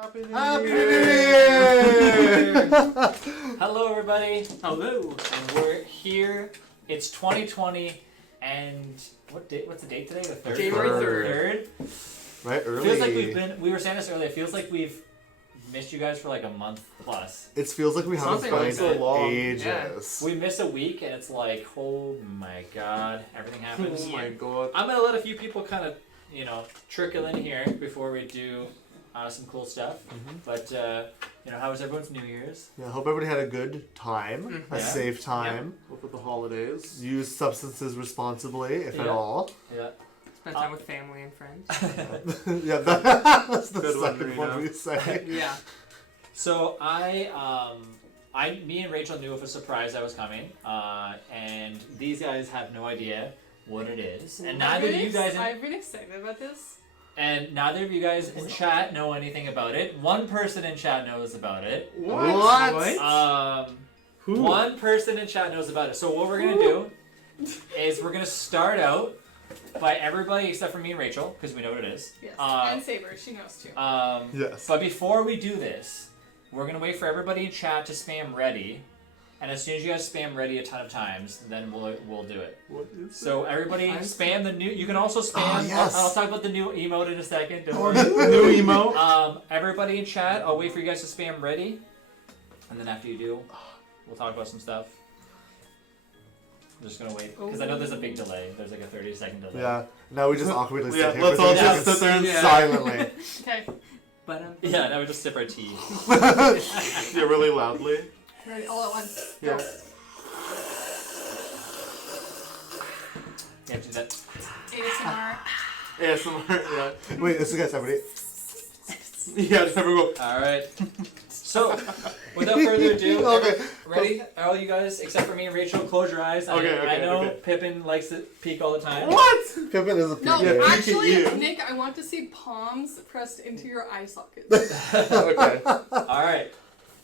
Happy New Happy Year! New Year! Hello, everybody. Hello. And we're here. It's 2020, and what's the date today? The 3rd? January 3rd. Right, early. Feels like we were saying this earlier, it feels like we've missed you guys for like a month plus. It feels like we haven't Something like spoken so long. in ages. We miss a week, and it's like, oh my god, everything happens. Oh my god. I'm gonna let a few people kind of, trickle in here before we do some cool stuff. But, how was everyone's New Year's? Yeah, I hope everybody had a good time, a Yeah. safe time. Hope with the holidays. Use substances responsibly, if at Yeah. all. Yeah. Spend time with family and friends. Yeah, that's the Good one, second one Marina. we say. Yeah. So me and Rachel knew of a surprise that was coming, and these guys have no idea what it is, and neither of you guys. I've been excited about this. And neither of you guys in chat know anything about it. One person in chat knows about it. What? Who? One person in chat knows about it. So what we're gonna do is we're gonna start out by everybody except for me and Rachel, because we know what it is. Yes. And Saber, she knows too. Yes. But before we do this, we're gonna wait for everybody in chat to spam ready. And as soon as you guys spam ready a ton of times, then we'll do it. What is So everybody spam the new. You can also spam. Oh, yes. I'll talk about the new emote in a second. Don't worry. New emo? Everybody in chat, I'll wait for you guys to spam ready, and then after you do, we'll talk about some stuff. I'm just gonna wait because I know there's a big delay. There's like a 30-second delay. Yeah. Now we just awkwardly sit Yeah, here let's for all 30 just seconds sit there and silently. Okay. But Yeah. Now we just sip our tea. Yeah, really loudly. Ready? All at once. Yeah. Yeah, do that. ASMR. ASMR, yeah. Wait, this is guys, everybody. Yeah, just never go. All right. So, without further ado, Okay. ready? All you guys, except for me and Rachel, close your eyes. Okay, I know okay. Pippin likes to peek all the time. What? Pippin is a No, PK. Yeah, actually, you. Nick, I want to see palms pressed into your eye sockets. Okay. All right.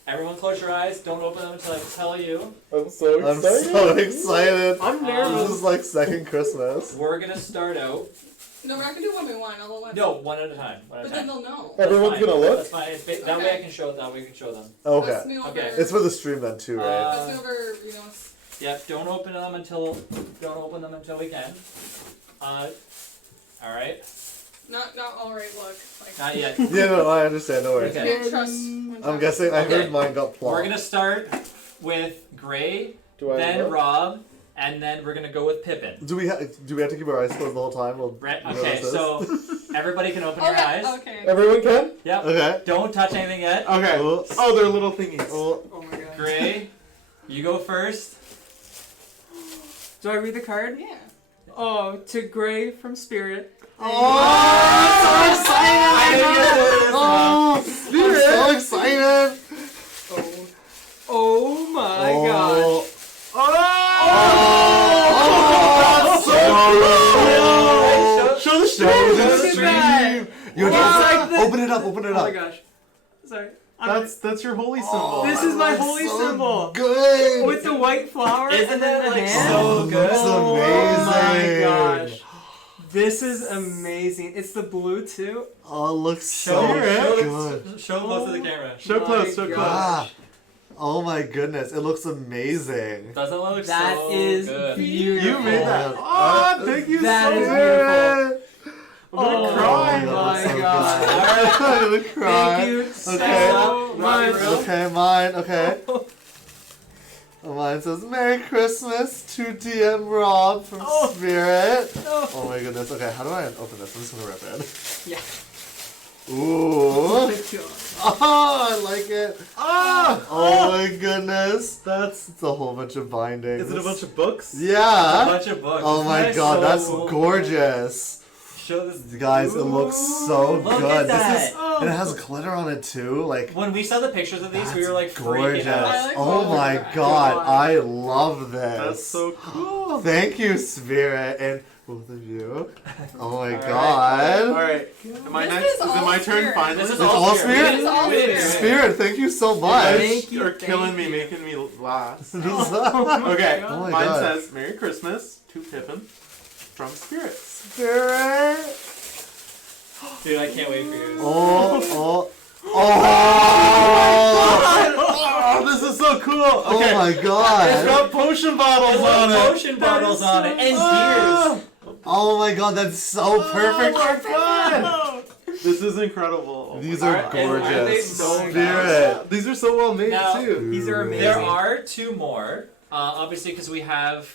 Everyone close your eyes. Don't open them until I tell you. I'm so I'm excited. so excited. I'm This nervous. is like second Christmas. We're going to start out. No, we're not gonna do one by one. All at once. No, one at a time. One at But a then time. they'll know. That's Everyone's fine. gonna look? That's fine. That way I can show. That way we can show them. Okay. Let's move over. Okay. It's for the stream then too, right? Let's move over. Yep. Don't open them until we can. All right. Not all right. Look. Like. Not yet. Yeah, no, I understand. No worries. Okay. Nick, trust. I'm guessing I Okay. heard mine got plopped. We're gonna start with Gray, Do I then look? Rob, and then we're gonna go with Pippin. Do we have to keep our eyes closed the whole time? We'll Right. notice Okay. this? So everybody can open Oh, your yeah. eyes. Okay. Everyone can? Yep. Okay. Don't touch anything yet. Okay. Oh. Oh, they're little thingies. Oh, oh my god. Gray, you go first. Do I read the card? Yeah. Oh, to Gray from Spirit. so excited! Oh, I'm so excited! Oh my gosh. Show the stream! Show the Look at stream! that. Yo, It's don't- like this. open it up, open it Oh up. my gosh. Sorry. That's your holy symbol. This is my That's holy so symbol. Good! With the white flower Isn't and then that, the like, hand. so good? That's Oh amazing! my gosh. This is amazing. It's the blue too. Oh, it looks so Show good. close to the camera. Show close, show My close. Ah, oh my goodness, it looks amazing. Doesn't it look That so is good? beautiful. You made that. Oh, Thank you That so is much. beautiful. I'm gonna Oh cry. my so God. good. I'm gonna cry. Thank you Okay. so much. Okay, mine, okay. Mine says, Merry Christmas to DM Rob from Spirit. Oh my goodness. Okay, how do I open this? I'm just gonna rip it. Yeah. Ooh. Good job. Oh, I like it. Oh my goodness. It's a whole bunch of bindings. Is it a bunch of books? A Yeah. bunch of books. Oh my That's god, so that's cool. gorgeous. Show this. Guys, it looks so Look good. at This that. is, and it has glitter on it too. Like, When we saw the pictures of these, we that's were like gorgeous. freaking out. I like Oh all my of god, God. I love this. That's so cool. Thank you, Spirit, and both of you. Oh my All god. Alright, am I This next? is Is it all my turn Spirit. finally? This is It's all all Spirit. Spirit? It is all We did Spirit. it. Spirit, thank you so much. Thank you, You're thank killing me, you. making me last. Oh Okay, my mine God. says Merry Christmas to Pippin from Spirit. Spirit. Dude, I can't wait for yours. Oh, Oh! this is so cool. Oh Okay. my It's god! got potion bottles on it. Potion bottles on it and gears. Oh my god, that's so perfect! Oh my god. This is incredible. Oh These my are God. Aren't they gorgeous. so nice? Spirit. These are so well made Now- too. These are amazing. There are 2 more. Obviously, because we have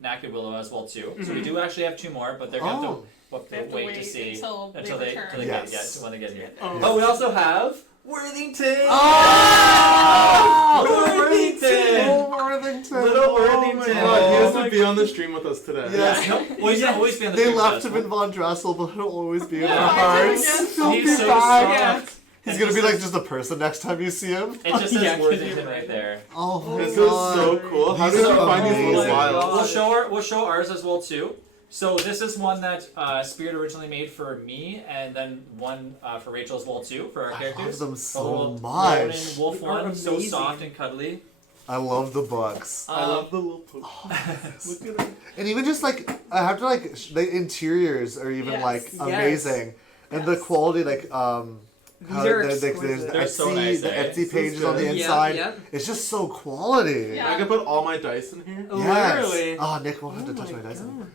Naked Willow as well too. So we do actually have 2 more, but they're gonna have They to have to wait wait to see until until they they return. get Yes. when they get here. Oh. But we also have Worthington. Oh! Worthington. Worthington! Little Oh my Worthington. god, he has Oh to be on the stream with us today. Yes. Yeah, he'll always be on the They stream with left us. him in Von Dressel, but he'll always be in Yeah. our hearts. He'll He's be so back. soft. He's gonna be like just a person next time you see him. It just says Yeah, 'cause Worthington you're right there. Oh my This is god. so cool. How These did you are find these little amazing. vials? We'll show ours as well too. So this is one that Spirit originally made for me, and then one for Rachel as well too for our I characters. love them The so little much. Ronin wolf They are one, so amazing. soft and cuddly. I love the books. I love the little potion. Look at it. And even just like I have to like the interiors are even Yes. like Yes. amazing, and the Yes. quality like These are there's exquisite. They're Etsy, so nice, the eh? Etsy This is pages on the good. inside. Yeah. It's just so quality. Yeah. I can put all my dice in here. Yes. Literally. Oh, Nick won't have to Oh touch my my dice. anymore.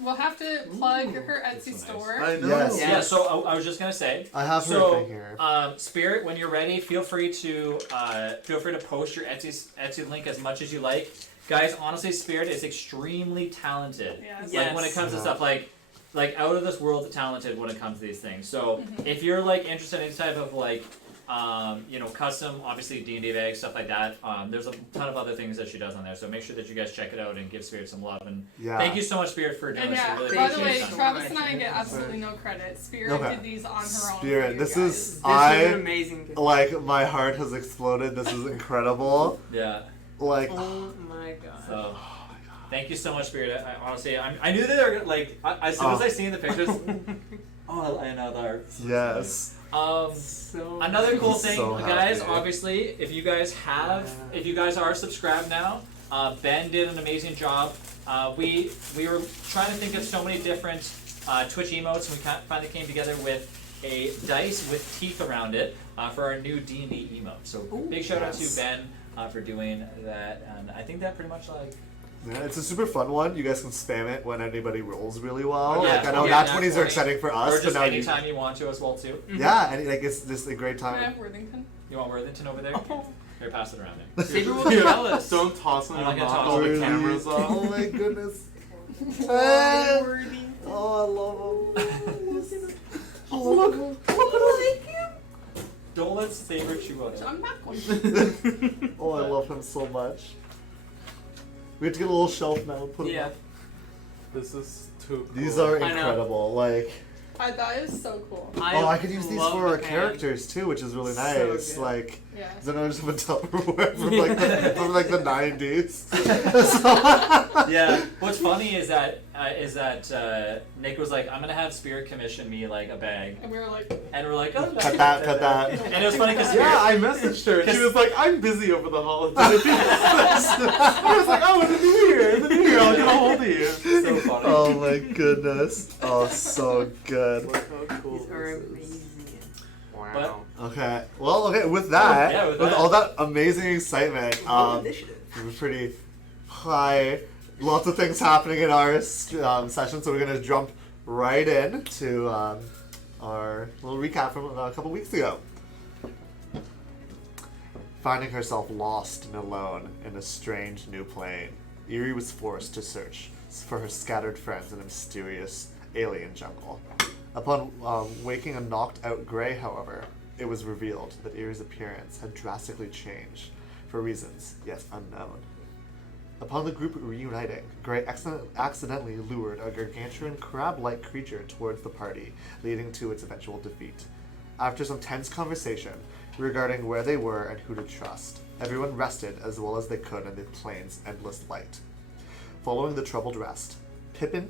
We'll have to plug her Etsy so nice. store. I know. Yes. Yeah. So I was just gonna say. I have her So, thing here. Spirit, when you're ready, feel free to post your Etsy link as much as you like, guys. Honestly, Spirit is extremely talented. Yes. Like when it comes to stuff like out of this world talented when it comes to these things. So if you're like interested in any type of like custom, obviously D&D bags, stuff like that. There's a ton of other things that she does on there. So make sure that you guys check it out and give Spirit some love. And Yeah. thank you so much, Spirit, for doing And this. yeah, We really by the appreciate way, it. so Travis much. and I get absolutely no credit. Spirit Okay. did these on her own. Spirit, for you this guys. is- This I- is an amazing gift. Like my heart has exploded. This is incredible. Yeah. Like Oh my god. So. Thank you so much, Spirit. I honestly, I knew that they were like as soon as I seen the pictures. I know the art. yes. So Another cool thing, So guys. happy. Obviously, if you guys are subscribed now, Ben did an amazing job. We were trying to think of so many different Twitch emotes, and we finally came together with a dice with teeth around it for our new D&D emote. So big shout out to Yes. Ben for doing that, and I think that pretty much like. Yeah, it's a super fun one. You guys can spam it when anybody rolls really well. Yeah, like I know yeah, nat 20s are 20, exciting for Or us, but just now anytime you want to as well too. yeah, and like it's just a great Can I time. have Worthington? You want Worthington over there? Oh. Here, pass it around there. Saber will be jealous. Don't toss them I'm not and gonna knock toss all the Really? cameras off. Oh my goodness. Worthington. Oh, I love him. Oh, look. Don't let Saber chew on it. I'm back one. Oh, I love him so much. We have to get a little shelf now and put him Yeah. up. This is too cool. These are I know. incredible. Like, That is so cool. I could use these love for our the pan. characters too, which is really So nice. good. Like, Yeah. then I just have a Tupperware from like the 90s. Yeah. What's funny is that Nick was like, I'm gonna have Spirit commission me like a bag, And we were like, and we're like, oh, no. Cut that. And it was funny because Yeah, I messaged her. She was like, I'm busy over the holidays. I was like, oh, in the new year, I'll get a hold of you. so funny. Oh my goodness. Oh, so good. Look how cool These are this is. amazing. Wow. Okay. Well, okay. With that, Yeah, with with that. all that amazing excitement, Initiative. we were pretty high. Lots of things happening in our session, so we're gonna jump right in to our little recap from a couple weeks ago. Finding herself lost and alone in a strange new plane, Eerie was forced to search for her scattered friends in a mysterious alien jungle. Upon waking a knocked-out Grey, however, it was revealed that Eerie's appearance had drastically changed for reasons yet unknown. Upon the group reuniting, Grey accidentally lured a gargantuan crab-like creature towards the party, leading to its eventual defeat. After some tense conversation regarding where they were and who to trust, everyone rested as well as they could in the plane's endless light. Following the troubled rest, Pippin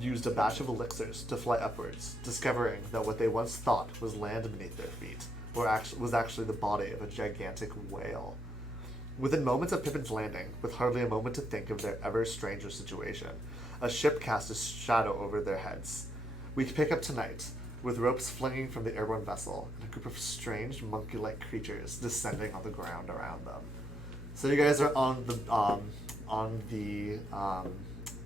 used a batch of elixirs to fly upwards, discovering that what they once thought was land beneath their feet was actually the body of a gigantic whale. Within moments of Pippin's landing, with hardly a moment to think of their ever stranger situation, a ship cast a shadow over their heads. We pick up tonight with ropes flinging from the airborne vessel, and a group of strange monkey-like creatures descending on the ground around them. So you guys are on the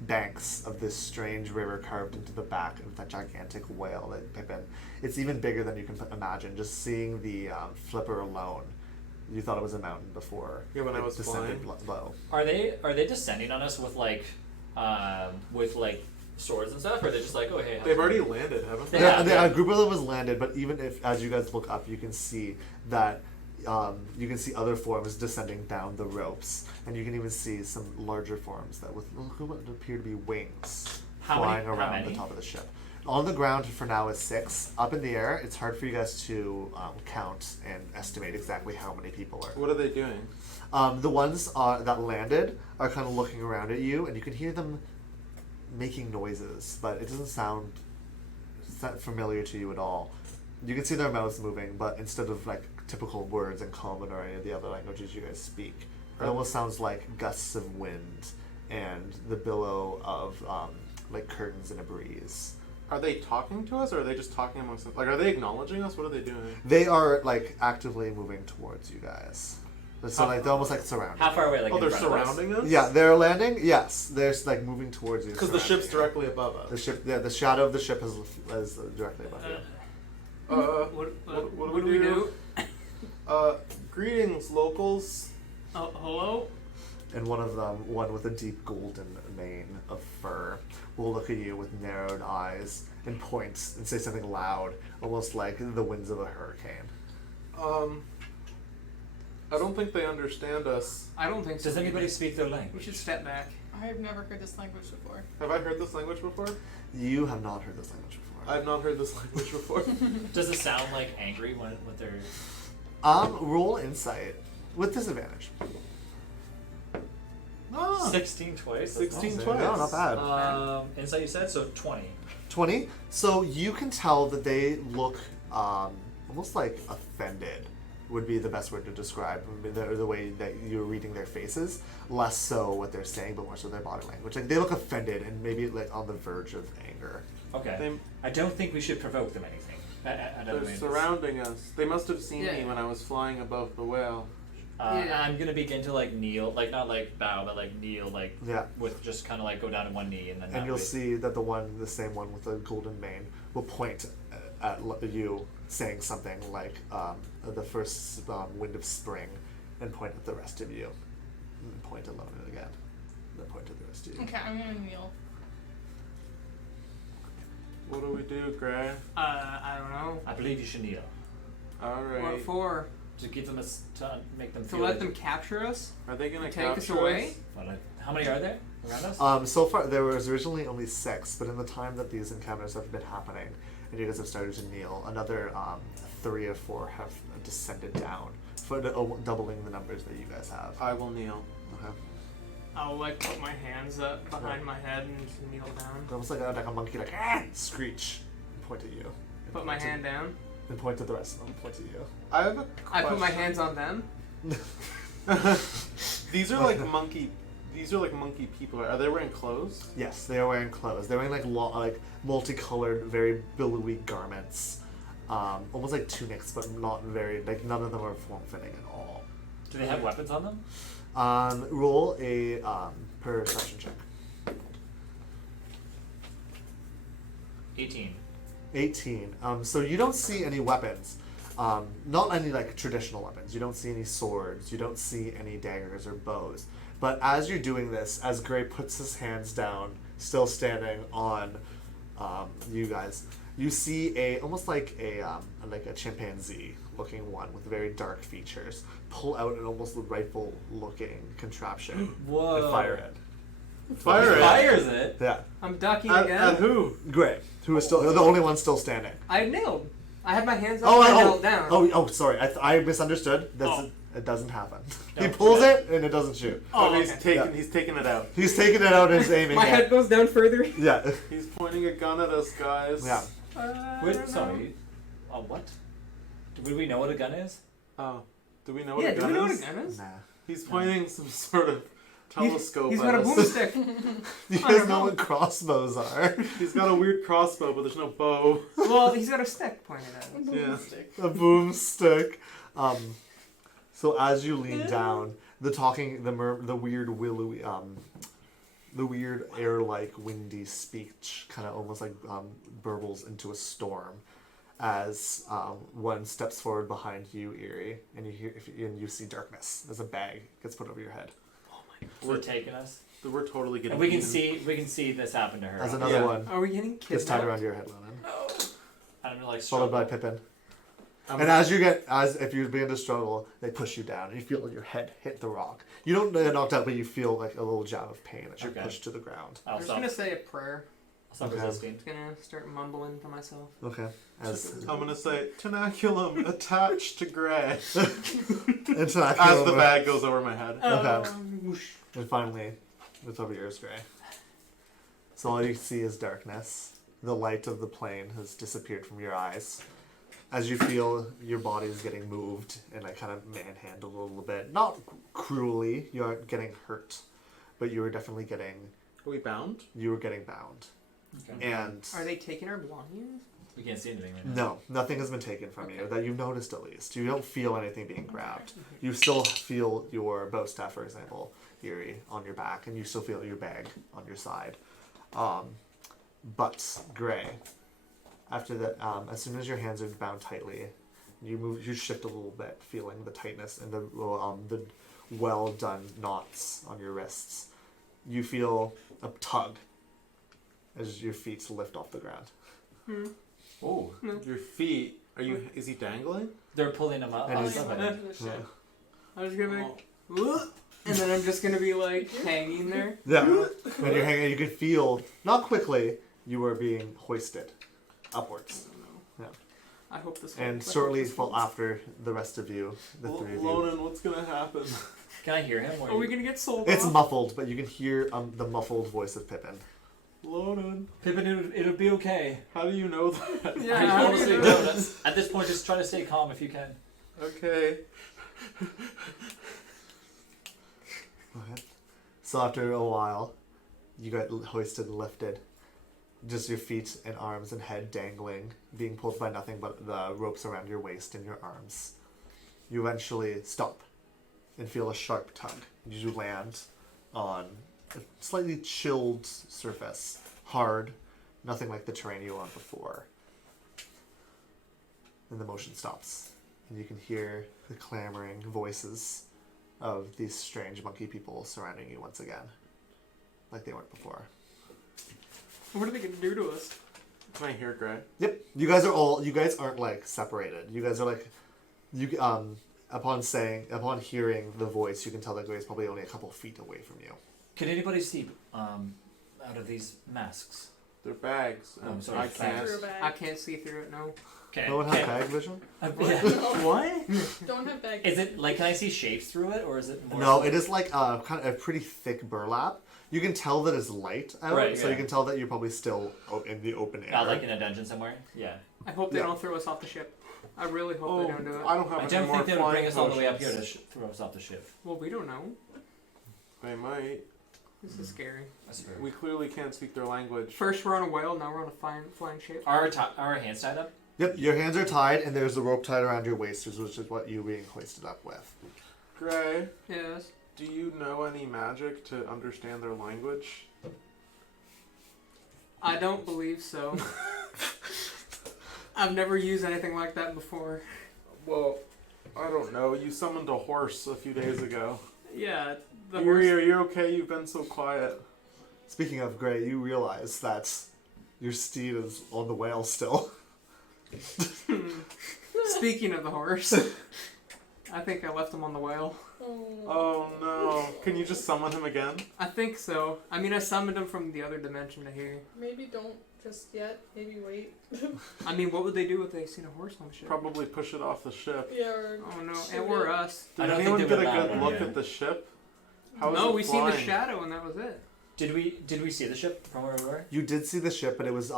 banks of this strange river carved into the back of that gigantic whale that they've been. It's even bigger than you can imagine. Just seeing the flipper alone, you thought it was a mountain before. Yeah, when I it was descended flying. low. Are they descending on us with like swords and stuff, or are they just like, oh hey? They've already landed, haven't they? Yeah. A group of them was landed, but even if, as you guys look up, you can see that you can see other forms descending down the ropes, and you can even see some larger forms that with what appear to be wings flying around the top of the ship. On the ground for now is 6. Up in the air, it's hard for you guys to count and estimate exactly how many people are. What are they doing? The ones that landed are kind of looking around at you, and you can hear them making noises, but it doesn't sound familiar to you at all. You can see their mouths moving, but instead of like typical words in common or any of the other languages you guys speak, it almost sounds like gusts of wind and the billow of like curtains in a breeze. Are they talking to us, or are they just talking amongst them? Like, are they acknowledging us? What are they doing? They are like actively moving towards you guys. So like they're almost like surrounding. How far away? Like Oh, in they're front of us? surrounding us? Yeah, they're landing. Yes, they're like moving towards you. Because the ship's surrounding directly above us. you. The ship, yeah, the shadow of the ship is directly above you. What do we do? Greetings, locals. Hello? And one of them, one with a deep golden mane of fur, will look at you with narrowed eyes and point and say something loud, almost like the winds of a hurricane. I don't think they understand us. I don't think so. Does anybody either. speak their We language? should step back. I have never heard this language before. Have I heard this language before? You have not heard this language before. I've not heard this language before. Does it sound like angry when they're? Roll insight with disadvantage. Ah, 16 twice. That's 16 not twice. No, not bad. Insight you said, so 20. 20. So you can tell that they look almost like offended would be the best word to describe the way that you're reading their faces. Less so what they're saying, but more so their body language. Like they look offended and maybe like on the verge of anger. Okay. They- I don't think we should provoke them anything. I don't They're mean surrounding us. They must have seen me Yeah. when I was flying above the whale. Yeah. I'm gonna begin to like kneel, like not like bow, but like kneel, like Yeah. with just kind of like go down to one knee and then. And that you'll way- see that the same one with the golden mane, will point at you, saying something like the first wind of spring, and point at the rest of you, and point alone again, then point at the rest of you. Okay, I'm gonna kneel. What do we do, Gray? I don't know. I believe you should kneel Alright. What for? to give them to make them To feel. let like- them capture us? Are they gonna Take us capture away? us? How many are there around us? So far, there was originally only 6, but in the time that these encounters have been happening, and you guys have started to kneel, another 3 or 4 have descended down, for doubling the numbers that you guys have. I will kneel. Okay. I'll like put my hands up behind my head and just kneel down. Almost like a monkey, like screech, and point at you. And Put my point to- hand down. And point at the rest of them. Point at you. I have a I put my question. hands on them. These are like monkey. These are like monkey people. Are they wearing clothes? Yes, they are wearing clothes. They're wearing like multicolored, very billowy garments, almost like tunics, but not very like none of them are form-fitting at all. Do they have weapons on them? Roll a perception check. 18. 18. So you don't see any weapons. Not any like traditional weapons. You don't see any swords. You don't see any daggers or bows. But as you're doing this, as Gray puts his hands down, still standing on you guys, you see almost like a chimpanzee looking one with very dark features pull out an almost rifle looking contraption Whoa. and fire it. Fire it. Fires it. Yeah, I'm ducking At again. who? Gray, who is still the only one still standing. I knelt. I had my hands up and I knelt down. Oh, sorry. I misunderstood. Oh. It doesn't happen. No. He pulls it and it doesn't shoot. Oh, Oh, he's okay. taking. Yeah. He's taking it out. He's taking it out and he's aiming. My at head goes down further. Yeah. He's pointing a gun at us, guys. Yeah. I Wait, don't know. sorry. What? Do we know what a gun is? Oh, do we know what Yeah, a do gun we know what is? a gun is? Nah. He's pointing some sort of telescope. He's at got a us. boomstick. You I guys don't know know. what crossbows are. He's got a weird crossbow, but there's no bow. Well, he's got a stick pointed at him. Yeah. A boomstick. So as you lean down, the weird willowy, the weird air-like windy speech kind of almost like burbles into a storm as one steps forward behind you, Eerie, and you see darkness as a bag gets put over your head. So they're taking us. We're totally getting. And we can eaten. see this happen to her. As another Yeah. one Are we getting gets tied kidnapped? around your head, Lennon. I don't know, like Followed by struggle. Pippin. And if you begin to struggle, they push you down, and you feel your head hit the rock. You don't get knocked out, but you feel like a little jab of pain as you're Okay. pushed to the ground. I'll I'm just stop, gonna say a prayer. stop Okay. resisting. I'm gonna start mumbling to myself. Okay. As I'm gonna say tenaculum attached to gray as as the bag goes over my head. Okay. And finally, it's over yours, Gray. So all you see is darkness. The light of the plane has disappeared from your eyes. As you feel your body is getting moved and like kind of manhandled a little bit. Not cruelly, you aren't getting hurt, but you were definitely getting Are we bound? bound. Okay. And Are they taking our belongings? We can't see anything right now. no, nothing has been taken from you that you've noticed at least. You don't feel anything being grabbed. You still feel your bow staff, for example, Eerie, on your back, and you still feel your bag on your side. But Gray, after that, as soon as your hands are bound tightly, you shift a little bit, feeling the tightness and the well done knots on your wrists. You feel a tug as your feet lift off the ground. Oh, your feet. Are you? Is he dangling? They're pulling them up. And off he's- somebody. Yeah. I was gonna be like, "Whoa," and then I'm just gonna be like hanging there. Yeah. When you're hanging, you can feel, not quickly, you are being hoisted upwards. I hope this. And holds. I shortly hope this holds. after the rest of you, the three of you. Lonan, what's gonna happen? Can I hear him? Or Are we gonna get sold It's off? muffled, but you can hear the muffled voice of Pippin. Lonan, Pippin, it'll be okay. how do you know that? Yeah, I how do honestly you know know? that's- At this point, just try to stay calm if you can. Okay. Okay. So after a while, you got hoisted and lifted. Just your feet and arms and head dangling, being pulled by nothing but the ropes around your waist and your arms. You eventually stop and feel a sharp tug. You land on a slightly chilled surface, hard, nothing like the terrain you were on before. And the motion stops, and you can hear the clamoring voices of these strange monkey people surrounding you once again, like they weren't before. What are they gonna do to us? Can I hear Gray? Yep, you guys aren't like separated. You guys are like, upon hearing the voice, you can tell that Gray's probably only a couple feet away from you. Can anybody see out of these masks? They're bags. Oh, I'm and sorry, I bags. can't. Through a bag. I can't see through it. No. Okay. No one has bag vision? Yeah. What? Don't have bags. Is it like, can I see shapes through it, or is it more? No, it is like kind of a pretty thick burlap. You can tell that it's light out, Right, so yeah. you can tell that you're probably still in the open air. Like in a dungeon somewhere? Yeah. I hope they Yeah. don't throw us off the ship. I really hope Oh, they don't do it. I don't have I any don't more think they would bring flying us all the way up here to potions. throw us off the ship. Well, we don't know. They might. This is scary. That's fair. We clearly can't speak their language. First we're on a whale, now we're on a flying ship. Are our hands tied up? Yep, your hands are tied, and there's the rope tied around your waist, which is what you're being hoisted up with. Gray, Yes. do you know any magic to understand their language? I don't believe so. I've never used anything like that before. Well, I don't know. You summoned a horse a few days ago. Yeah, the Yuri, horse. are you okay? You've been so quiet. Speaking of Gray, you realize that your steed is on the whale still. Speaking of the horse, I think I left him on the whale. Oh no. Can you just summon him again? I think so. I mean, I summoned him from the other dimension to here. Maybe don't just yet. Maybe wait. I mean, what would they do if they seen a horse on the ship? Probably push it off the ship. Yeah. Or Oh no, shoot and we're it. us. I Did don't anyone think get they a would allow good it, look yeah. at the ship? How is No, it we seen the flying? shadow and that was it. Did we see the ship from where we were? You did see the ship, but it was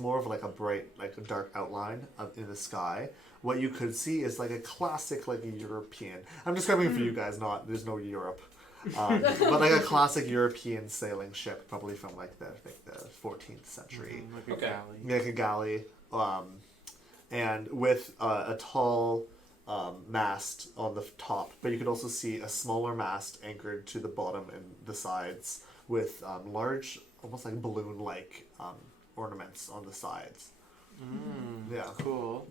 more of like a bright, like a dark outline in the sky. What you could see is like a classic, like a European. I'm describing it for you guys, not there's no Europe. But like a classic European sailing ship, probably from like the 14th century. Like a Okay. galley. Like a galley, and with a tall mast on the top, but you could also see a smaller mast anchored to the bottom and the sides with large, almost like balloon-like ornaments on the sides. Yeah. Cool.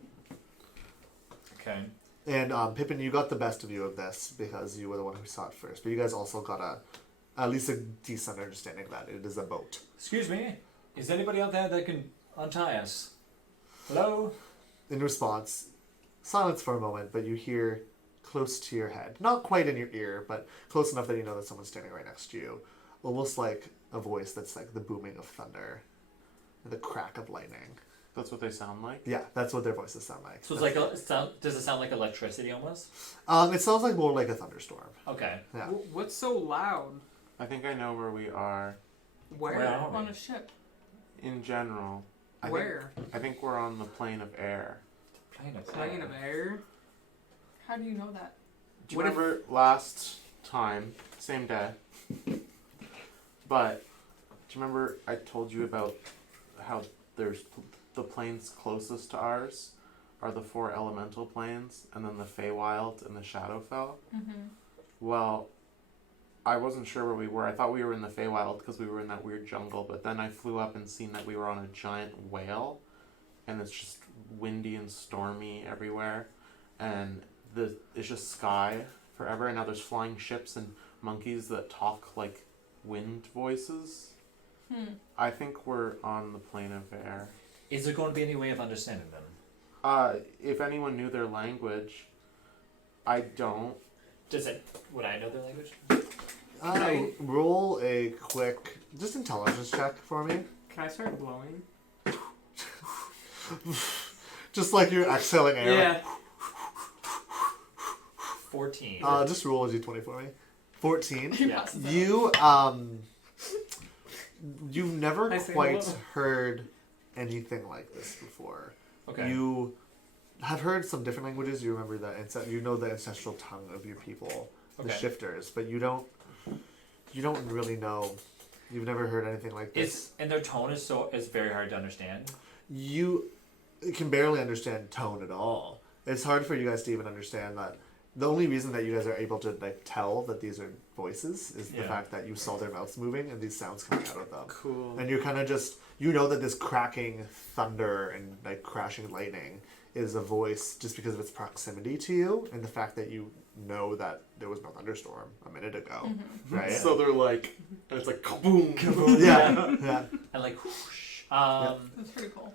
Okay. And Pippin, you got the best view of this because you were the one who saw it first. But you guys also got at least a decent understanding that it is a boat. Excuse me. Is anybody out there that can untie us? Hello? In response, silence for a moment, but you hear close to your head, not quite in your ear, but close enough that you know that someone's standing right next to you. Almost like a voice that's like the booming of thunder, and the crack of lightning. That's what they sound like? Yeah, that's what their voices sound like. So it's like does it sound like electricity almost? It sounds like more like a thunderstorm. Okay. Yeah. What's so loud? I think I know where we are Where? are we? On a ship. in general. Where? I think we're on the plane of air. Plane of air? How do you know that? Do you What if- remember last time, same day, but do you remember I told you about how there's the planes closest to ours are the 4 elemental planes, and then the Feywild and the Shadowfell? Mm-hmm. Well, I wasn't sure where we were. I thought we were in the Feywild because we were in that weird jungle, but then I flew up and seen that we were on a giant whale, and it's just windy and stormy everywhere, and it's just sky forever, and now there's flying ships and monkeys that talk like wind voices. I think we're on the plane of air. Is there going to be any way of understanding them? If anyone knew their language, I don't. Would I know their language? Roll a quick, just intelligence check for me. Can I start blowing? Just like you're exhaling air. Yeah. 14. Just roll a d20 for me. 14. Yeah. You've never I say quite hello. heard anything like this before. Okay. You have heard some different languages. You remember that you know the ancestral tongue of your people, the Okay. shifters, but you don't really know. You've never heard anything like this. And their tone is very hard to understand. You can barely understand tone at all. It's hard for you guys to even understand that. The only reason that you guys are able to like tell that these are voices is the Yeah. fact that you saw their mouths moving and these sounds coming out of them. Cool. And you're kind of just, you know that this cracking thunder and like crashing lightning is a voice just because of its proximity to you and the fact that you know that there was no thunderstorm a minute ago, right? So they're like, and it's like kaboom, kaboom. yeah. And like whoosh. That's pretty cool.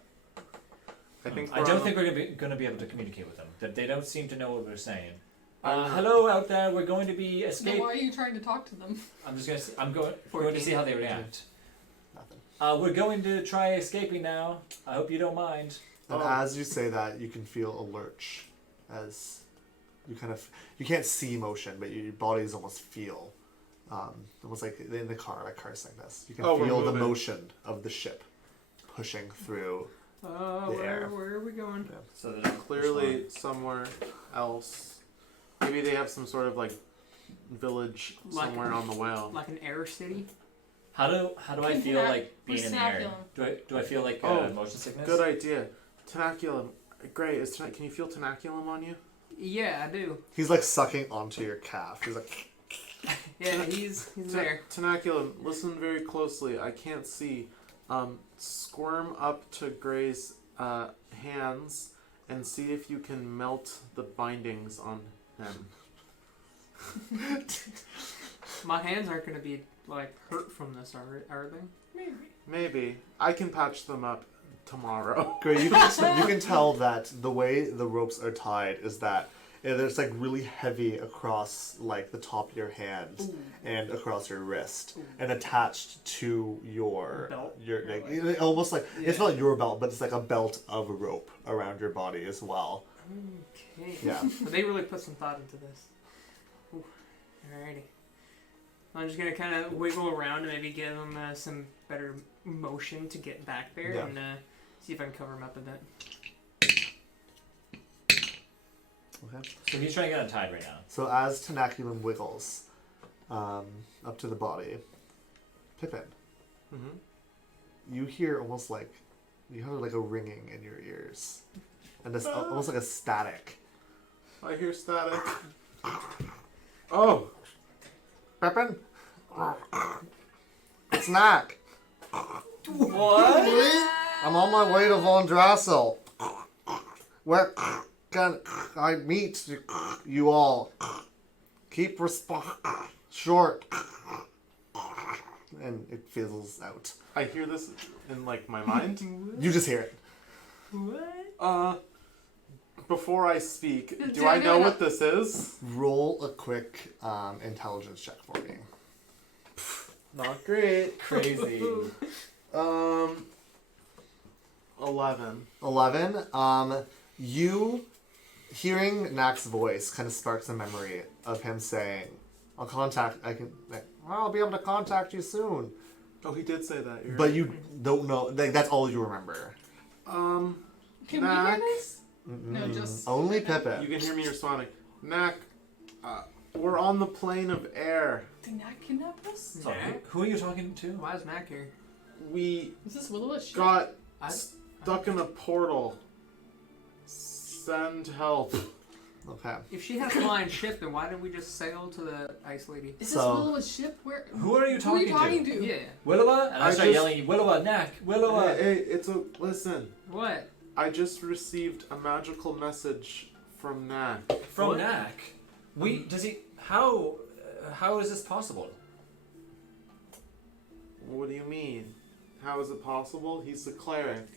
I think I don't think we're going to be able to communicate with them. That they don't seem to know what we're saying. Hello out there. We're going to be So escaping. why are you trying to talk to them? I'm just going to see how they react. Nothing. We're going to try escaping now. I hope you don't mind. And as you say that, you can feel a lurch as you can't see motion, but your bodies almost feel, almost like in the car, like cars like this. You can we're feel the moving. motion of the ship pushing through. Where are we going? Yeah. So that I'm clearly somewhere else. Maybe they have some sort of like village Like- somewhere on the whale. Like an air city? How do I feel like being in the air? Snaculum. Do I feel like Oh, motion sickness? Good idea. Tenaculum. Great. Can you feel tenaculum on you? Yeah, I do. He's like sucking onto your calf. He's like, Yeah, he's there. Tenaculum, listen very closely. I can't see. Squirm up to Gray's hands and see if you can melt the bindings on him. My hands aren't going to be like hurt from this, are they? Maybe. Maybe. I can patch them up tomorrow. great. You can tell that the way the ropes are tied is that there's like really heavy across like the top of your hands and across your wrist and attached to your Belt? like almost like it's not your belt, but it's like a belt of rope around your body as well. Okay. Yeah. But they really put some thought into this. Ooh. Alrighty. I'm just gonna kind of wiggle around and maybe give them some better motion to get back there Yeah. and see if I can cover them up a bit. Okay. So he's trying to get untied right now. So as Tenaculum wiggles, up to the body. Pippin, Mm-hmm. you hear almost like you have like a ringing in your ears, and this almost like a static. I hear static. Oh, Pippin, it's Knack. What? I'm on my way to Von Drassel. Where can I meet you all? Keep short. And it fizzles out. I hear this in like my mind. You just hear it. What? Before I speak, do Do I I know know what this is? Roll a quick intelligence check for me. Not great. Crazy. 11. 11. You hearing Knack's voice kind of sparks a memory of him saying, I'll be able to contact you soon. Oh, he did say that. You're But right. you don't know, like, that's all you remember. Can we Knack. hear this? No, just Only You Pippin. can hear me responding. Knack, we're on the plane of air. Did Knack kidnap us? Sorry, Knack? who are you talking to? Why is Mac here? We Is this Willowish? got I- stuck in a portal. Send help. Okay. If she had a flying ship, then why didn't we just sail to the ice lady? Is this So- Willowish ship? Where? Who are you Who are you talking talking to? Yeah. Willowa? And I I start just- yelling, Willowa, Knack, Willowa. Hey, it's a listen. What? I just received a magical message from Knack. From What? Knack. Does he, how is this possible? What do you mean? How is it possible? He's the cleric.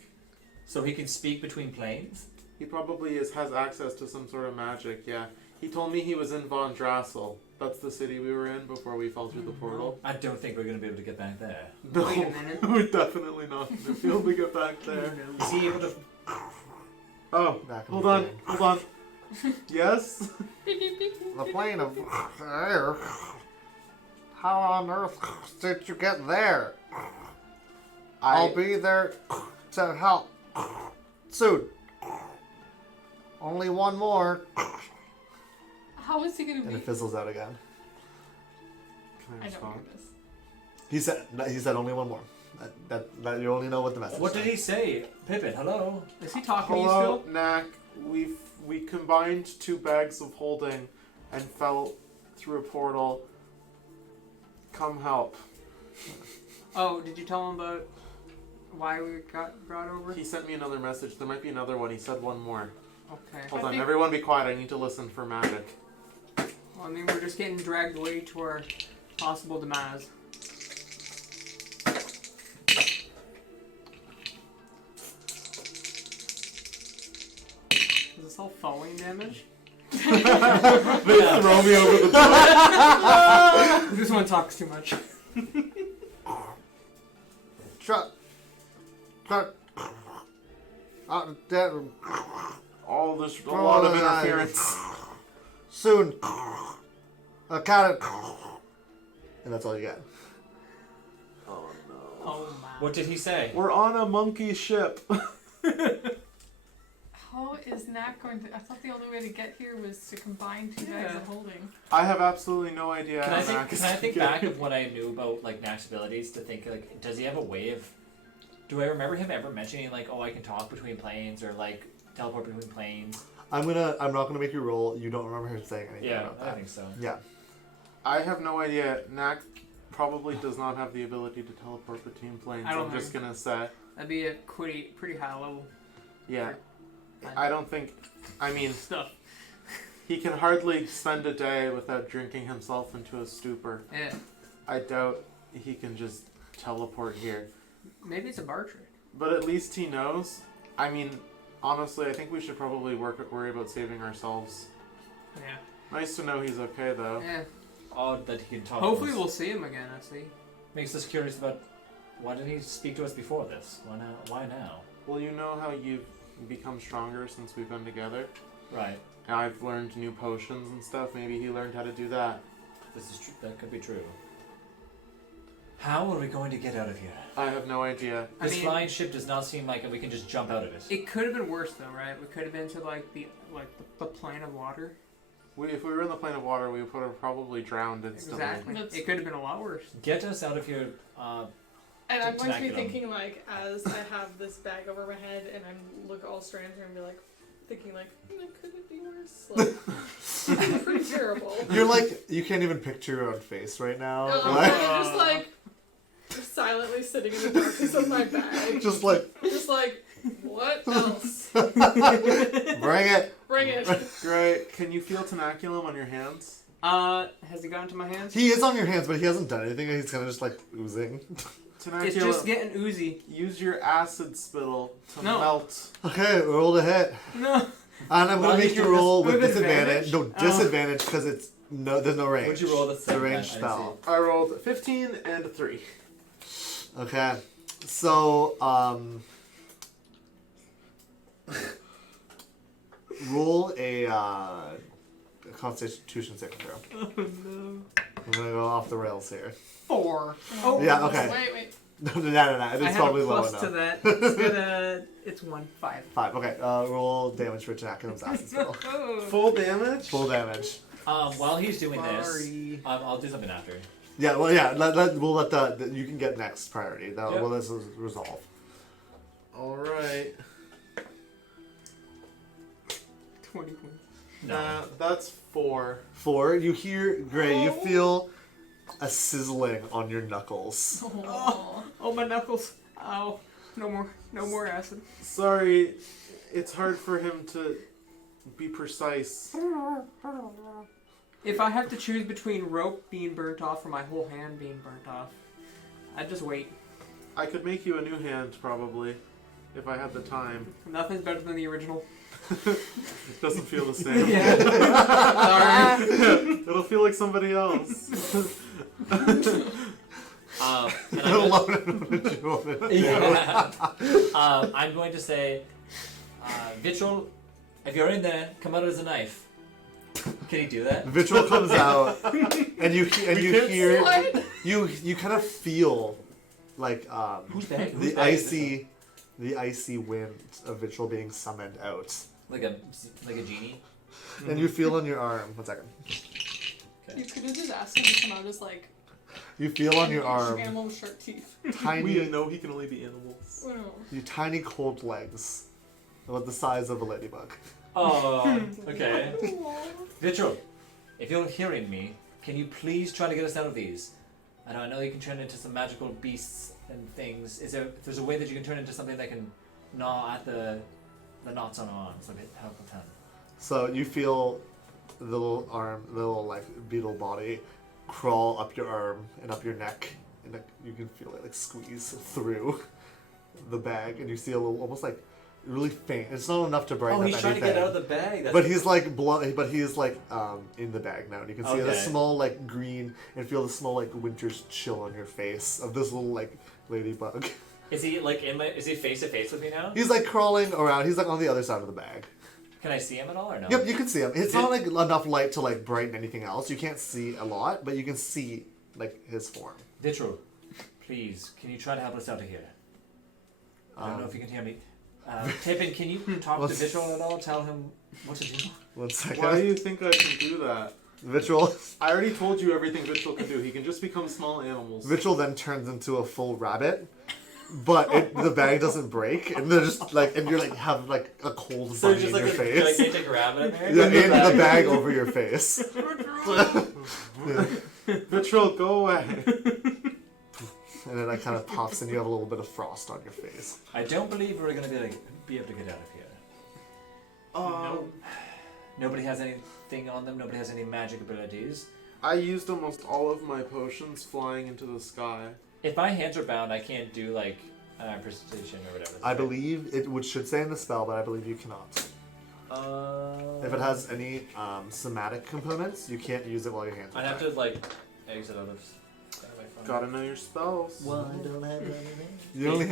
So he can speak between planes? He probably has access to some sort of magic, yeah. He told me he was in Von Drassel. That's the city we were in before we fell through the portal. I don't think we're going to be able to get back there. No, Wait a minute. we're definitely not going to be able to get back there. Is he able to... Oh, Back in hold the on, plane. hold on. Yes? Beep, beep, beep, beep, The beep, plane beep, of beep. air? How on earth did you get there? I'll be there to help. Soon. Only one more. How is he gonna And be? it fizzles out again. Can I I don't respond? hear this. He said only one more. That you only know what the message What said. did he say? Pippin, hello? Is he talking to you Hello, still? Knack. We combined 2 bags of holding and fell through a portal. Come help. Oh, did you tell him about why we got brought over? He sent me another message. There might be another one. He said one more. Okay. Hold I on, think- everyone be quiet. I need to listen for magic. Well, I mean, we're just getting dragged away to our possible demise. Is this all falling damage? They throw me over the This one talks too much. Shut. Dead. all this a lot of Oh, interference. Soon. Got it. And that's all you get. Oh no. Oh my. What did he say? We're on a monkey ship. How is Knack going to? I thought the only way to get here was to combine 2 bags of holding. I have absolutely no idea Can how I think, Knack is can I think getting- back of what I knew about like Knack's abilities to think like, does he have a way of? Do I remember him ever mentioning like, oh, I can talk between planes or like teleport between planes? I'm not gonna make you roll. You don't remember him saying anything Yeah, about I that. think so. Yeah. I have no idea. Knack probably does not have the ability to teleport between planes. I don't I'm just think- gonna say. That'd be a pretty high level Yeah. I don't think. I mean, stuff. he can hardly spend a day without drinking himself into a stupor. Yeah. I doubt he can just teleport here. Maybe it's a bar trick. But at least he knows. I mean, honestly, I think we should probably worry about saving ourselves. Yeah. Nice to know he's okay, though. Yeah. Odd that he can talk. Hopefully to us. we'll see him again. I see. Makes us curious about why didn't he speak to us before this? Why now? Why now? Well, you know how you've become stronger since we've been together? Right. And I've learned new potions and stuff. Maybe he learned how to do that. This is true. That could be true. How are we going to get out of here? I have no idea. I This mean- flying ship does not seem like we can just jump out of it. It could have been worse though, right? We could have been to like the plane of water. If we were in the plane of water, we would have probably drowned instantly. Exactly. That's- It could have been a lot worse. Get us out of here. And I'm going to be Tentaculum. thinking, like, as I have this bag over my head and I look all strange and be like, thinking, like, could it be worse? Like, pretty terrible. You're like, you can't even picture your own face right now. I'm Like, just like silently sitting in the darkness of my bag. just like, What else? bring it. Bring it. Great. Can you feel tenaculum on your hands? Has it gotten to my hands? He is on your hands, but he hasn't done anything. He's kind of just like oozing. Tenaculum. It's just getting oozy. Use your acid spittle to No. melt. Okay, roll to hit. No. And I'm Well, gonna make you you can roll just- with with disadvantage. advantage? No, disadvantage because it's there's no range. Would you roll the It's a second ranged time? I spell. I rolled 15 and a 3. Okay, so roll a Constitution saving throw. Oh no. I'm gonna go off the rails here. 4. Oh. Yeah, okay. Wait. No, it's I have probably a low plus enough. to that. It's 1. 5. 5. Okay, roll damage for Tenaculum's acid spell. Oh. Full damage? Full damage. While he's doing this, Sorry. I'll do something after. Yeah, well, yeah. We'll let the you can get next priority. That Yep. will let us resolve. Alright. 20 points. No. That's 4. 4. You hear Gray. You Oh. feel a sizzling on your knuckles. Oh. Oh, my knuckles. Ow. No more acid. Sorry, it's hard for him to be precise. If I have to choose between rope being burnt off or my whole hand being burnt off, I'd just wait. I could make you a new hand, probably, if I had the time. Nothing's better than the original. It doesn't feel the same. Sorry. It'll feel like somebody else. And I'm going to say, Vitrol, if you're in there, come out as a knife. Can he do that? Vitriol comes out, and you hear What? you kind of feel like Who's bag? Whose the bag is it? icy wind of Vitriol being summoned out, Like a genie. and you feel on your arm. 1 second. You could have just asked him to come out as, like, You feel on your arm animal with sharp teeth. tiny, We know he can only be animals. Oh, no. you tiny cold legs, about the size of a ladybug. Oh, okay. Vitrol, if you're hearing me, can you please try to get us out of these? And I know you can turn into some magical beasts and things. If there's a way that you can turn into something that can gnaw at the knots on our arms, like a helpful hand. So you feel the little arm, the little like beetle body, crawl up your arm and up your neck, and like, you can feel it like squeeze through the bag, and you see a little, almost like really faint. It's not enough to brighten Oh, up he's trying to anything. get out of the bag. That's But he's like but he's like in the bag now, and you can see the Okay. small like green, and feel the small like winter's chill on your face of this little like ladybug. Is he like is he face to face with me now? He's like crawling around. He's like on the other side of the bag. Can I see him at all or no? Yep, you can see him. It's not like enough light to like brighten anything else. You can't see a lot, but you can see like his form. Vitrol, please, can you try to help us out of here? I don't know if you can hear me. Tippin, can you talk to What's- Vitrol at all? Tell him what to do? 1 second. Why do you think I can do that? Vitriol. I already told you everything Vitrol can do. He can just become small animals. Vitriol then turns into a full rabbit, but the bag doesn't break, and they're just like, and you're like have like a cold So bunny just in like your a, like face. they take a rabbit in there? Yeah, in the bag over your face. Vitrol, go away. And then that kind of pops, and you have a little bit of frost on your face. I don't believe we're gonna be able to get out of here. Nobody has anything on them. Nobody has any magic abilities. I used almost all of my potions flying into the sky. If my hands are bound, I can't do like precipitation or whatever. I believe it should say in the spell, but I believe you cannot. If it has any somatic components, you can't use it while your hands are I'd have tied. to like exit out of. Gotta know your spells. You only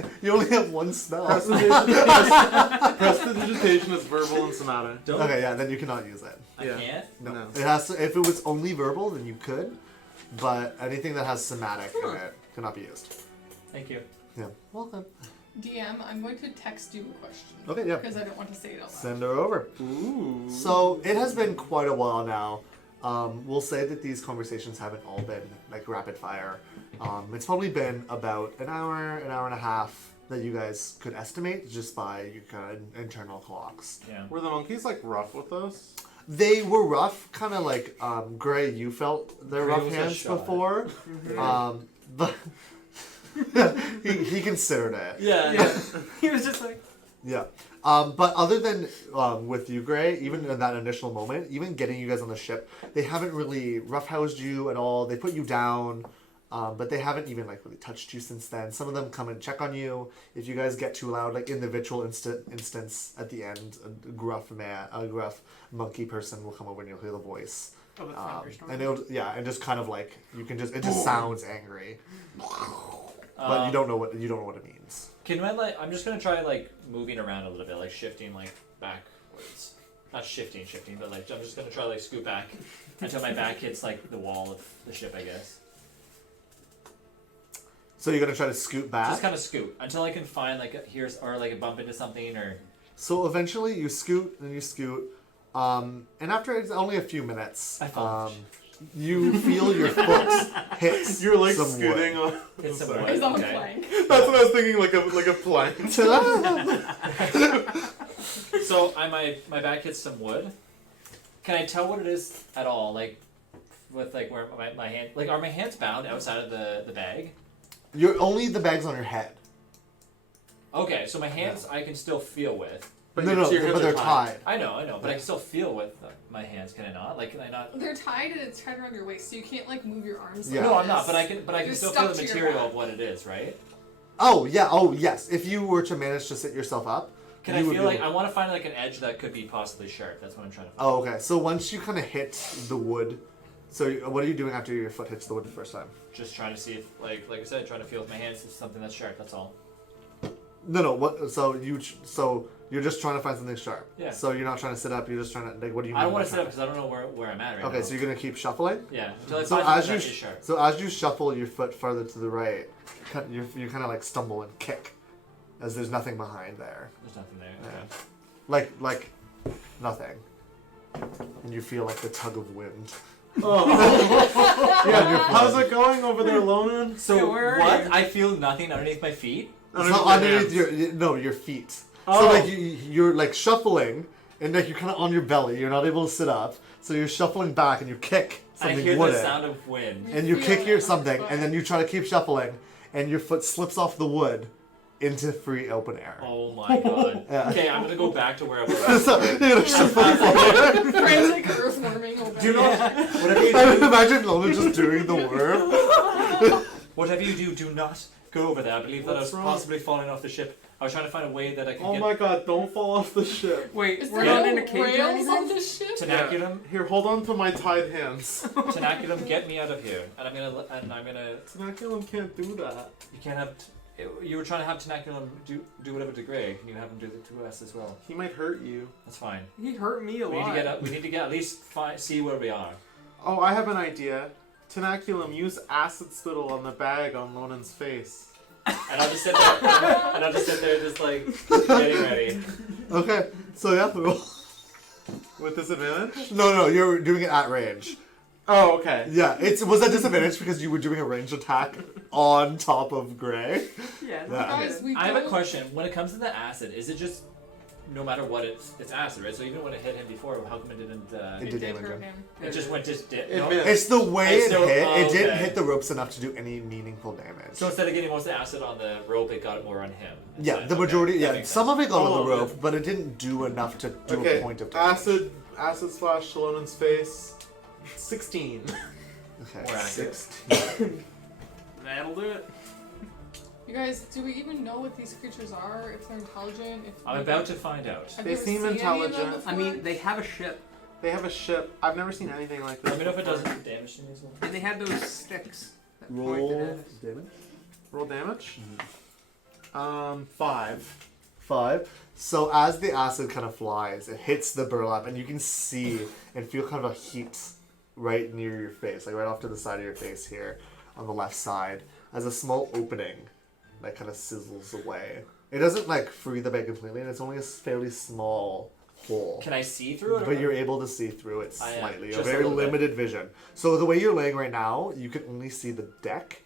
have one spell. Prestidigitation is verbal and somatic. Don't. Okay, yeah, then you cannot use it. I Yeah. can't. No. No. It has to. If it was only verbal, then you could, but anything that has somatic in it cannot be used. Thank you. Yeah. Welcome. DM, I'm going to text you a question. Okay, yeah. Because I don't want to say it out loud. Send her over. Ooh. So it has been quite a while now. We'll say that these conversations haven't all been like rapid fire. It's probably been about an hour and a half that you guys could estimate just by your kind of internal clocks. Yeah. Were the monkeys like rough with us? They were rough, kind of like Gray. You felt their Gray rough was a hands shot. before, but he considered it. Yeah. He was just like, Yeah. But other than with you, Gray, even in that initial moment, even getting you guys on the ship, they haven't really roughhoused you at all. They put you down, but they haven't even like really touched you since then. Some of them come and check on you. If you guys get too loud, like in the virtual instance at the end, a gruff monkey person will come over and you'll hear the voice. oh, the thunderstorm. And and just kind of like it just sounds angry, but you don't know what it means. Can I I'm just gonna try like moving around a little bit, like shifting like backwards. Not shifting, but like I'm just gonna try like scoot back until my back hits like the wall of the ship, I guess. So you're gonna try to scoot back. Just kind of scoot until I can find like a bump into something or. So eventually you scoot and you scoot, and after it's only a few minutes, I fall. you feel your foot hit. You're like some scooting wood. on. Hit some Sorry. wood. It's on a Okay. plank. That's what I was thinking, like a plank. So my back hits some wood. Can I tell what it is at all? Like with like where my hand like are my hands bound outside of the bag? You're only the bag's on your head. Okay, so my hands I can still feel with. But no, your hands but are they're tied. I know, but I can still feel with my hands. Can I not? Like, can I not? They're tied and it's tied around your waist, so you can't like move your arms. Yeah. Like No, I'm not. this. But I can You're still stuck feel the to your material back. of what it is, right? Oh yeah. Oh yes. If you were to manage to sit yourself up, Can you I would feel be like able- I want to find like an edge that could be possibly sharp? That's what I'm trying to find. Oh okay. So once you kind of hit the wood, so what are you doing after your foot hits the wood the first time? Just trying to see if like I said, trying to feel with my hands if something that's sharp. That's all. No. What? So you're just trying to find something sharp. Yeah. So you're not trying to sit up. You're just trying to like. What do you mean? I don't want by to sit up trying because I don't know where I'm at right now. Okay, so you're gonna keep shuffling. Yeah, until I So find as something you that is sharp. so as you shuffle your foot further to the right, you kind of like stumble and kick, as there's nothing behind there. There's nothing there. Yeah. Okay. Like nothing, and you feel like the tug of wind. Oh. Yeah. How's it going over there, Lonan? So Yeah, where are what? you? I feel nothing underneath my feet. It's not underneath your feet. Oh. So like you're like shuffling, and like you're kind of on your belly. You're not able to sit up, so you're shuffling back, and you kick I something hear the wooden, sound of wind. and you feel kick it your on something, foot. and then you try to keep shuffling, and your foot slips off the wood into free open air. Oh my god. Yeah. Okay, I'm gonna go back to where I was. So you're gonna shuffle forward. Friends like earthworming over. Do not. Whatever you I do, imagine Lola just doing the worm. whatever you do not go over there. I believe that I What's was wrong? possibly falling off the ship. I was trying to find a way that I could Oh get my god, don't fall off the ship. Wait, Is we're there not no in a cage or rails on anything? this ship? Tenaculum. Here, hold on to my tied hands. Tenaculum, get me out of here. And I'm gonna. Tenaculum can't do that. You can't have. You were trying to have Tenaculum do whatever to Greg. Can you have him do it to us as well? He might hurt you. That's fine. He hurt me a We need lot. to get up. We need to get at least see where we are. Oh, I have an idea. Tenaculum, use acid spittle on the bag on Lonan's face. And I'll just sit there. Just like getting ready. Okay, so yeah, roll. With disadvantage? No, you're doing it at range. Oh, okay. Yeah, it was a disadvantage because you were doing a ranged attack on top of Gray. Yeah. Yeah. Guys, we I have a don't- question. When it comes to the acid, is it just no matter what it's acid, right? So even when it hit him before, how come it didn't? It It did did damage hurt him. him. It just went just dip. It No? missed. It's the way It's it still- hit. It didn't okay. hit the ropes enough to do any meaningful damage. So instead of getting most of the acid on the rope, it got more on him. Yeah, instead. the Okay, majority. that Yeah, makes some sense. of it got on All the of rope, but it didn't do enough to do Okay, a point of damage. acid splash to Lonan's face. 16. Okay. More accurate. 16. That'll do it. You guys, do we even know what these creatures are? If they're intelligent? If I'm about to find out. Have They you ever seem seen any of them intelligent. I before? mean, they have a ship, They have a ship. I've never seen anything like this. Let me know if it before. does damage to me as well. and they had those sticks that Roll pointed at us. damage. Roll damage? 5. 5. So as the acid kind of flies, it hits the burlap, and you can see and feel kind of a heat right near your face, like right off to the side of your face here, on the left side, as a small opening that kind of sizzles away It doesn't like free the bag completely, and it's only a fairly small hole. Can I see through it? But you're able to see through it I am, slightly. just A a very little bit. limited vision. So the way you're laying right now, you can only see the deck.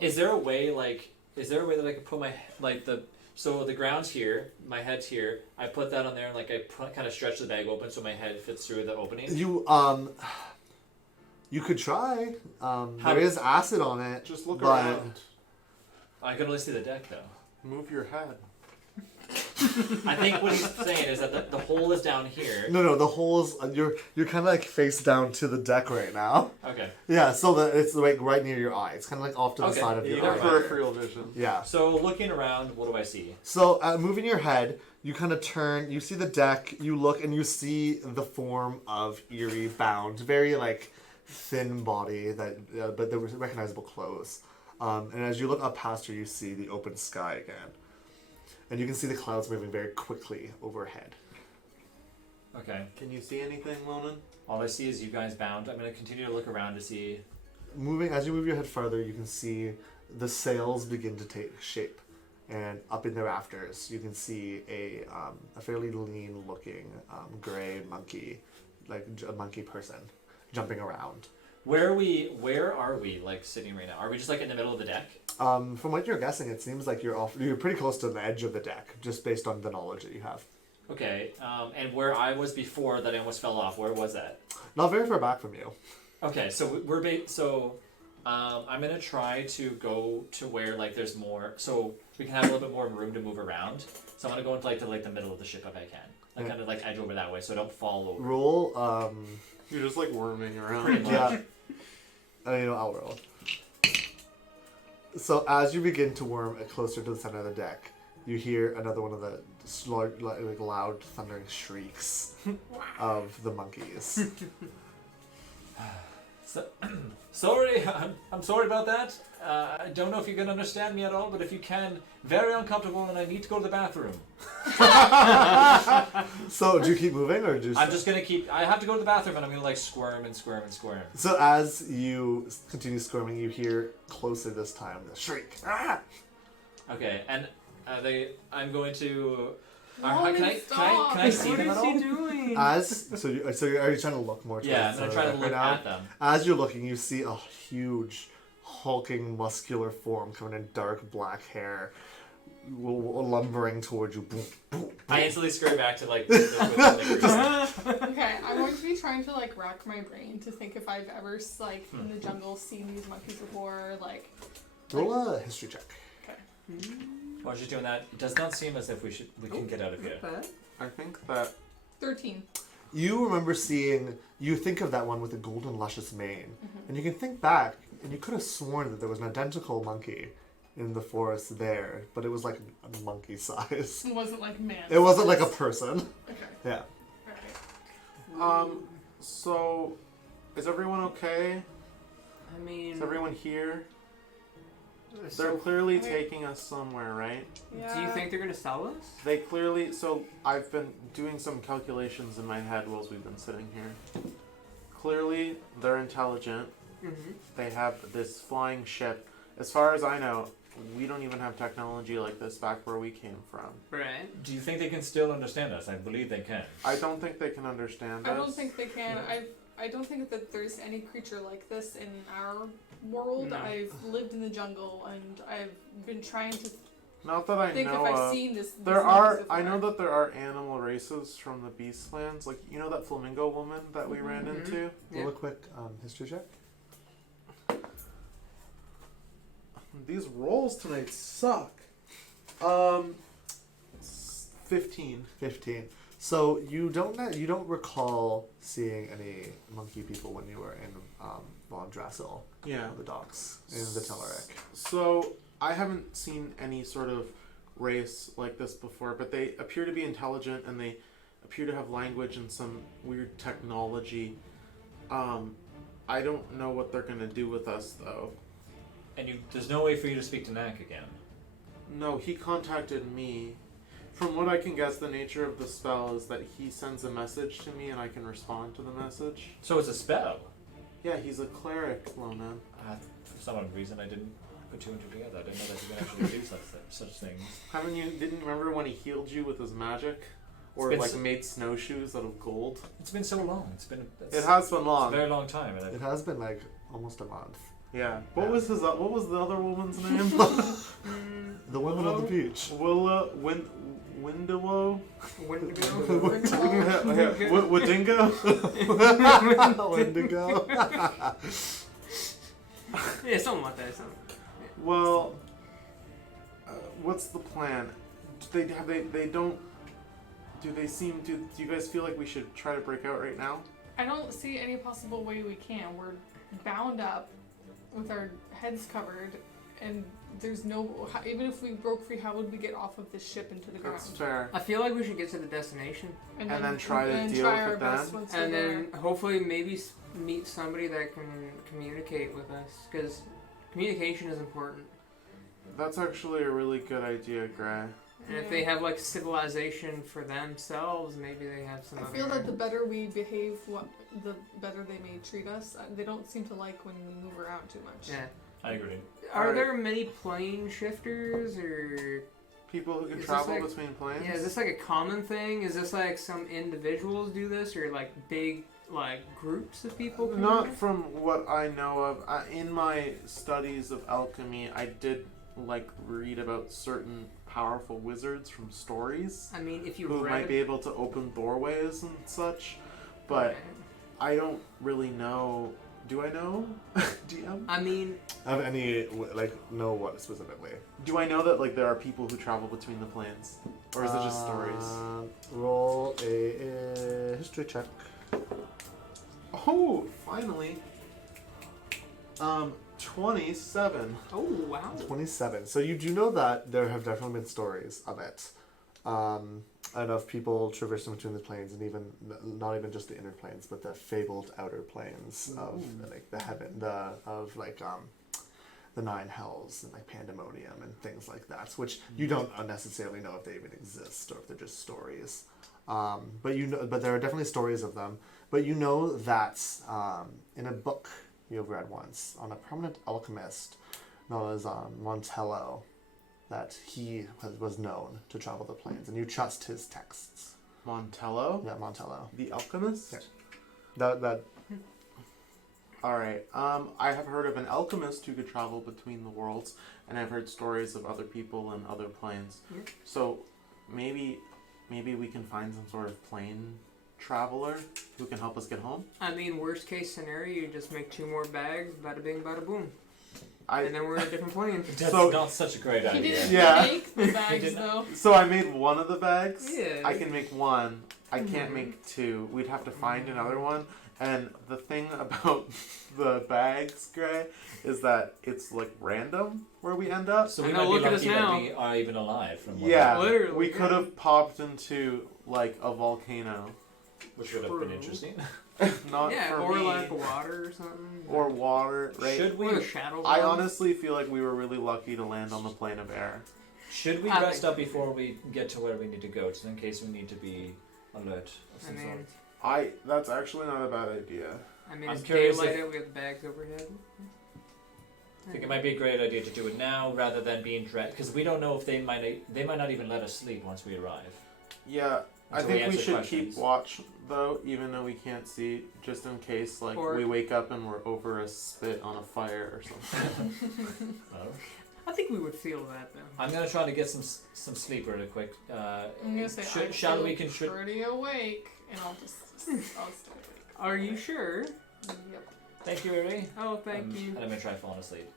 Is there a way that I could put so the ground's here, my head's here, I put that on there and kind of stretch the bag open so my head fits through the opening? You could try. There is acid on it. Just look but around. I can only see the deck though. Move your head. I think what he's saying is that the hole is down here. No, the holes. You're kind of like face down to the deck right now. Okay. Yeah, so that it's like right near your eye. It's kind of like off to the Okay, side of you your got eye. it. Peripheral vision. Yeah. So looking around, what do I see? So moving your head, you kind of turn. You see the deck. You look and you see the form of Eerie bound, very like thin body but there was recognizable clothes. And as you look up past her, you see the open sky again. And you can see the clouds moving very quickly overhead. Okay. Can you see anything, Lonan? All I see is you guys bound. I'm going to continue to look around to see. As you move your head farther, you can see the sails begin to take shape. And up in the rafters, you can see a fairly lean-looking gray monkey, like a monkey person, jumping around. Where are we like sitting right now? Are we just like in the middle of the deck? From what you're guessing, it seems like you're pretty close to the edge of the deck, just based on the knowledge that you have. Okay. And where I was before that I almost fell off, where was that? Not very far back from you. Okay, so I'm gonna try to go to where like there's more, so we can have a little bit more room to move around. So I'm gonna go into like the middle of the ship if I can, like kind of like edge over that way, so I don't fall over. Roll. You're just like worming around. Pretty much. Yeah. I'll roll. So as you begin to worm closer to the center of the deck, you hear another one of the loud thundering shrieks of the monkeys. Sorry, I'm sorry about that. I don't know if you can understand me at all, but if you can, very uncomfortable, and I need to go to the bathroom. So do you keep moving, or just? I'm just gonna I have to go to the bathroom, and I'm gonna like squirm and squirm and squirm. So as you continue squirming, you hear closer this time the shriek. Ah! Okay, and I'm going to. Lonan, Can I stop. see What them is at he all? doing? Are you trying to look more towards Yeah, I'm the gonna center try of to the deck look right now? at them. As you're looking, you see a huge, hulking, muscular form coming in dark black hair, lumbering towards you. Boom, boom, boom. I instantly scurry back to like. The Okay, I'm going to be trying to like rack my brain to think if I've ever like in the jungle seen these monkeys before. Like, Roll a history check. okay. While she's doing that, it does not seem as if we can get out of here. I think that 13. You remember seeing, you think of that one with the golden luscious mane, and you can think back, and you could have sworn that there was an identical monkey in the forest there, but it was like a monkey size. It wasn't like man. It wasn't like a person. Okay. Yeah. Alright. So, is everyone okay? I mean, Is everyone here? They're so, clearly Okay. taking us somewhere, right? Yeah. do you think they're gonna sell us? They clearly. So I've been doing some calculations in my head whilst we've been sitting here. Clearly, they're intelligent. Mm-hmm. They have this flying ship. As far as I know, we don't even have technology like this back where we came from. Right. Do you think they can still understand us? I believe they can. I don't think they can understand I us. don't think they can. I don't think that there's any creature like this in our world. No. I've lived in the jungle and I've been trying to Not that I think know if I've of. seen this. There these are. monkeys I know before. that there are animal races from the Beastlands. Like you know that flamingo woman that we ran Mhm. into. Yeah. Roll a quick history check. These rolls tonight suck. 15. 15. So you don't recall seeing any monkey people when you were in Von Drassel, Yeah. the docks in the Telerik. So I haven't seen any sort of race like this before, but they appear to be intelligent and they appear to have language and some weird technology. I don't know what they're gonna do with us though. And there's no way for you to speak to Knack again. No, he contacted me. From what I can guess, the nature of the spell is that he sends a message to me and I can respond to the message. So it's a spell. Yeah, he's a cleric, Lona. For some odd reason, I didn't put two and two together. I didn't know that you could actually do such things. Didn't remember when he healed you with his magic? Or been like so- made snowshoes out of gold? It's been so long. It It has been It's long. a very long time. And It has been like almost a month. Yeah. What was the other woman's name? The woman on the beach. Willa Windowo? Wendigo. Wadingo? Wendigo. Yeah, something like that. Well, what's the plan? Do you guys feel like we should try to break out right now? I don't see any possible way we can. We're bound up with our heads covered, and there's no. Even if we broke free, how would we get off of this ship into the ground? That's fair. I feel like we should get to the destination, And then try to deal try with our it best then? once and we're then hopefully maybe meet somebody that can communicate with us, because communication is important. That's actually a really good idea, Gray. And if they have like civilization for themselves, maybe they have some. I other... feel that the better we behave, the better they may treat us. They don't seem to like when we move around too much. Yeah. I agree. Are Alright. there many plane shifters or? People who can Is this travel like- between planes? Yeah, is this like a common thing? Is this like some individuals do this, or like big like groups of people? can do Not this? from what I know of. In my studies of alchemy, I did read about certain powerful wizards from stories I mean, if you who read might be able to open doorways and such, but Okay. I don't really know. Do I know? DM? I mean, Have any know what specifically? Do I know that there are people who travel between the planes, or is it just stories? Roll a history check. Oh, finally. 27. oh wow. 27. So you do know that there have definitely been stories of it. And of people traversing between the planes, and even not even just the inner planes, but the fabled outer planes of the heaven, the nine hells and pandemonium and things like that, which you don't necessarily know if they even exist or if they're just stories. But there are definitely stories of them. But you know that in a book you've read once on a prominent alchemist known as Montello, that he was known to travel the planes, and you trust his texts. Montello? Yeah, Montello. The alchemist? Yeah. That Alright, I have heard of an alchemist who could travel between the worlds, and I've heard stories of other people and other planes. Yeah. So maybe we can find some sort of plane traveler who can help us get home. I mean, worst case scenario, you just make 2 more bags, bada bing, bada boom, I and then we're in a different plane. That's So- not such a great He idea. didn't Yeah. make the bags did though. So I made one of the bags. Yeah. I can make one. I can't Mhm. make 2. We'd have to find another one. And the thing about the bags, Gray, is that it's random where we end up. So I we know, might look be at us lucky that now. we are even alive from what Yeah, happened, Literally, we yeah. could have popped into a volcano. which would have been True. interesting. Not Yeah, for or me. water or something. Or water, right? Should we Or a shadow. I bomb. honestly feel like we were really lucky to land on the plane of air. Should we I rest think- up before we get to where we need to go, just in case we need to be alert of I some sort? mean, That's actually not a bad idea. I'm I'm it's curious daylight if- out, we have the bags overhead. I think it might be a great idea to do it now rather than being dread, because we don't know if they might not even let us sleep once we arrive. Yeah, I Until think we answer should questions. keep watch though, even though we can't see, just in case Or- we wake up and we're over a spit on a fire or something. Oh. I think we would feel that though. I'm gonna try to get some sleep really quick. I'm gonna say I shall feel we should pretty awake, and I'll stay awake. Are you sure? Yep. Thank you, Uri. Oh, thank you. And I'm gonna try falling asleep.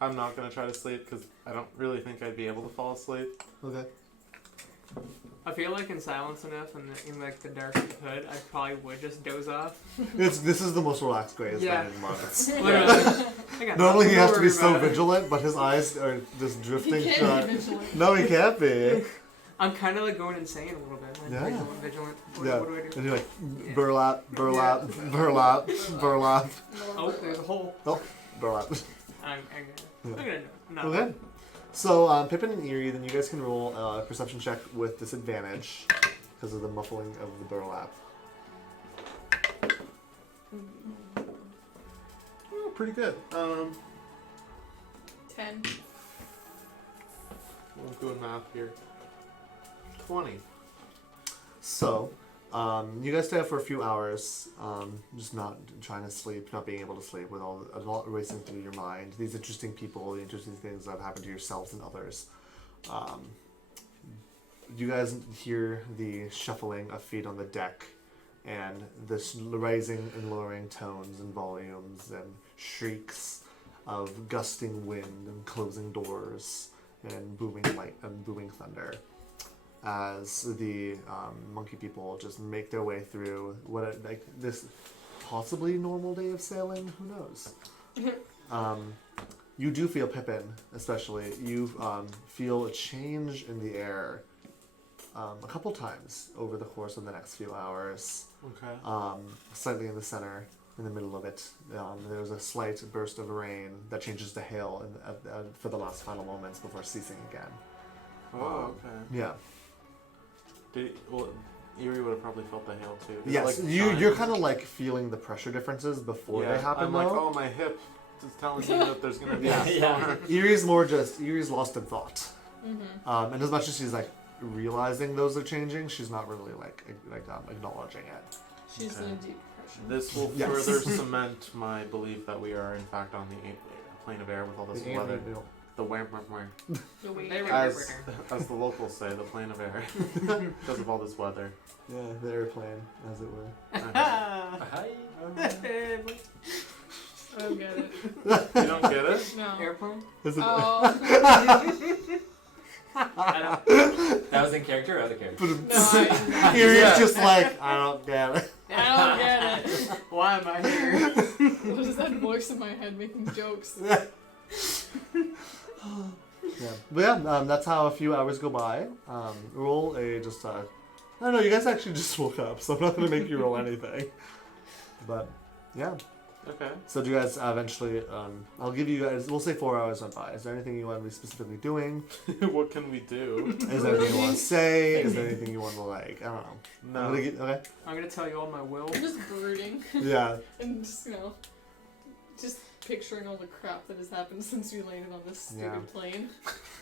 I'm not gonna try to sleep because I don't really think I'd be able to fall asleep. Okay. I feel like in Silence Enough and in the dark hood, I probably would just doze off. This is the most relaxed Gray has Yeah. been in months. Literally. I got Normally he nothing has to worry be so about. vigilant, but his eyes are just drifting. He can't be vigilant. No, he can't be. I'm kind of going insane a little bit. Yeah. Vigilant. Yeah. What do I do? And you're burlap, burlap, burlap, burlap, Oh, there's a hole. burlap. I'm Yeah. gonna no. Okay. So Pippin and Eerie, then you guys can roll a perception check with disadvantage because of the muffling of the burlap. Oh, pretty good. 10. I'm doing math here. 20. So, you guys stay up for a few hours, just not trying to sleep, not being able to sleep, with a lot racing through your mind. These interesting people, the interesting things that have happened to yourselves and others. You guys hear the shuffling of feet on the deck, and this rising and lowering tones and volumes and shrieks of gusting wind and closing doors and booming light and booming thunder, as the monkey people just make their way through this possibly normal day of sailing. Who knows? You do feel, Pippin, especially. You feel a change in the air a couple times over the course of the next few hours. Okay. Slightly in the center, in the middle of it, there's a slight burst of rain that changes to hail for the last final moments before ceasing again. Oh, okay. Yeah. Eerie would have probably felt the hail too. Yes, you're kind of like feeling the pressure differences before they happen. I'm like, oh, my hip is telling me that there's gonna be a storm. Erie's lost in thought. Mm-hmm. And as much as she's like realizing those are changing, she's not really like acknowledging it. She's Okay. in a deep depression. This will Yes. further cement my belief that we are in fact on the plane of air with all this weather. The wham. The way As the locals say, the plane of air. Because of all this weather. Yeah, the airplane, as it were. Hi. I don't get it. You don't get it? No. Airplane? Oh. That was in character or out of character? No, Erie's just like, I don't get it. I don't get it. Why am I here? What is that voice in my head making jokes? Yeah, but yeah, that's how a few hours go by. Roll I don't know, you guys actually just woke up, so I'm not going to make you roll anything. But, yeah. Okay. So do you guys eventually, I'll give you guys, we'll say 4 hours went by. Is there anything you want to be specifically doing? What can we do? Is there anything you want to say? Is there anything you want to like, I don't know. No. Okay. I'm gonna tell you all my will. I'm just brooding Yeah. and just picturing all the crap that has happened since we landed on this stupid plane.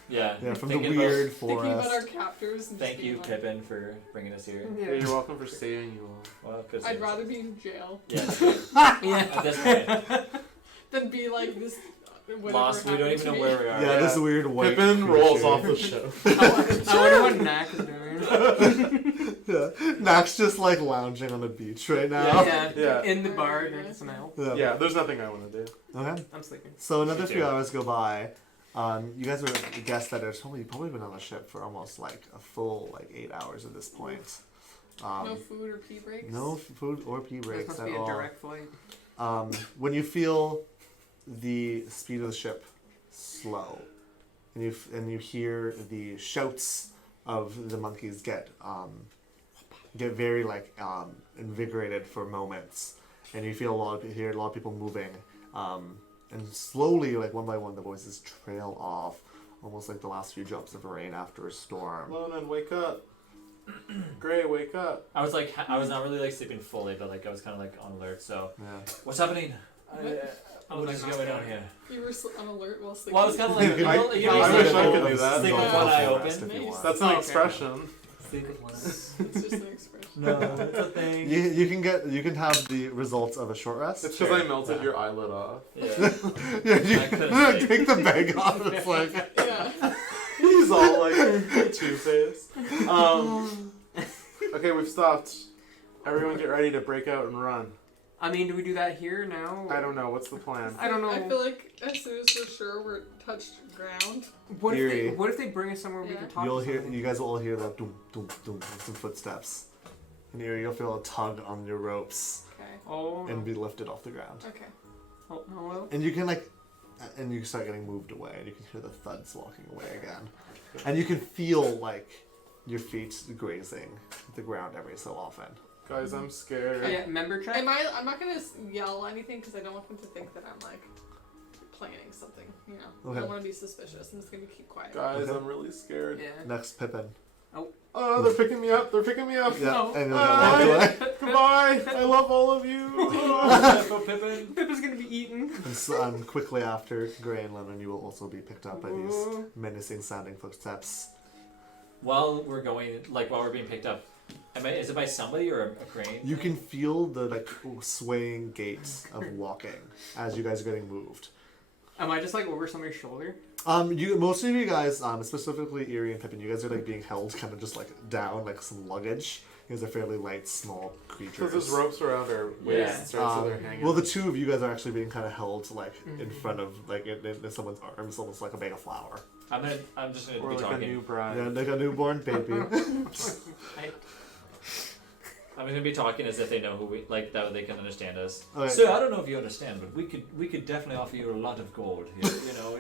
Yeah. Yeah, from the Thinking weird Thinking about forest. our captors and Thank just you, being like, Pippin, for bringing us here. Yeah, you're welcome for saving you all. Well, cause I'd rather be in jail Yeah. Yeah. At this point, than be like this. Whatever lost. We don't happened even to know me. where we are. Yeah, this weird white Pippin rolls creature. off the ship. I wonder what Knack is doing. Yeah. Mac's just like lounging on the beach right now. Yeah. In the bar, drinking some help. Yeah, there's nothing I want to do. Okay. I'm sleeping. So another Me few too. hours go by. You guys would guess that it's probably been on the ship for almost like a full 8 hours at this point. No food or pee breaks. No food or pee This breaks must at be a all. direct flight. When you feel the speed of the ship slow, and you hear the shouts of the monkeys get very invigorated for moments, and you feel hear a lot of people moving, and slowly, one by one, the voices trail off, almost like the last few drops of rain after a storm. Lonan, wake up. Gray, wake up. I was not really sleeping fully, but I was kind of on alert. So, Yeah. what's happening? What? What is going on here? You were on alert while sleeping. Well, I was kind of I wish I could do that. Sleep Go with full one eye rest open. if you Nice. want. That's an Okay. expression. Sleep with one eye. It's just an expression. No, it's a thing. You can have the results of a short rest. It's because I Sure. melted Yeah. your eyelid off. Yeah. Yeah, you I could've take the bag off. It's like Yeah. He's all Two-Face. Okay, we've stopped. Everyone get ready to break out and run. I mean, do we do that here now? I don't know. What's the plan? I don't know. I feel like as soon as we're sure we're touched ground. Eerie. What if they bring us somewhere we Yeah. can talk? you'll to hear, someone? you guys will all hear that doom doom doom, some footsteps, and you'll feel a tug on your ropes Okay. Oh. and be lifted off the ground. Okay. Oh, well. And you can and you start getting moved away, and you can hear the thuds walking away again, and you can feel your feet grazing the ground every so often. Guys, I'm scared. Yeah, member check. I'm not gonna yell anything because I don't want them to think that I'm planning something. You know. I Okay. don't want to be suspicious. I'm just gonna keep quiet. Guys, Okay. I'm really scared. Yeah. Next, Pippin. Oh, they're picking me up. They're picking me up. Yeah, No. and you'll walk away. Goodbye. I love all of you. Pippin. Pippa's gonna be eaten. And so, quickly after, Gray and Lennon, you will also be picked up by these Ooh. menacing sounding footsteps. While we're going, like while we're being picked up, is it by somebody or a crane? You can feel the like swaying gait of walking as you guys are getting moved. Am I just like over somebody's shoulder? Most of you guys, specifically Eerie and Pippin, you guys are like being held kind of just like down, like some luggage. You guys are fairly light, small creatures. Because there's ropes around our waists, right? So they're hanging. Well, the two of you guys are actually being kind of held like in front of like in someone's arms, almost like a bag of flour. I'm just gonna or be like a talking. new bride. Yeah, like a newborn baby. I'm gonna be talking as if they know who we like, that they can understand us. Okay. So I don't know if you understand, but we could definitely offer you a lot of gold here. You know,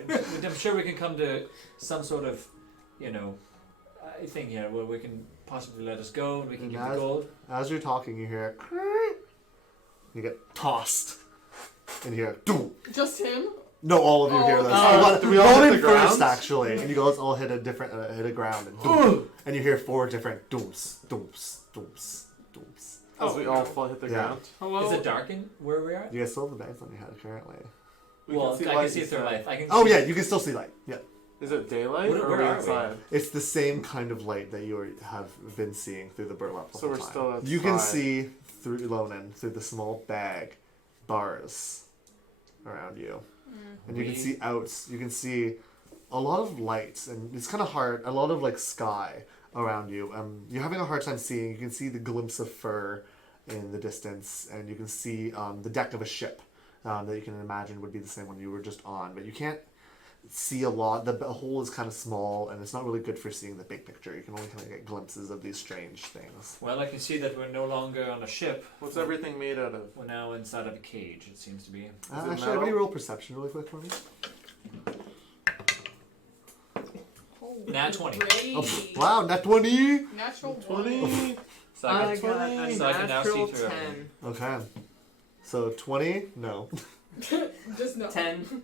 I'm sure we can come to some sort of, you know, thing here where we can possibly let us go and we can And give the gold. As you're talking, you hear you get tossed, and you hear doom. Just him? No, all of you hear this. Oh, we all hit the first, ground? actually, and you guys all hit a different hit a ground, and doom, and you hear 4 different dooms, dooms, dooms, dooms. As we all hit the Yeah. ground. Hello. Is it dark in where we are? You guys still have the bags on your head currently. Well, I can light see through inside. life. I can. Oh see- yeah, you can still see light. Yeah, Is it daylight Where or are we are we? inside? it's the same kind of light that have been seeing through the burlap the So whole we're time. still outside. You can see through Lonan, through the small bag, bars around you. And you can We- see you can see a lot of lights, and it's kind of hard, a lot of like sky around you. You're having a hard time seeing. You can see the glimpse of fur in the distance, and you can see the deck of a ship that you can imagine would be the same one you were just on, but you can't see a lot. The hole is kind of small, and it's not really good for seeing the big picture. You can only kind of get glimpses of these strange things. Well, I can see that we're no longer on a ship. What's everything made out of? We're now inside of a cage. It seems to be. it Actually, metal? everybody roll perception really quick for me. Nat 20. Great. Oh, wow, nat 20! Natural 20! So I I got got a so I can now see natural through everything. 10. Okay. So 20? No. Just no. 10.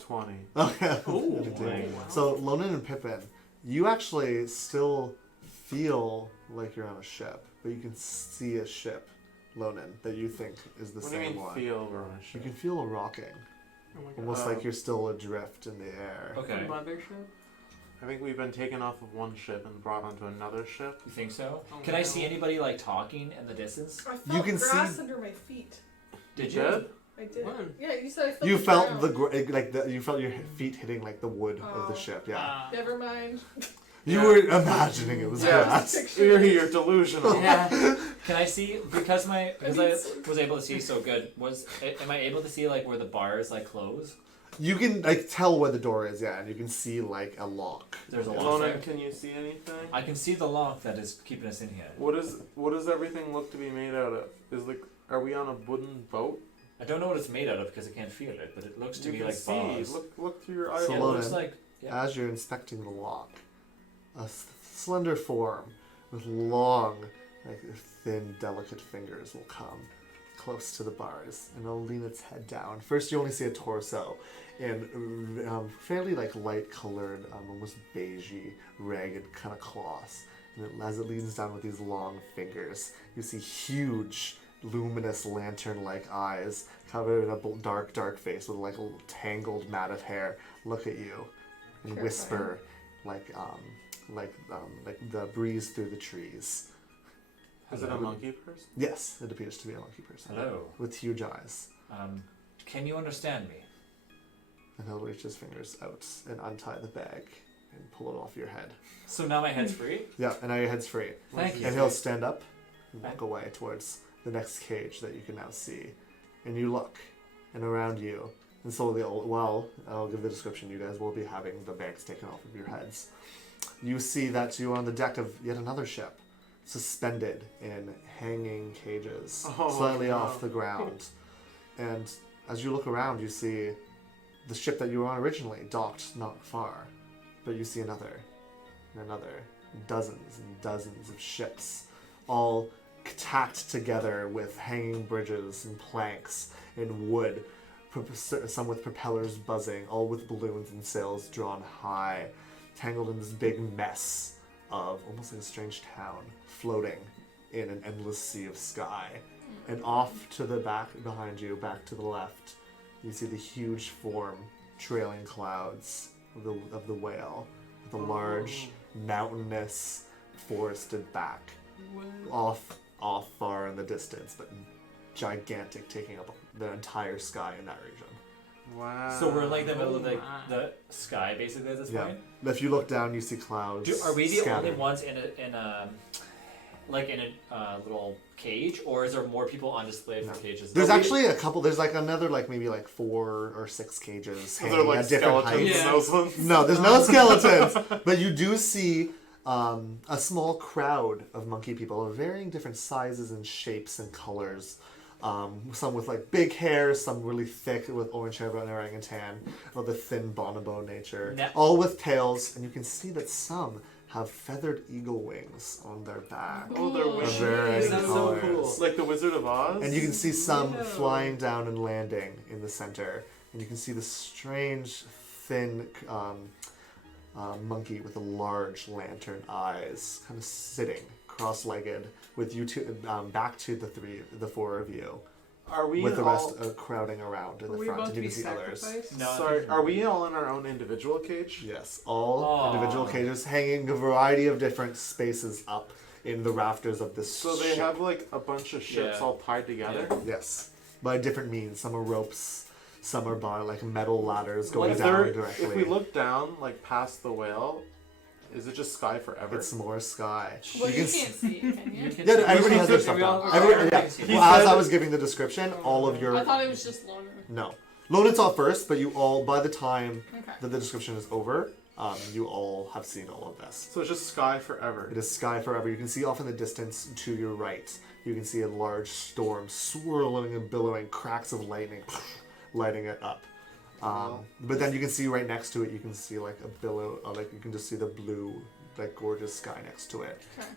20. Okay. Ooh, Good wow. day. So Lonan and Pippin, you actually still feel like you're on a ship, but you can see a ship, Lonan, that you think is the What do you same mean one. feel we're on a You ship? can feel a rocking, Oh my god. almost like you're still adrift in the air. Okay. Mothership? I think we've been taken off of one ship and brought onto another ship. You think so? Oh, Can I no. see anybody like talking in the distance? I felt You can grass see- under my feet. Did You you? did? I did. When? Yeah, you said I felt You the felt ground. you felt your feet hitting like the wood of the Oh. ship. Yeah. Never mind. You Yeah. were imagining it was Yeah. grass. You're delusional. Yeah. Can I see because I was able to see so good? Am I able to see like where the bars like close? You can like tell where the door is, yeah, and you can see like a lock. There's a Yeah. lock. Lonan, can you see anything? I can see the lock that is keeping us in here. What does everything look to be made out of? Are we on a wooden boat? I don't know what it's made out of because I can't feel it, but it looks to You be can like see. bars. Look through your So eyes. Yeah, it Lonan, looks like yeah. As you're inspecting the lock, a slender form with long, like thin, delicate fingers will come close to the bars, and it'll lean its head down. First, you only see a torso in fairly like light-colored, almost beigey, ragged kind of cloths. And as it leans down with these long fingers, you see huge, luminous lantern-like eyes covered in a dark face with like a tangled mat of hair. Look at you and Terrifying. whisper, like the breeze through the trees. Is it a monkey person? Yes, it appears to be a monkey person Hello. with huge eyes. Can you understand me? And he'll reach his fingers out and untie the bag and pull it off your head. So now my head's free. Yeah, and now your head's free. Thank you. And he'll stand up and walk away towards the next cage that you can now see. And you look, and around you, and slowly, I'll give the description. You guys will be having the bags taken off of your heads. You see that you are on the deck of yet another ship, suspended in hanging cages, Oh, slightly no. off the ground. And as you look around, you see the ship that you were on originally docked not far. But you see another, and another, dozens and dozens of ships, all tacked together with hanging bridges and planks and wood, some with propellers buzzing, all with balloons and sails drawn high, tangled in this big mess of almost like a strange town, floating in an endless sea of sky. And off to the back, behind you, back to the left, you see the huge form trailing clouds of the whale, with a large, mountainous, forested back, off far in the distance, but gigantic, taking up the entire sky in that region. Wow. So we're like the middle of the sky basically at this Yeah. point. If you look down, you see clouds. Are we the scattered. only ones in a little cage, or is there more people on display for No. cages? There's actually a couple. There's like another, like maybe like 4 or 6 cages So they're hanging like at different skeletons heights. in those ones? No, there's no skeletons, but you do see a small crowd of monkey people of varying different sizes and shapes and colors. Some with like big hair, some really thick with orange hair but an orangutan, or the thin bonobo nature. All with tails, and you can see that some have feathered eagle wings on their back. Oh, they're Ooh. wings. Varying That's so colors. cool. Like the Wizard of Oz? And you can see some Ew. flying down and landing in the center. And you can see the strange, thin monkey with the large lantern eyes, kind of sitting cross-legged, with you two back to the 4 of you, Are we with the all... rest crowding around in Are the we front, about and to you be can see others. sacrificed? No. Sorry, are we all in our own individual cage? Yes, all Aw. individual cages hanging a variety of different spaces up in the rafters of this So they ship. have like a bunch of ships Yeah. all tied together? Yes, by different means. Some are ropes, some are by like metal ladders going If down there- directly. If we look down, like past the whale, is it just sky forever? It's more sky. Well, you s- can't see it, can you? Yeah, no, everybody has their We stuff all- down. we Everybody, all- yeah. He Well, as said- I was giving the description, all of your I thought it was just longer. no. Loaded's off first, but you all, by the time Okay. that the description is over, you all have seen all of this. So it's just sky forever. It is sky forever. You can see off in the distance to your right. You can see a large storm swirling and billowing, cracks of lightning lighting it up. But then you can see right next to it, you can see like a billow, like you can just see the blue, like gorgeous sky next to it. Okay.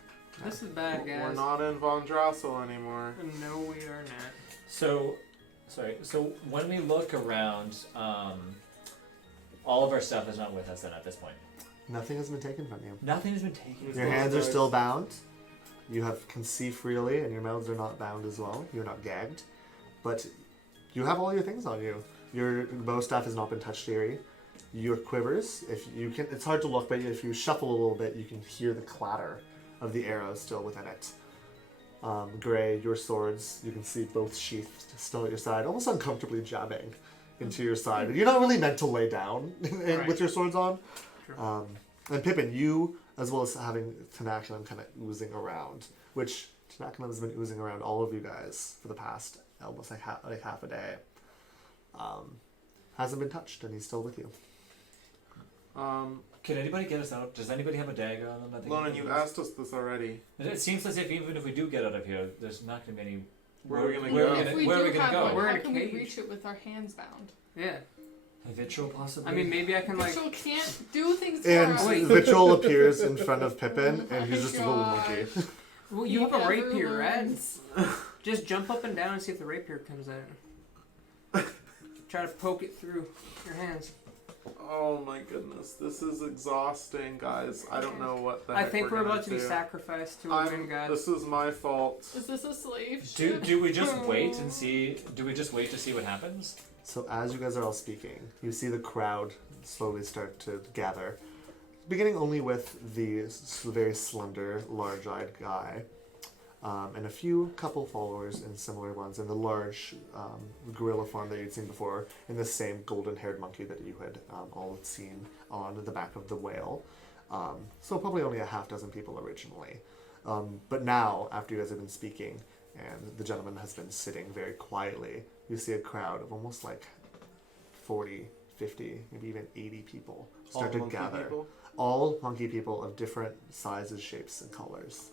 This is bad, guys. We're not in Von Drossel anymore. No, we are not. So when we look around, all of our stuff is not with us then at this point. Nothing has been taken from you. Nothing has been taken. Your hands are still bound. You can see freely, and your mouths are not bound as well. You're not gagged, but you have all your things on you. Your bow staff has not been touched, Eerie. Your quivers, if you can, it's hard to look, but if you shuffle a little bit, you can hear the clatter of the arrows still within it. Gray, your swords, you can see both sheathed still at your side, almost uncomfortably jabbing into your side. You're not really meant to lay down Right. with your swords on. True. And Pippin, you, as well as having Tanaculum kind of oozing around, which Tanaculum has been oozing around all of you guys for the past almost like half a day. Hasn't been touched, and he's still with you. Can anybody get us out? Does anybody have a dagger on them? that they can Lonan, use? you asked us this already. It seems as if even if we do get out of here, there's not going to be any. Where are we gonna where go? Are we If gonna, we where do are we gonna have go? one, We're how in a can we cage. reach it with our hands bound? Yeah. A vitriol possibly. I mean, maybe I can like. Mitchell can't do things for And us. Wait. Vitriol appears in front of Pippin, Oh and he's my just a little gosh. monkey. Well, you He have a never rapier, right? learns. Just jump up and down and see if the rapier comes out. Try to poke it through your hands. Oh my goodness, this is exhausting, guys. I don't know what the I heck think we're gonna about to be do. sacrificed to a wind god. This is my fault. Is this a slave Do, ship? do we just wait and see? Do we just wait to see what happens? So as you guys are all speaking, you see the crowd slowly start to gather, beginning only with the very slender, large-eyed guy, and a couple followers and similar ones, and the large gorilla form that you'd seen before, and the same golden-haired monkey that you had all seen on the back of the whale. So probably only a half dozen people originally. But now, after you guys have been speaking, and the gentleman has been sitting very quietly, you see a crowd of almost like 40, 50, maybe even 80 people start All to monkey gather. people? All monkey people of different sizes, shapes, and colors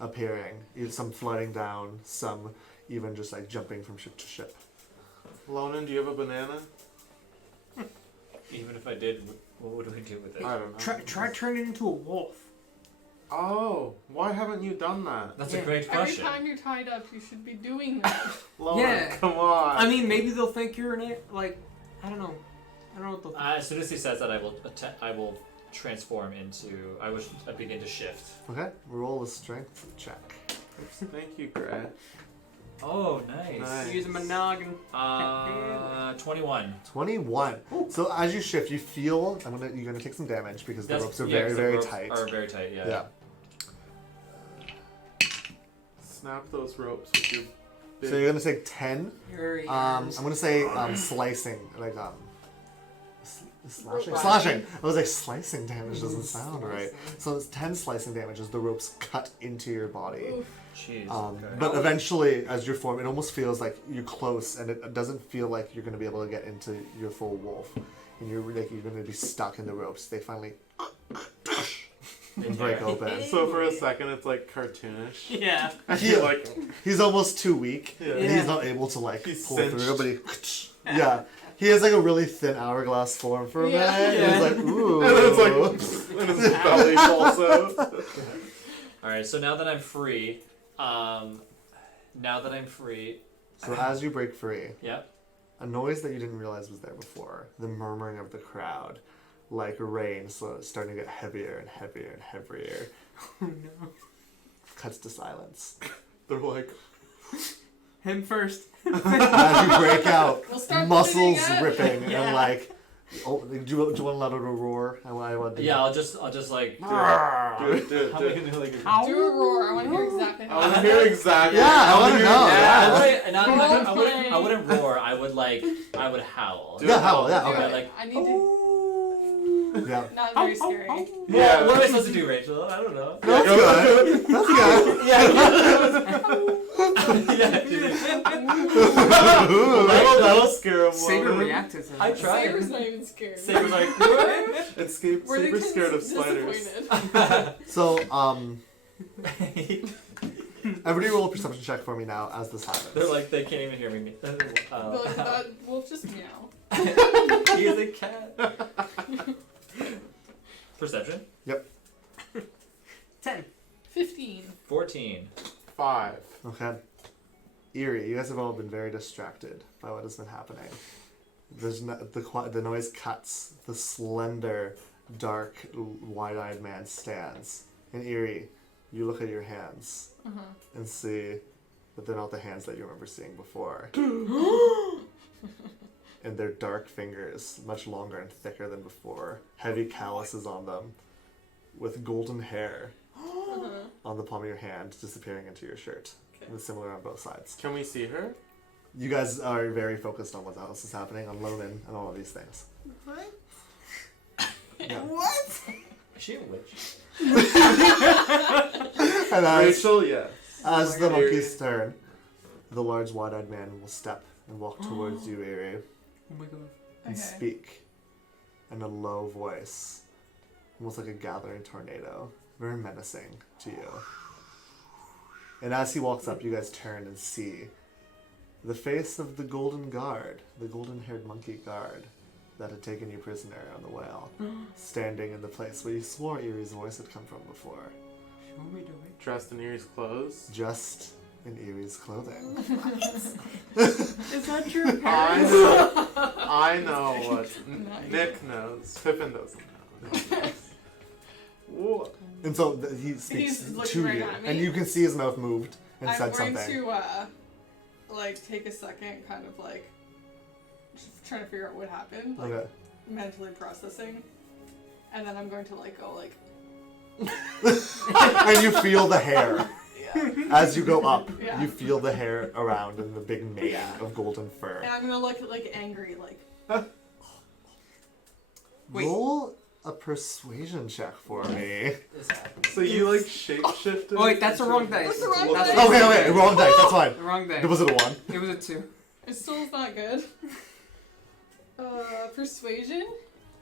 appearing. Some flooding down, some even just like jumping from ship to ship. Lonan, do you have a banana? Even if I did, what would we do with it? I don't know. Try turning it into a wolf. Oh, why haven't you done that? That's Yeah. a great Every question. time you're tied up, you should be doing that. Lonan, Yeah. come on. I mean, maybe they'll think you're an like. I don't know. I don't know what they'll think. As soon as he says that, I will transform into. I will begin to shift. Okay, roll a strength check. Thank you, Gret. Oh, nice. Nice. Use a monogamous. 21. 21. So as you shift, you feel you're gonna take some damage because the ropes are very, 'cause the very ropes tight. Are very tight. Yeah. Yeah. Snap those ropes with your big... So you're gonna take 10. I'm gonna say slicing, like slashing. Rope Slashing. I was like slicing damage doesn't sound right. So it's 10 slicing damage as the ropes cut into your body. Oof. Jeez. Um, okay. But eventually, as you're formed, it almost feels like you're close, and it doesn't feel like you're gonna be able to get into your full wolf, and you're gonna be stuck in the ropes. They finally break open. So for a second, it's like cartoonish. Yeah. You're like, He's almost too weak, Yeah. and he's not able to like He's pull cinched. through. But yeah, he has like a really thin hourglass form for a minute. Yeah. And he's like, ooh. and then it's like, and his belly falls out. All right. So now that I'm free, So as you break free, yeah. a noise that you didn't realize was there before, the murmuring of the crowd, like rain, so it's starting to get heavier and heavier and heavier, Oh no. cuts to silence. They're like, Him first. As you break out, We'll start muscles bleeding out. ripping Yeah. and like, oh, do you want to let out a roar? I want to. Yeah. I'll just like. do it, How am I gonna do like? Do a roar. I want to hear exactly I how want to it hear sounds. exactly. Yeah, I wanna hear know, exactly. yeah. I wouldn't roar. I would howl. Do Yeah, it. howl, yeah, Do okay. it. like- I need to. Yeah. Not very scary. Well, what am I supposed to do, Rachel? I don't know. That's good. That's good. Yeah. That'll scare him. Saber reacted to that. I tried. Saber's not even scared. Saber's like, what? It's We're the Saber's kids scared of spiders. disappointed. So, everybody roll a perception check for me now as this happens. They're like, they can't even hear me. But like, that wolf just meow. He's a cat. Perception? 10. 15. 14. 5. Okay. Eerie, you guys have all been very distracted by what has been happening. There's the noise cuts. The slender, dark, wide-eyed man stands. And Eerie, you look at your hands and see that they're not the hands that you remember seeing before. And they're dark fingers, much longer and thicker than before. Heavy calluses on them, with golden hair on the palm of your hand, disappearing into your shirt. And it's similar on both sides. Can we see her? You guys are very focused on what else is happening, on Lonan and all of these things. What? Yeah. What? Is she a witch? And Rachel, yes. as the Eerie. monkeys turn, the large wide-eyed man will step and walk towards you, Eerie, Oh my god. and Okay. speak in a low voice, almost like a gathering tornado, very menacing to you. And as he walks up, you guys turn and see the face of the golden guard, the golden-haired monkey guard that had taken you prisoner on the whale, standing in the place where you swore Eerie's voice had come from before, Show me the way. Dressed in Eerie's clothes. just in Eerie's clothing. Is that your I parents? know. I know what Nice. Nick knows. Pippin doesn't know. Whoa. And so he speaks He's looking to right you, at me. and you can see his mouth moved and I'm said going something. to like take a second, kind of like just trying to figure out what happened, like Okay. mentally processing, and then I'm going to like go like And you feel the hair. yeah, As you go up, Yeah. you feel the hair around in the big mane Yeah. of golden fur. and I'm gonna look like angry, like Wait. Roll a persuasion check for me. This happens. So you like shapeshifted? Oh wait, that's the wrong dice. That's the wrong That's dice. Okay, wrong dice, that's fine. The wrong dice. Was it a 1? It was a 2. it still is not good. Persuasion,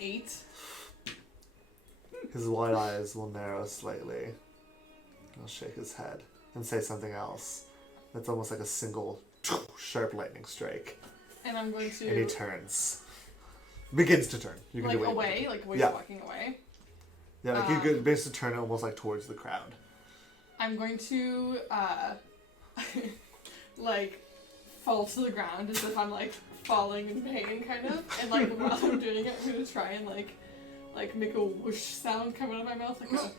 8. His wide eyes will narrow slightly. He'll shake his head and say something else. It's almost like a single sharp lightning strike. And I'm going And he to turns. Begins to turn. You can like do it. away, like when Yeah. you're walking away. Yeah, like you could basically turn it almost like towards the crowd. I'm going to like fall to the ground as if I'm like falling in pain, kind of. And like while I'm doing it, I'm gonna try and like make a whoosh sound coming out of my mouth, like a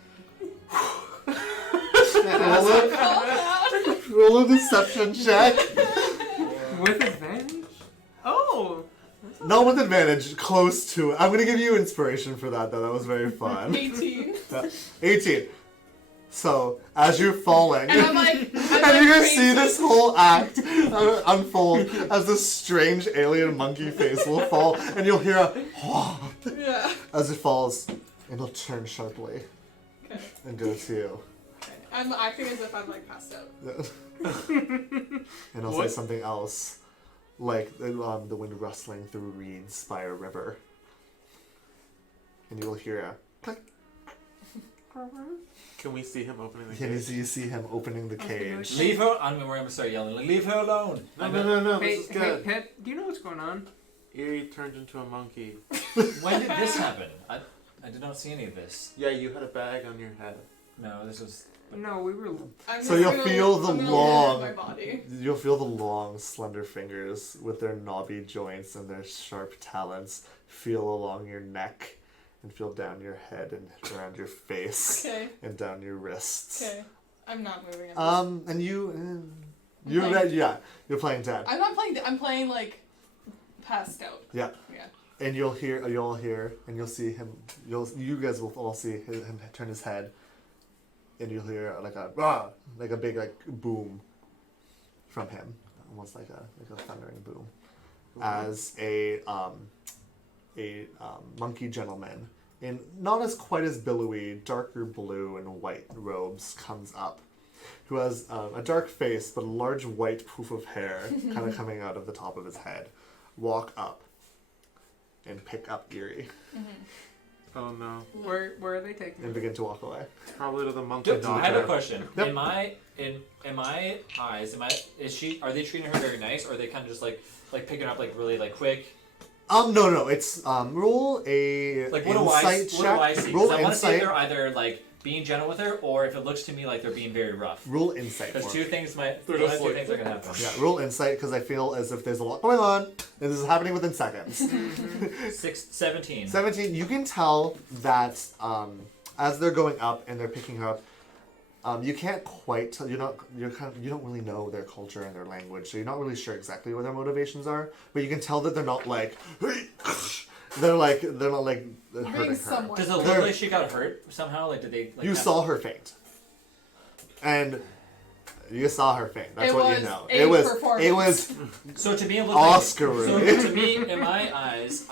Roll it. fall sound. Roll a deception check. With advantage? Oh! Not with advantage, close to it. I'm gonna give you inspiration for that, though. That was very fun. 18. 18. So, as you're falling, And I'm like, and you're gonna see this whole act unfold as this strange alien monkey face will fall, and you'll hear a Yeah. as it falls, and it'll turn sharply Okay. and go to you. I'm acting as if I'm like passed out. And I'll say What? something else, like the wind rustling through reeds by a river, and you'll hear a click. Can we see him opening the And cage? you see him opening the cage. Leave her. I'm gonna start yelling. Like, leave her alone. No, Hey, this is hey, good. Pip, do you know what's going on? Erie turned into a monkey. When did this happen? I did not see any of this. Yeah, you had a bag on your head. No, this was. No, we were. I'm So just you'll gonna- feel the I'm gonna long- look at my body. You'll feel the long, slender fingers with their knobby joints and their sharp talons feel along your neck and feel down your head and around your face Okay. and down your wrists. Okay. I'm not moving. And you're playing- ready. Yeah, you're playing dead. I'm not playing. I'm playing like passed out. Yeah. Yeah. And you'll hear, and you'll see him. You guys will all see him turn his head, and you'll hear like a big boom from him, almost like a thundering boom, as a monkey gentleman in not as quite as billowy, darker blue and white robes comes up, who has a dark face but a large white poof of hair kind of coming out of the top of his head. Walk up and pick up Erie Oh no. Where are they taking and us? begin to walk away. Probably to the monkey I have a doctor. question. Yep. In my eyes, are they treating her very nice, or are they kind of just like picking her up like really like quick? No, it's roll a Like insight check. what do I see? Roll Because I want to see if insight. they're either like being gentle with her, or if it looks to me like they're being very rough. Roll insight. Because for two me. things They're one just of two like- things are gonna happen. Yeah, roll insight because I feel as if there's a lot going on and this is happening within seconds. 17. 17. You can tell that as they're going up and they're picking her up, you can't quite tell. You don't really know their culture and their language, so you're not really sure exactly what their motivations are. But you can tell that they're not like they're not like hurting her. somewhat. Does it look They're- like she got hurt somehow? Like did they? Like, You have- saw her faint, and you saw her faint. That's It what you was know. a It was performance. So to me, it looked Oscar like. worthy. So to me, in my eyes,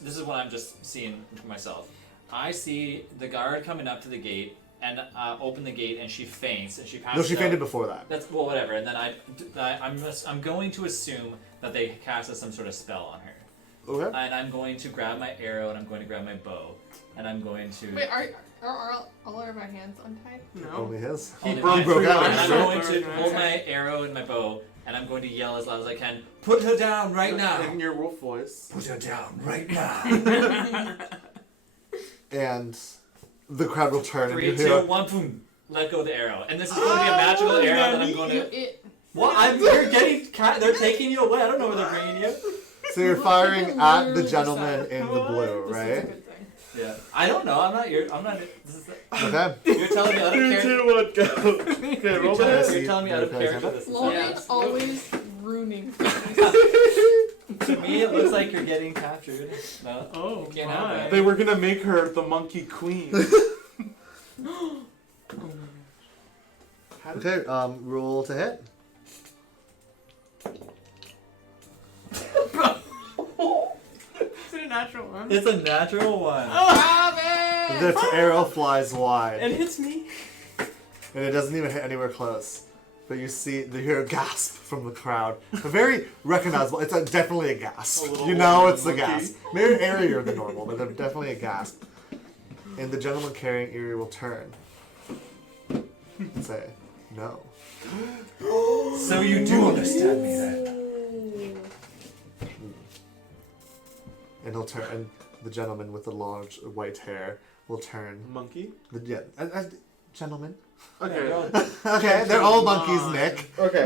this is what I'm just seeing for myself. I see the guard coming up to the gate and open the gate, and she faints and she passes. No, she out. fainted before that. That's well, whatever. And then I'm going to assume that they cast some sort of spell on her, Okay. and I'm going to grab my arrow and I'm going to grab my bow, and I'm going to. Wait, are all of my hands untied? No. Only his. Only broke mine. broke out. And I'm going Sorry. to hold my arrow and my bow, and I'm going to yell as loud as I can. Put her down right now. In your wolf voice. Put her down right now. And the crowd will turn and 3, you 2, hear 1, boom. Let go of the arrow, and this is going to be a magical arrow that I'm going to. It. What? They're getting. They're taking you away. I don't know where they're bringing you. so you're firing at the gentleman in the blue, This is a right? good thing. Yeah. I don't know. I'm not. I'm not. This is. Okay. You're telling me out of character. 1, go. Okay, You're roll telling, that. you're telling me out of Okay, character. This is Lolly Yeah. always ruining things. To me, it looks like you're getting captured. No. Oh, You can't have my. that. They were gonna make her the monkey queen. How did- Okay, roll to hit. Is it a natural one? It's a natural one. Stop it! The arrow flies wide, It hits me. and it doesn't even hit anywhere close. But you hear a gasp from the crowd. A very recognizable. It's definitely a gasp. A little You know older it's a monkey. gasp. Maybe airier than normal, but they're definitely a gasp. And the gentleman carrying Erie will turn and say, "No." So you do understand me then. And he'll turn. And the gentleman with the large white hair will turn. Monkey? Gentleman. Okay. Okay, they're all monkeys, Nick. Okay.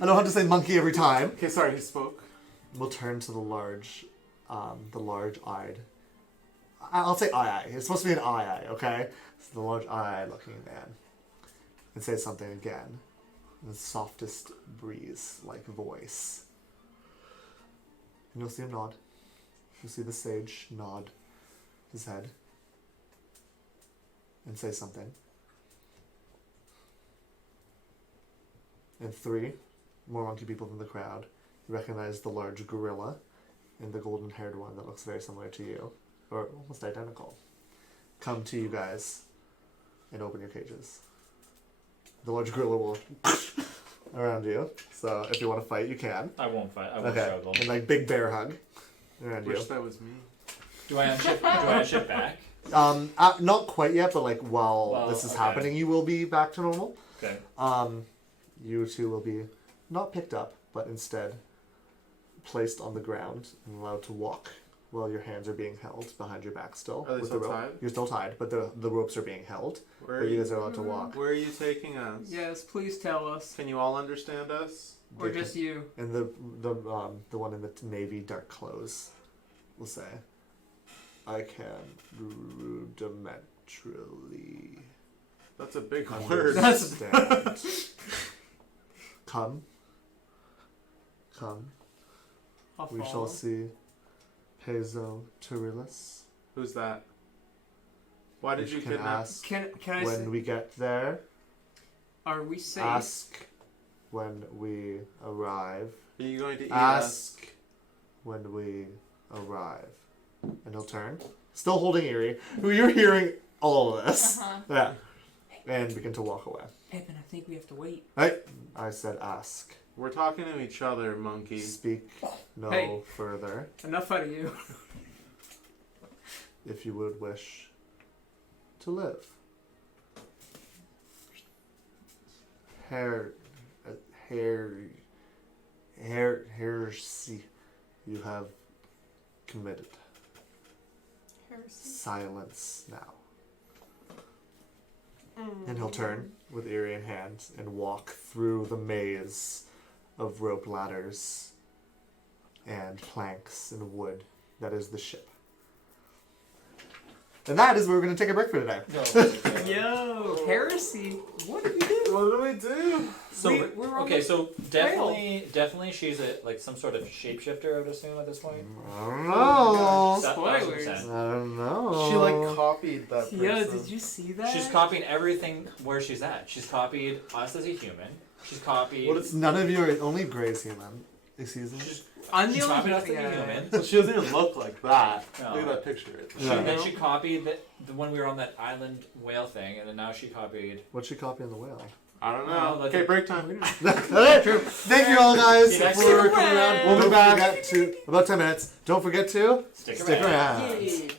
I don't have to say monkey every time. Okay, sorry, he spoke. We'll turn to the large-eyed. I'll say eye. It's supposed to be an eye, okay? It's the large eye looking man. And say something again. the softest breeze-like voice. And you'll see him nod. You'll see the sage nod his head and say something. And 3 more monkey people in the crowd. You recognize the large gorilla and the golden-haired one that looks very similar to you, or almost identical. Come to you guys and open your cages. The large gorilla will around you, so if you want to fight, you can. I won't fight. I won't Okay, struggle. and like big bear hug around you. Wish that was me. Do I unship back? Not quite yet, but like while Well, this is okay. happening, you will be back to normal. Okay. You two will be not picked up, but instead placed on the ground and allowed to walk while your hands are being held behind your back still. Are they with still the rope. tied? You're still tied, but the ropes are being held. Where But are you you? guys are allowed to walk. Where are you taking us? Yes, please tell us. Can you all understand us? Or just you. And the one in the navy dark clothes will say, "I can rudimentarily That's a big word. understand." Come. I'll We follow. shall see Peso Terilis. Who's that? Why did you can kidnap? ask Can I when say, we get there. are we safe? Ask when we arrive. Are you going to eat us? Ask when we arrive. And he'll turn. Still holding Eerie, who you're hearing all of this. Uh-huh. Yeah. And begin to walk away. Pippin, I think we have to wait. Hey, I said ask. We're talking to each other, monkey. Speak no Hey. further. Enough out of you. If you would wish to live. Heresy you have committed. Heresy. Silence now. And he'll turn with Eerie in hand and walk through the maze of rope ladders and planks and wood that is the ship. And that is where we're going to take a break for today. Yo, heresy. What did we do? What do we do? So we're on okay, the so definitely she's like some sort of shapeshifter, I would assume at this point. I don't know. That Spoilers. 1,000%. I don't know. She like copied that person. Yo, did you see that? She's copying everything where she's at. She's copied us as a human. She's copied. What is- None of you are only Gray's human. Excuse me. I'm the She's only copied us as a yeah. human. So she doesn't even look like that. No. Look at that picture. Right there. She, Yeah. then she copied the when we were on that island whale thing, and then now she copied. What's she copying the whale? I don't Oh, know. that's Okay, it. break time. Okay. Thank you all guys See you next for week. coming around. We'll be back to about 10 minutes. Don't forget to Stick stick around. around. Yay.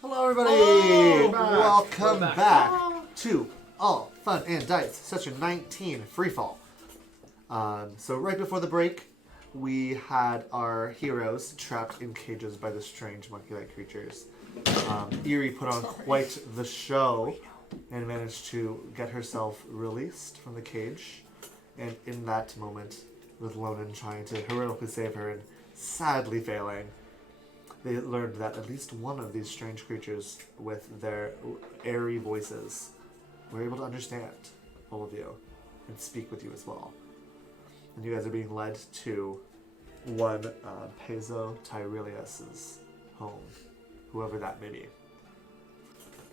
Hello everybody. Oh, Welcome We're back. back to All Fun and Dice Session 19 Freefall. So right before the break, we had our heroes trapped in cages by the strange monkey-like creatures. Eerie put on quite the show and managed to get herself released from the cage. And in that moment, with Lonan trying to heroically save her and sadly failing, they learned that at least one of these strange creatures with their airy voices were able to understand all of you and speak with you as well. And you guys are being led to one Peso Tyrelius's home, whoever that may be.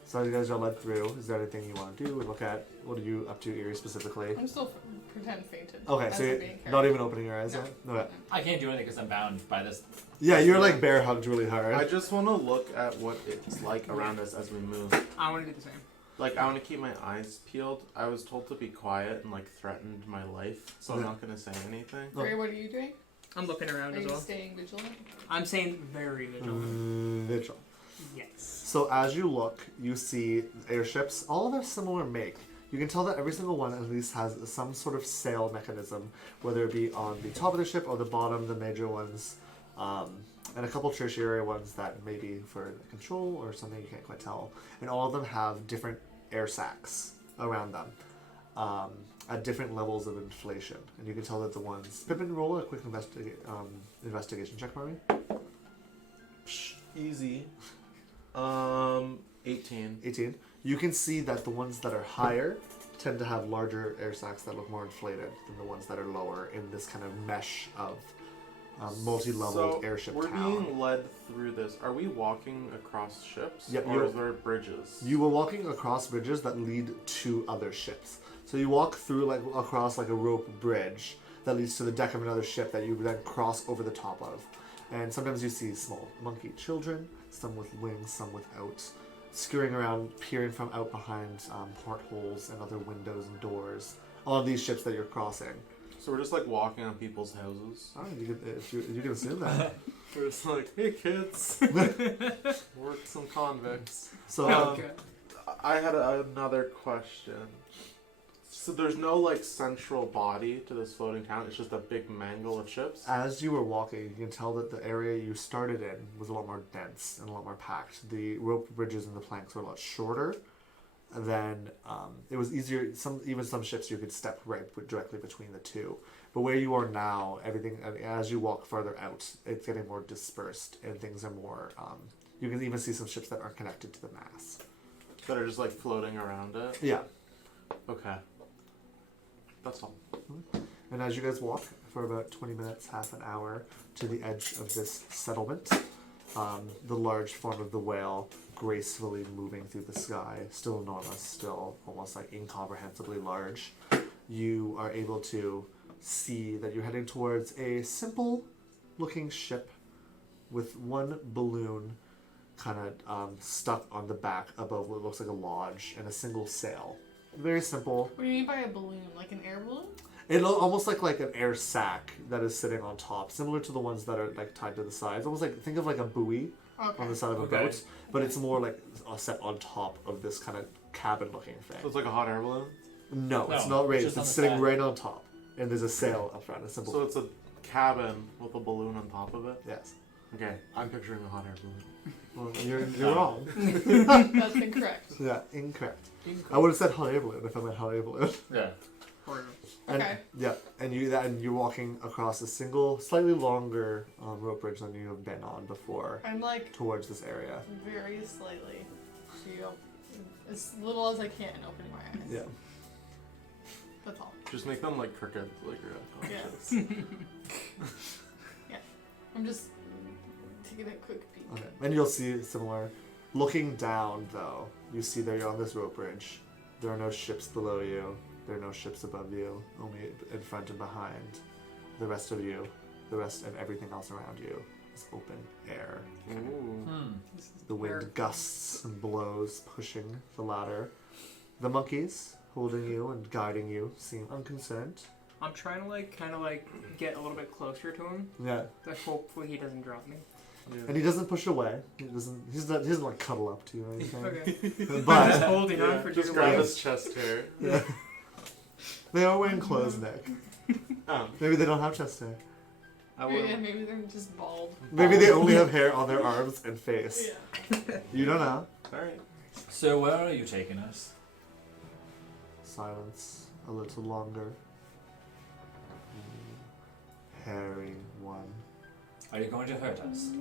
So you guys are led through. Is there anything you want to do and look at? What are you up to, Eerie, specifically? I'm still pretend fainted. Okay, as so a you're main not character. even opening your eyes No. yet? Okay. I can't do anything because I'm bound by this. Yeah, you're like bear hugged really hard. I just want to look at what it's like around us as we move. I want to do the same. Like, I want to keep my eyes peeled. I was told to be quiet and, like, threatened my life, so I'm Yeah. not going to say anything. Gray, what are you doing? I'm looking around Are as you well. staying vigilant? I'm saying very vigilant. Vigil. Yes. So as you look, you see airships, all of a similar make. You can tell that every single one at least has some sort of sail mechanism, whether it be on the top of the ship or the bottom, the major ones, and a couple tertiary ones that may be for control or something you can't quite tell. And all of them have different air sacs around them at different levels of inflation. And you can tell that the ones... Pippin, roll a quick investigation check for me. Easy. 18. 18. You can see that the ones that are higher tend to have larger air sacs that look more inflated than the ones that are lower in this kind of mesh of multi-leveled airship we're town. being led through this. Are we walking across ships? Yep, or is there bridges? You were walking across bridges that lead to other ships. So you walk through across a rope bridge that leads to the deck of another ship that you then cross over the top of. And sometimes you see small monkey children, some with wings, some without, scurrying around, peering from out behind portholes and other windows and doors on these ships that you're crossing. So we're just walking on people's houses. Oh, you can assume that. We're just hey kids, we're some convicts. So Okay. I had another question. So there's no central body to this floating town. It's just a big mangle of ships. as you were walking, you can tell that the area you started in was a lot more dense and a lot more packed. The rope bridges and the planks were a lot shorter. Then it was easier. Some ships you could step directly between the two. But where you are now, everything as you walk further out, it's getting more dispersed and things are more. You can even see some ships that aren't connected to the mass. That are just floating around it. Yeah. Okay. That's all. And as you guys walk for about 20 minutes, half an hour, to the edge of this settlement, the large form of the whale gracefully moving through the sky, still enormous, still almost incomprehensibly large, you are able to see that you're heading towards a simple looking ship with one balloon kind of stuck on the back above what looks like a lodge and a single sail. Very simple. What do you mean by a balloon? Like an air balloon? It almost like an air sac that is sitting on top, similar to the ones that are tied to the sides. Almost think of a buoy Okay. on the side of a boat, but it's more set on top of this kind of cabin-looking thing. So it's like a hot air balloon. No, it's No, not it's raised. just on It's the sitting side. right on top, and there's a sail up front. A simple. So it's a cabin with a balloon on top of it. Yes. Okay, I'm picturing a hot air balloon. Well, you're No. wrong. That's incorrect. Yeah, incorrect. I would have said hot air balloon if I meant hot air balloon. Yeah. And, Okay. Yeah, and you're walking across a single, slightly longer rope bridge than you have been on before I'm towards this area. very slightly. So you don't, as little as I can opening my eyes. Yeah. That's all. Just make them crooked, you're Yeah. unconscious. I'm just taking a quick peek. Okay. And you'll see similar. Looking down, though, you see that you're on this rope bridge. There are no ships below you. There are no ships above you. Only in front and behind. The rest of you, the rest of everything else around you, is open air. Ooh. The wind gusts and blows, pushing the ladder. The monkeys, holding you and guiding you, seem unconcerned. I'm trying to get a little bit closer to him. Yeah. But hopefully he doesn't drop me. And he doesn't push away. He doesn't cuddle up to you or anything. Okay. I'm But just holding on for just dear grab life. his chest hair. yeah. They are wearing clothes, Nick. Oh, Maybe they don't have chest hair. I Yeah, would. maybe they're just bald. Maybe they only have hair on their arms and face. Yeah. You don't know. All right. So where are you taking us? Silence a little longer. Hairy one. Are you going to hurt us?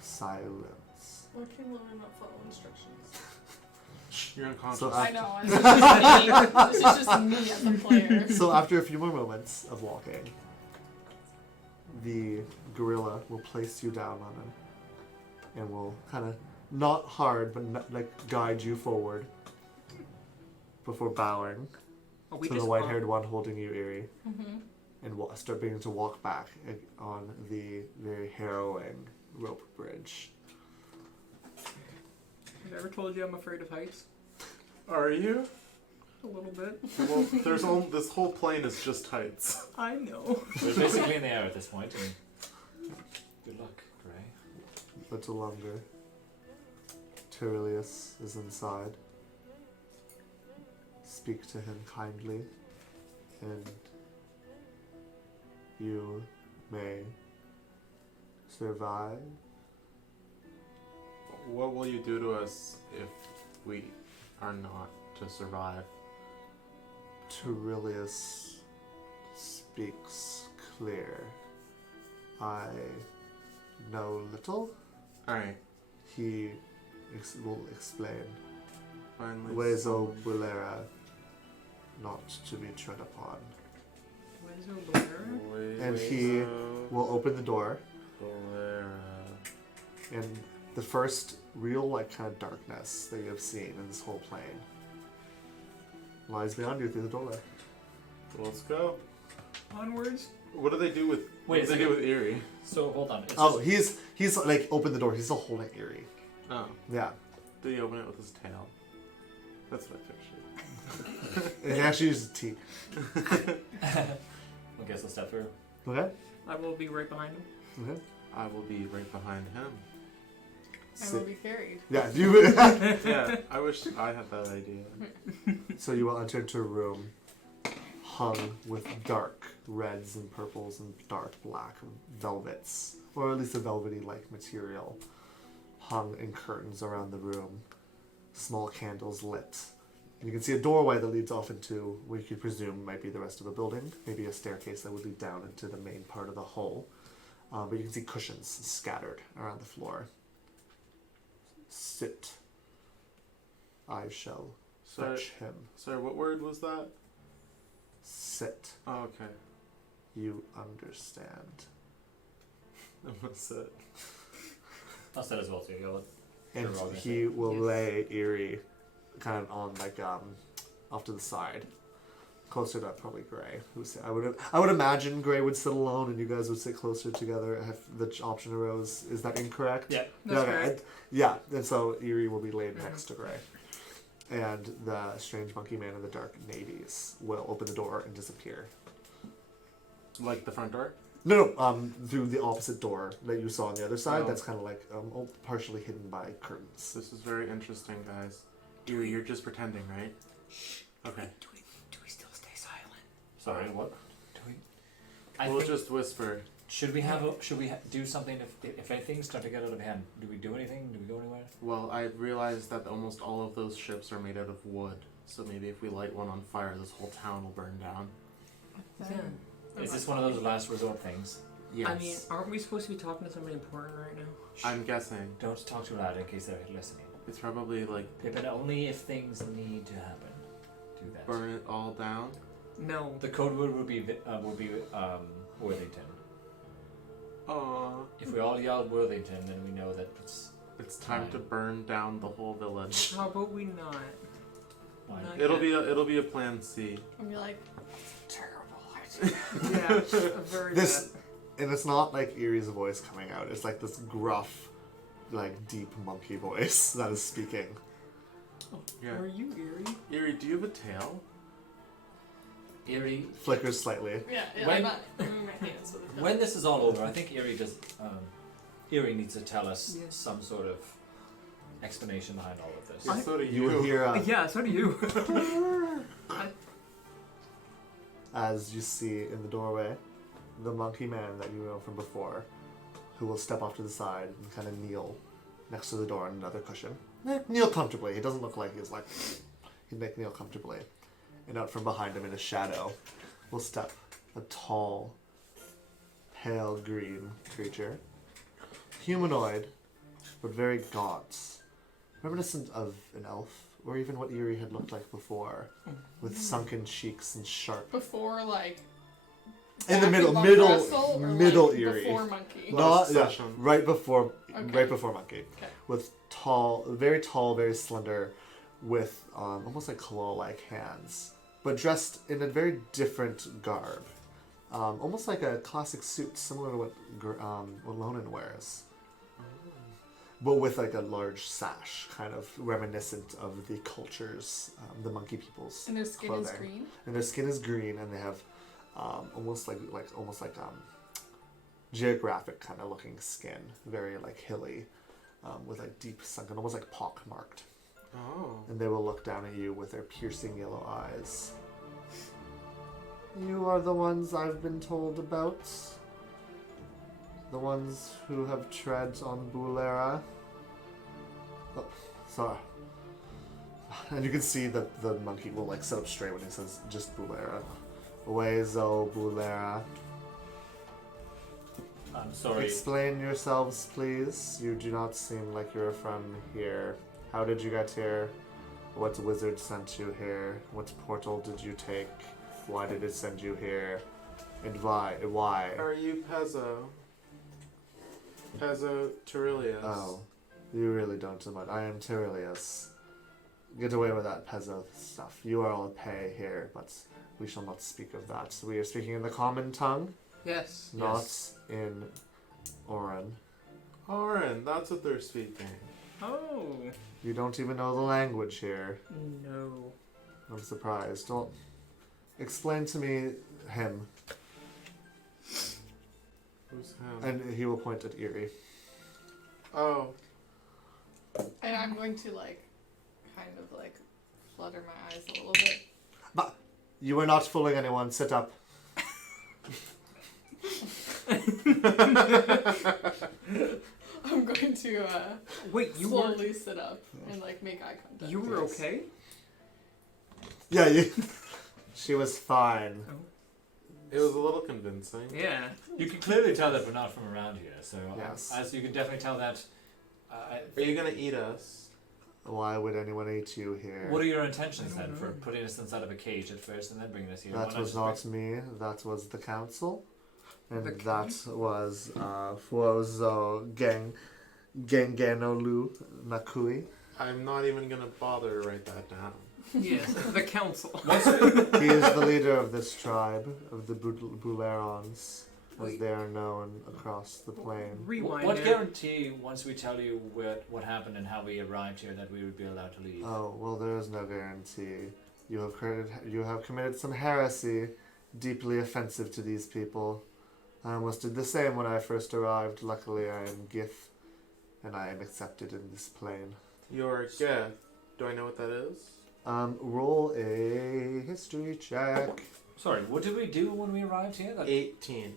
Silence. Why can Lily not follow instructions? You're unconscious. So I know. This is just me as a player. So after a few more moments of walking, the gorilla will place you down on him and will kind of, not hard, but guide you forward before bowing Oh, we to the just white-haired one holding you, Eerie, Mm-hmm. and start beginning to walk back on the very harrowing rope bridge. Have I ever told you I'm afraid of heights? Are you? A little bit. Well, this whole plane is just heights. I know. We're basically in the air at this point. And good luck, Gray. A little longer. Turilius is inside. speak to him kindly, and you may survive. What will you do to us if we are not to survive? Terilius speaks clear. I know little. Alright, He will explain. finally. Ways of Bulera not to be tread upon. What is Oblera? And he will open the door, Bolera. and the first real, like, kind of darkness that you have seen in this whole plane lies beyond you through the doorway. Let's go. Onwards. What do they do with? Wait a what do they do second. with Erie? So hold on. It's Oh, just- he's like opened the door. He's still holding Erie. Oh, Yeah, did he open it with his tail? That's what I pictured. and he actually uses teeth. okay, so step through. Okay. I will be right behind him. Okay. I will be right behind him. I will be carried. Yeah. You. Yeah, I wish I had that idea. So you will enter into a room hung with dark reds and purples and dark black velvets, or at least a velvety-like material, hung in curtains around the room. Small candles lit. You can see a doorway that leads off into what you could presume might be the rest of the building, maybe a staircase that would lead down into the main part of the hull. But you can see cushions scattered around the floor. Sit. I shall Sir, fetch him. sir, what word was that? Sit. Oh, okay. You understand. I'm gonna sit. I'll set as well too. Go with. And Sure, I'll he will Yes. lay Erie kind of on like off to the side, closer to probably Gray. I would imagine Gray would sit alone and you guys would sit closer together if the option arose. Is that incorrect? Yeah. That's Okay. correct. Yeah, and so Erie will be laid next to Gray. And the strange monkey man in the dark navies will open the door and disappear. Like the front door? No, through the opposite door that you saw on the other side. Oh. That's kind of like partially hidden by curtains. This is very interesting, guys. Erie, you're just pretending, right? Okay. Do we still stay silent? Sorry. What? Do we? I We'll think. just whisper. Should we do something if things start to get out of hand? Do we do anything? Do we go anywhere? Well, I realized that almost all of those ships are made out of wood. So maybe if we light one on fire, this whole town will burn down. Is this one of those last resort things? Yes. I mean, aren't we supposed to be talking to somebody important right now? I'm guessing. Don't talk too loud in case they're listening. It's probably like Pippin, only if things need to happen. Do that. burn it all down. No. The code word would be Worthington. Aww. If we all yell Worthington, then we know that It's time to burn down the whole village. How about we not? fine. Not It'll be a plan C. And you're like, Yeah, very This, bad. and it's not like Erie's voice coming out. It's like this gruff, like deep monkey voice that is speaking. Yeah. Are you Erie? Erie, do you have a tail? Erie. Flickers slightly. yeah, When- I'm not moving my hands. So there's When this is all over, I think Erie does. Erie needs to tell us Yes. some sort of explanation behind all of this. Yeah, so do You will hear Yeah, so do you. as you see in the doorway the monkey man that you know from before, who will step off to the side and kind of kneel next to the door on another cushion. Kneel comfortably. He doesn't look like he's like. He'd make kneel comfortably. And out from behind him in a shadow will step a tall, pale green creature. Humanoid, but very gaunt. Reminiscent of an elf, or even what Erie had looked like before, with sunken cheeks and sharp. before like. In the back middle, Buck middle, Russell, or, middle like, Erie. Before monkey. Last Not, yeah, session. right before Okay. Monkey, Okay. with tall, very slender, with almost like claw-like hands, but dressed in a very different garb, almost like a classic suit, similar to what Lonan wears, but with like a large sash, kind of reminiscent of the cultures, the monkey people's And their skin is clothing. green. And their skin is green, and they have almost like geographic kind of looking skin, very like hilly, with like deep sunken, almost like pock marked. Oh. and they will look down at you with their piercing yellow eyes. You are the ones I've been told about. The ones who have tread on Bulera. Oh, sorry. And you can see that the monkey will like sit up straight when he says just Bulera. Wezo Bulera. I'm sorry. Explain yourselves, please. You do not seem like you're from here. How did you get here? What wizard sent you here? What portal did you take? Why did it send you here? And why? Are you Pezzo? Pezzo Terilius. Oh, you really don't so much. I am Terilius. Get away with that Pezzo stuff. You are all pay here, but we shall not speak of that. We are speaking in the common tongue, Yes. not in Orin. Orin, that's what they're speaking. Oh. You don't even know the language here. No. I'm surprised. Don't explain to me him, Who's him? and he will point at Eerie. Oh, And I'm going to kind of flutter my eyes a little bit. But you are not fooling anyone. Sit up. I'm going to Wait, you were slowly sit up and make eye contact. you were okay? Yeah, you. She was fine. it was a little convincing. Yeah. You can clearly tell that we're not from around here, so Yes. as you can definitely tell that. Are you gonna eat us? Why would anyone eat you here? What are your intentions then for putting us inside of a cage at first and then bringing us here? Why That was just not me. That was the council, and The that was Fuozo Gengenolu Nakui. I'm not even gonna bother to write that down. Yes. The council. He is the leader of this tribe of the Bulerons, as Wait. they are known across the plain. Rewind. What it. guarantee, once we tell you what happened and how we arrived here, that we would be allowed to leave? Oh well, there is no guarantee. You have committed some heresy, deeply offensive to these people. I almost did the same when I first arrived. Luckily, I am Gith, and I am accepted in this plane. Your gift. Do I know what that is? Roll a history check. Sorry, what did we do when we arrived here? 18.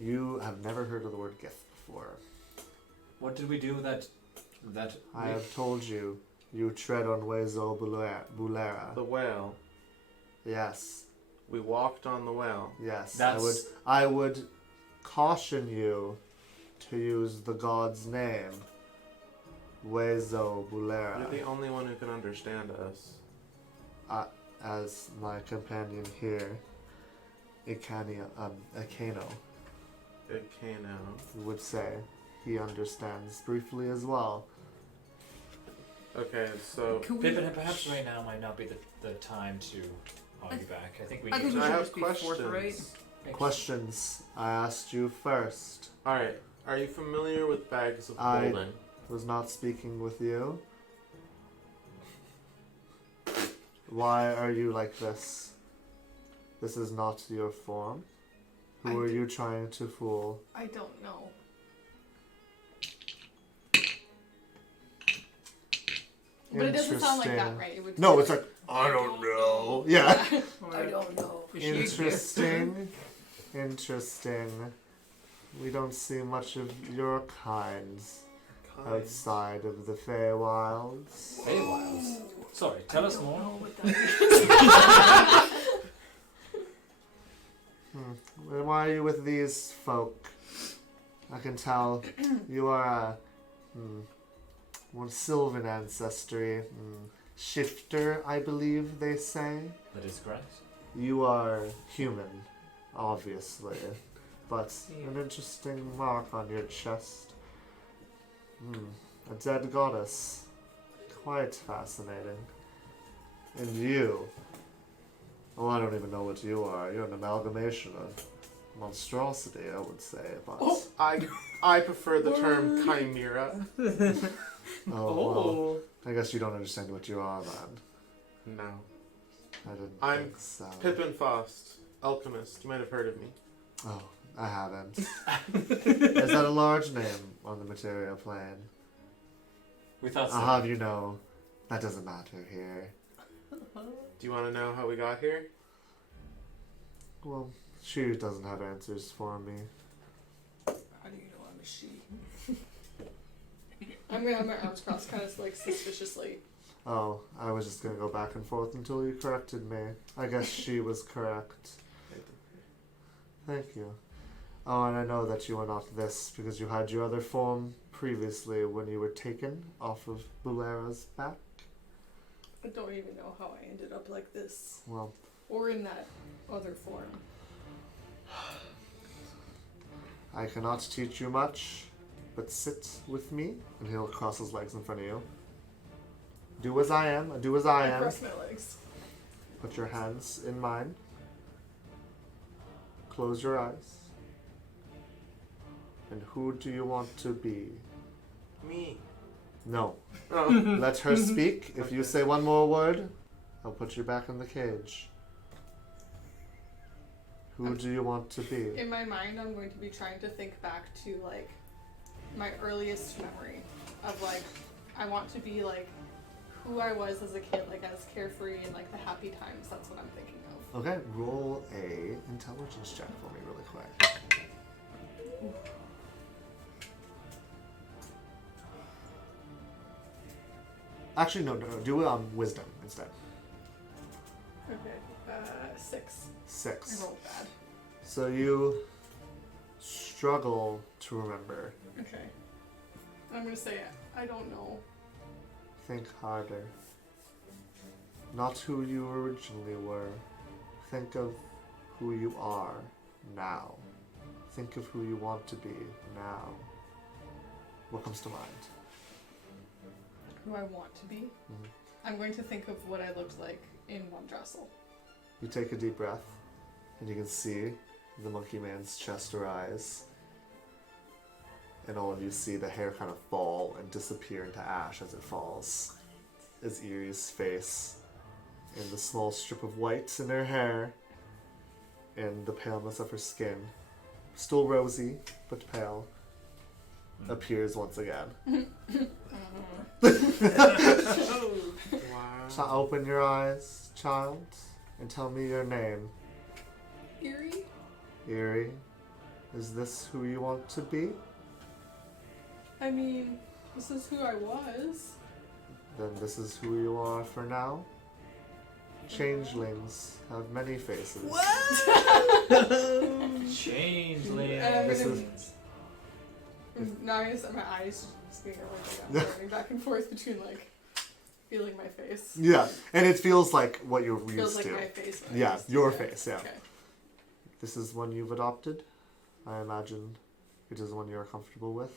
You have never heard of the word Gith before. What did we do that I have told you. You tread on Wezo Bulera. The whale. Yes. We walked on the whale. Yes. That's- I would caution you to use the god's name. Wezo Bulera. You're the only one who can understand us. As my companion here, Akano Okay, now. would say. He understands briefly as well. Okay, so Can we? Pippin, perhaps right now might not be the time to argue back. I think we I need think to. we I should have just be questions. forthright. Questions. I asked you first. Alright, are you familiar with bags of I- holding? Was not speaking with you. Why are you like this? This is not your form. Who are you trying to fool? I don't know. But it doesn't sound like that, Interesting. right? It would No, it's like, I don't know. Yeah. I don't know. Is she a gift? Interesting. Interesting. We don't see much of your kind outside of the Feywilds. Feywilds. Sorry, tell us more. Then why are you with these folk? I can tell you are one Sylvan ancestry. Shifter, I believe they say. That is correct. You are human, obviously, but an interesting mark on your chest. A dead goddess. Quite fascinating. And you. Well, I don't even know what you are. You're an amalgamation of monstrosity, I would say, but... Oh. I prefer the term chimera. well, I guess you don't understand what you are, then. No. I didn't I'm think so. Pippin Faust, alchemist. You might have heard of me. Oh, I haven't. Is that a large name on the material plane? We thought so. I'll have you know, That doesn't matter here. Do you want to know how we got here? Well, she doesn't have answers for me. How do you know I'm a she? I'm gonna have my arms crossed, kind of like suspiciously. Oh, I was just gonna go back and forth until you corrected me. I guess she was correct. Thank you. Oh, and I know that you are not this because you had your other form previously when you were taken off of Bulera's back. I don't even know how I ended up like this. Well, Or in that other form. I cannot teach you much, but sit with me, and he'll cross his legs in front of you. Do as I am. Do as I am. Cross my legs. Put your hands in mine. Close your eyes. And who do you want to be? Me. No. Oh. Let her speak. If you Okay. say one more word, I'll put you back in the cage. Who do you want to be? In my mind, I'm going to be trying to think back to like my earliest memory of like I want to be like who I was as a kid, like as carefree and like the happy times. That's what I'm thinking of. Okay, roll a intelligence check for me really quick. Actually, no. Do wisdom instead. Okay. 6. 6. I rolled bad. So you struggle to remember. Okay. I'm gonna say I don't know. Think harder. Not who you originally were. Think of who you are now. Think of who you want to be now. What comes to mind? Who I want to be. Mhm. I'm going to think of what I looked like in One Jostle. You take a deep breath, and you can see the monkey man's chest rise. And all of you see the hair kind of fall and disappear into ash as it falls. As Erie's face, and the small strip of white in her hair, and the paleness of her skin, still rosy but pale, appears once again. Wow. So open your eyes, child, and tell me your name. Eerie? Erie, is this who you want to be? I mean, this is who I was. Then this is who you are for now. Changelings have many faces. Changeling. And I'm This gonna, is- now I guess my eyes just being like running back and forth between like feeling my face. Yeah, and it feels like what you're used Feels like to. my face. when I Yeah, used to, your face, yeah. Okay. This is one you've adopted. I imagine it is one you're comfortable with.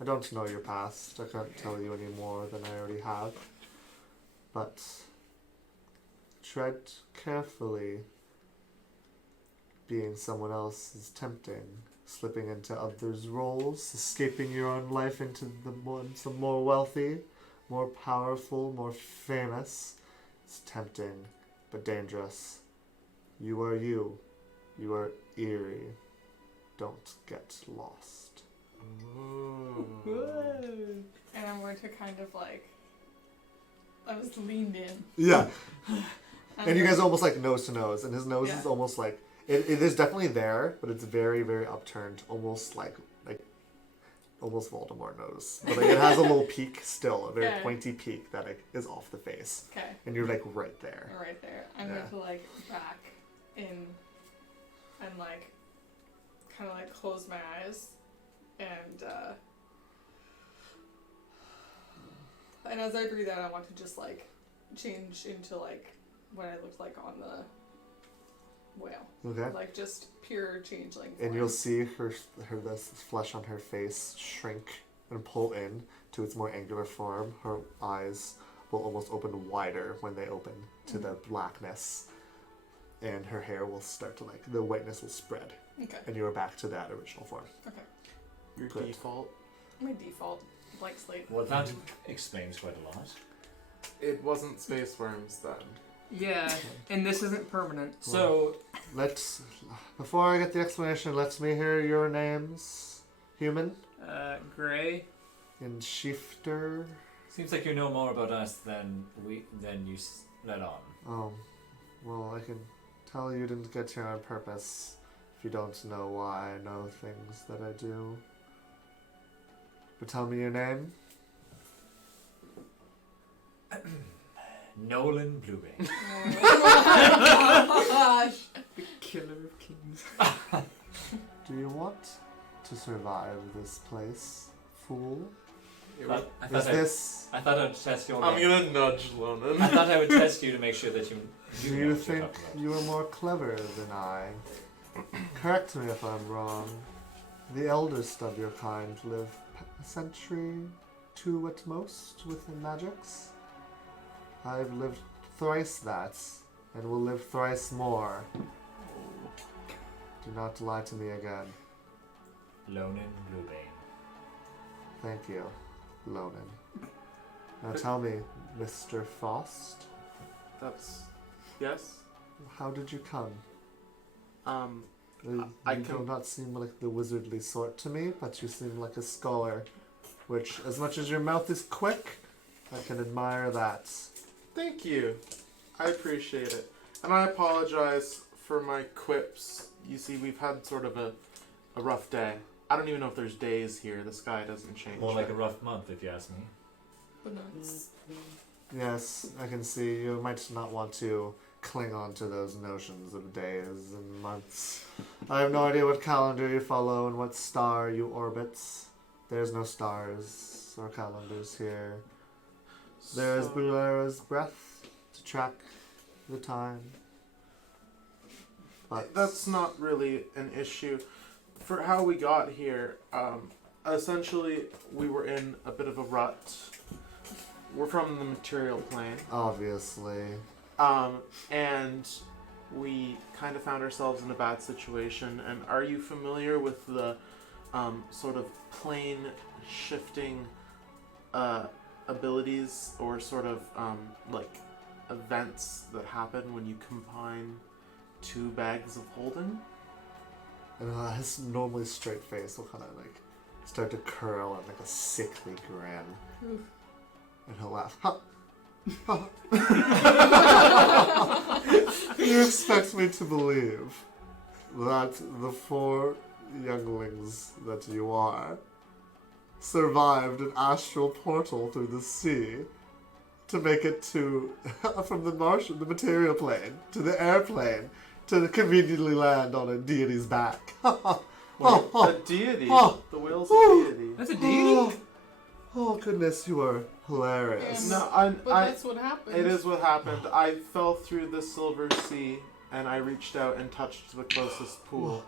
I don't know your past. I can't tell you any more than I already have. But tread carefully. Being someone else is tempting. Slipping into others' roles, escaping your own life into some more wealthy, more powerful, more famous. It's tempting, but dangerous. You are you. You are Eerie. Don't get lost. Ooh. And I'm going to kind of like, I was leaned in. Yeah, And and you guys are almost like nose to nose, and his nose Yeah. is almost like it is definitely there, but it's very, very upturned, almost like almost Voldemort nose. But like, it has a little peak still, a very Okay. pointy peak that is off the face, Okay, and you're like right there. right there. I'm Yeah. going to like back in and like kind of like close my eyes and as I breathe out, I want to just like change into like what I looked like on the whale. Okay. Like just pure changeling. And form. you'll see her this flesh on her face shrink and pull in to its more angular form. Her eyes will almost open wider when they open to the blackness, and her hair will start to like the whiteness will spread, Okay. and you are back to that original form. Okay. Your Good. default. My default blank slate. Well, that explains quite a lot. It wasn't space worms then. Yeah, and this isn't permanent. So, Let's before I get the explanation, let me hear your names. Human Gray, and Shifter. Seems like you know more about us than you let on. Oh, well, I can tell you didn't get here on purpose if you don't know why I know things that I do. But tell me your name. Nolan Bluebane. Oh gosh. The killer of kings. Do you want to survive this place, fool? I thought I'd test your I'm game. gonna nudge Lonan. I thought I would test you to make sure that you Do know you what you're think talking about. you are more clever than I? Correct me if I'm wrong. The eldest of your kind live a century, 2 at most, within magics. I've lived thrice that, and will live thrice more. Do not lie to me again. Lonan Bluebane. Thank you, Lonan. Now tell me, Mr. Faust, That's yes. how did you come? I You can- do not seem like the wizardly sort to me, but you seem like a scholar. Which, as much as your mouth is quick, I can admire that. Thank you. I appreciate it. And I apologize for my quips. You see, we've had sort of a rough day. I don't even know if there's days here. The sky doesn't change. More like a rough month, if you ask me. But no, it's Yes, I can see you might not want to cling on to those notions of days and months. I have no idea what calendar you follow and what star you orbit. There's no stars or calendars here. There is So- Bulera's breath to track the time. But That's not really an issue. For how we got here, essentially we were in a bit of a rut. We're from the material plane, obviously. and we kind of found ourselves in a bad situation. And are you familiar with the sort of plane shifting abilities or sort of like events that happen when you combine 2 bags of holding? And his normally straight face will kind of like start to curl and like a sickly grin. Oof. And he'll laugh. Ha! You expect me to believe that the 4 younglings that you are survived an astral portal through the sea to make it to from the the material plane to the airplane to conveniently land on a deity's back. A deity. Oh. The whale's a deity. That's a deity? Oh goodness, you are hilarious. Yeah. No, but that's what happened. It is what happened. I fell through the silver sea and I reached out and touched the closest pool.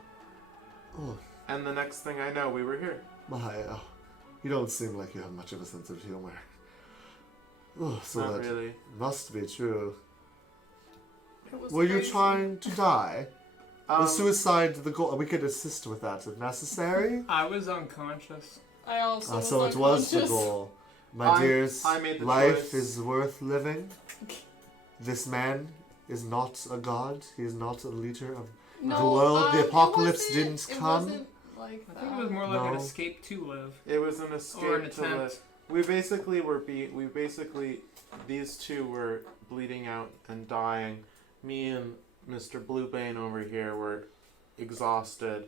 Oh, And the next thing I know, we were here. my, you don't seem like you have much of a sense of humor. Oh, so Not that really. must be true. It was Were you crazy. trying to die? Was suicide the goal? We could assist with that if necessary. I was unconscious. I also was So it was the unconscious. goal. My dears, I made the life choice. is worth living. This man is not a god. He is not a leader of No, the world. The it apocalypse wasn't- didn't it come. wasn't like I that. think it was more like an No. escape to live. It was an escape Or an to live. attempt. We basically these 2 were bleeding out and dying. Me and Mr. Bluebane over here were exhausted,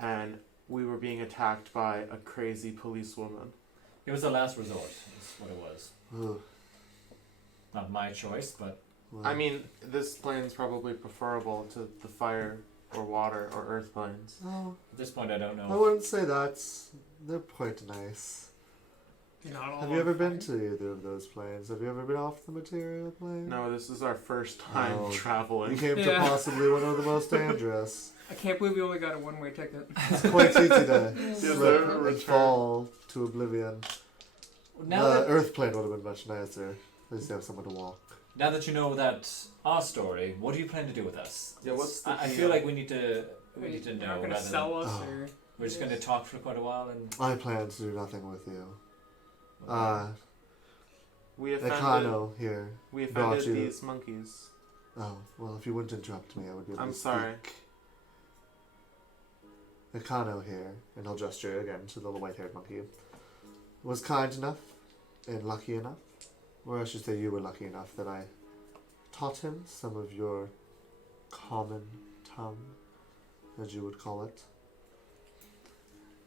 and we were being attacked by a crazy policewoman. It was the last resort, is what it was. Ugh, Not my choice, but well, I mean, this plane's probably preferable to the fire or water or earth planes. no, at this point I don't I know. wouldn't say that. They're quite nice. Not all Have you ever on been fire. to either of those planes? Have you ever been off the material plane? No, this is our first time Oh. traveling. You came to Yeah. possibly one of the most dangerous. I can't believe we only got a one-way ticket. It's quite easy to Yes. Is slip there a and return? fall to oblivion. Now The that Earth plane would have been much nicer. At least you have somewhere to walk. now that you know that our story, what do you plan to do with us? Yeah, what's the I deal? feel like we need to You're know not gonna rather sell than us, Oh. or we're just gonna talk for quite a while and I plan to do nothing with you. We offended, Ekano here. we brought offended you- these monkeys. Oh, well, if you wouldn't interrupt me, I would be able I'm to sorry. speak. Ekano here, and I'll gesture again to the little white-haired monkey, was kind enough and lucky enough, or I should say you were lucky enough that I taught him some of your common tongue, as you would call it.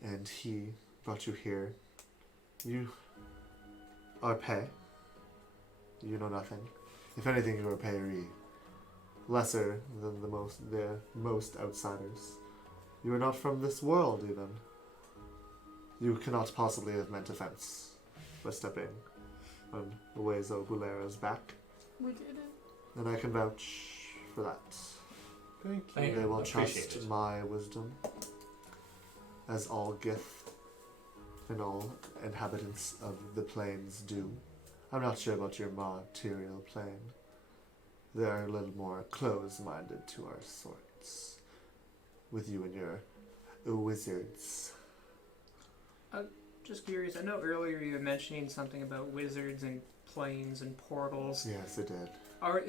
And he brought you here. You are pay. You know nothing. If anything, you are payee. Lesser than the most outsiders. You are not from this world, even. You cannot possibly have meant offense by stepping on Uwezo Bulera's back, We did it. and I can vouch for that. Thank you. Thank They will Appreciate trust it. my wisdom, as all Gith and all inhabitants of the plains do. I'm not sure about your material plane. They are a little more close-minded to our sorts, with you and your wizards. Just curious, I know earlier you were mentioning something about wizards and planes and portals. Yes, it did.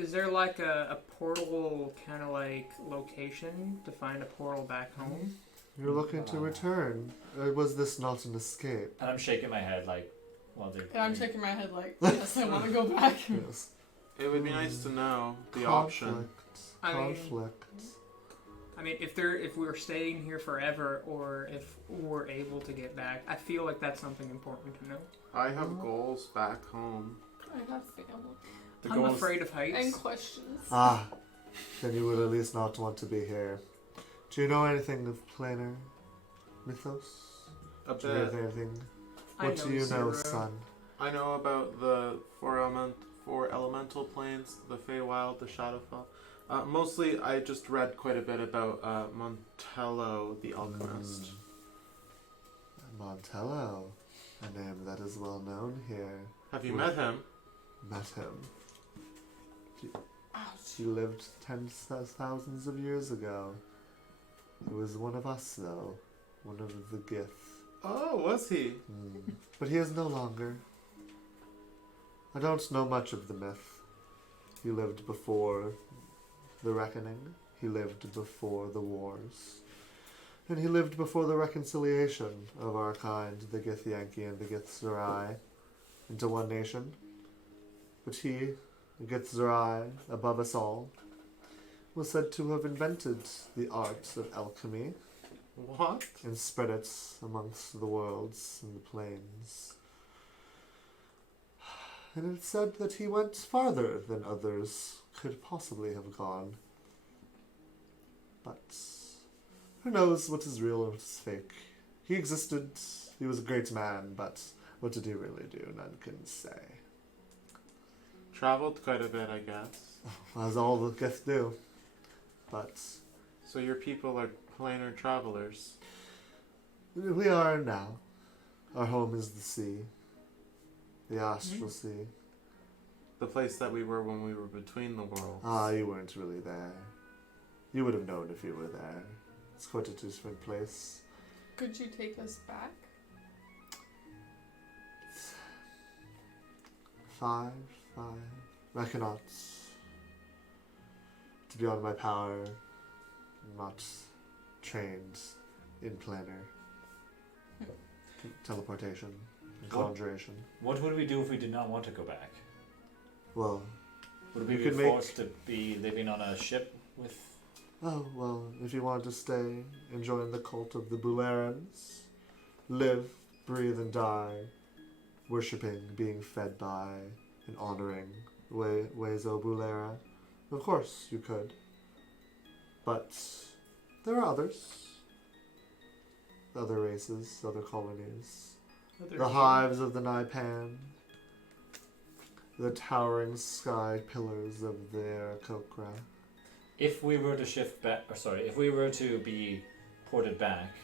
Is there like a portal kind of like location to find a portal back home? You're looking to return. Or was this not an escape? And I'm shaking my head like, well, they're. And I'm shaking my head like, yes, I want to go back. Yes. It would be nice to know the option. Conflict. I mean, if we're staying here forever, or if we're able to get back, I feel like that's something important to know. I have goals back home. I have family. The I'm goals- afraid of heights. And questions. Ah, then you would at least not want to be here. Do you know anything of planar mythos? A Do you know bit. anything? I What do you know, zero. son? I know about the four elemental planes, the Feywild, the Shadowfell. Mostly, I just read quite a bit about Montello, the alchemist. Montello, a name that is well known here. Have you met him? Met him. Ouch. He lived tens of thousands of years ago. He was one of us, though. One of the Gith. Oh, was he? But he is no longer. I don't know much of the myth. He lived before the reckoning. He lived before the wars. And he lived before the reconciliation of our kind, the Githyanki and the Githzerai, into one nation. But he, Githzerai, above us all, was said to have invented the art of alchemy What? and spread it amongst the worlds and the plains. And it's said that he went farther than others could possibly have gone. But who knows what is real and what is fake? He existed, he was a great man, but what did he really do? None can say. Traveled quite a bit, I guess. As all the Gith do. But So your people are planar travelers. we are now. Our home is the sea. The astral sea. The place that we were when we were between the worlds. Ah, you weren't really there. You would have known if you were there. It's quite a different place. Could you take us back? 5. I cannot. To be beyond my power. I'm not trained in planar. Teleportation and What? conjuration. What would we do if we did not want to go back? Well, Would we You be could make- forced to be living on a ship with... if you want to stay and join the cult of the Bulerans, live, breathe, and die, worshipping, being fed by, and honoring Wezo Bulera, of course you could. But there are others. Other races, other colonies. The hives of the Naipan. The towering sky pillars of the Aarakocra. If we were to shift back, if we were to be ported back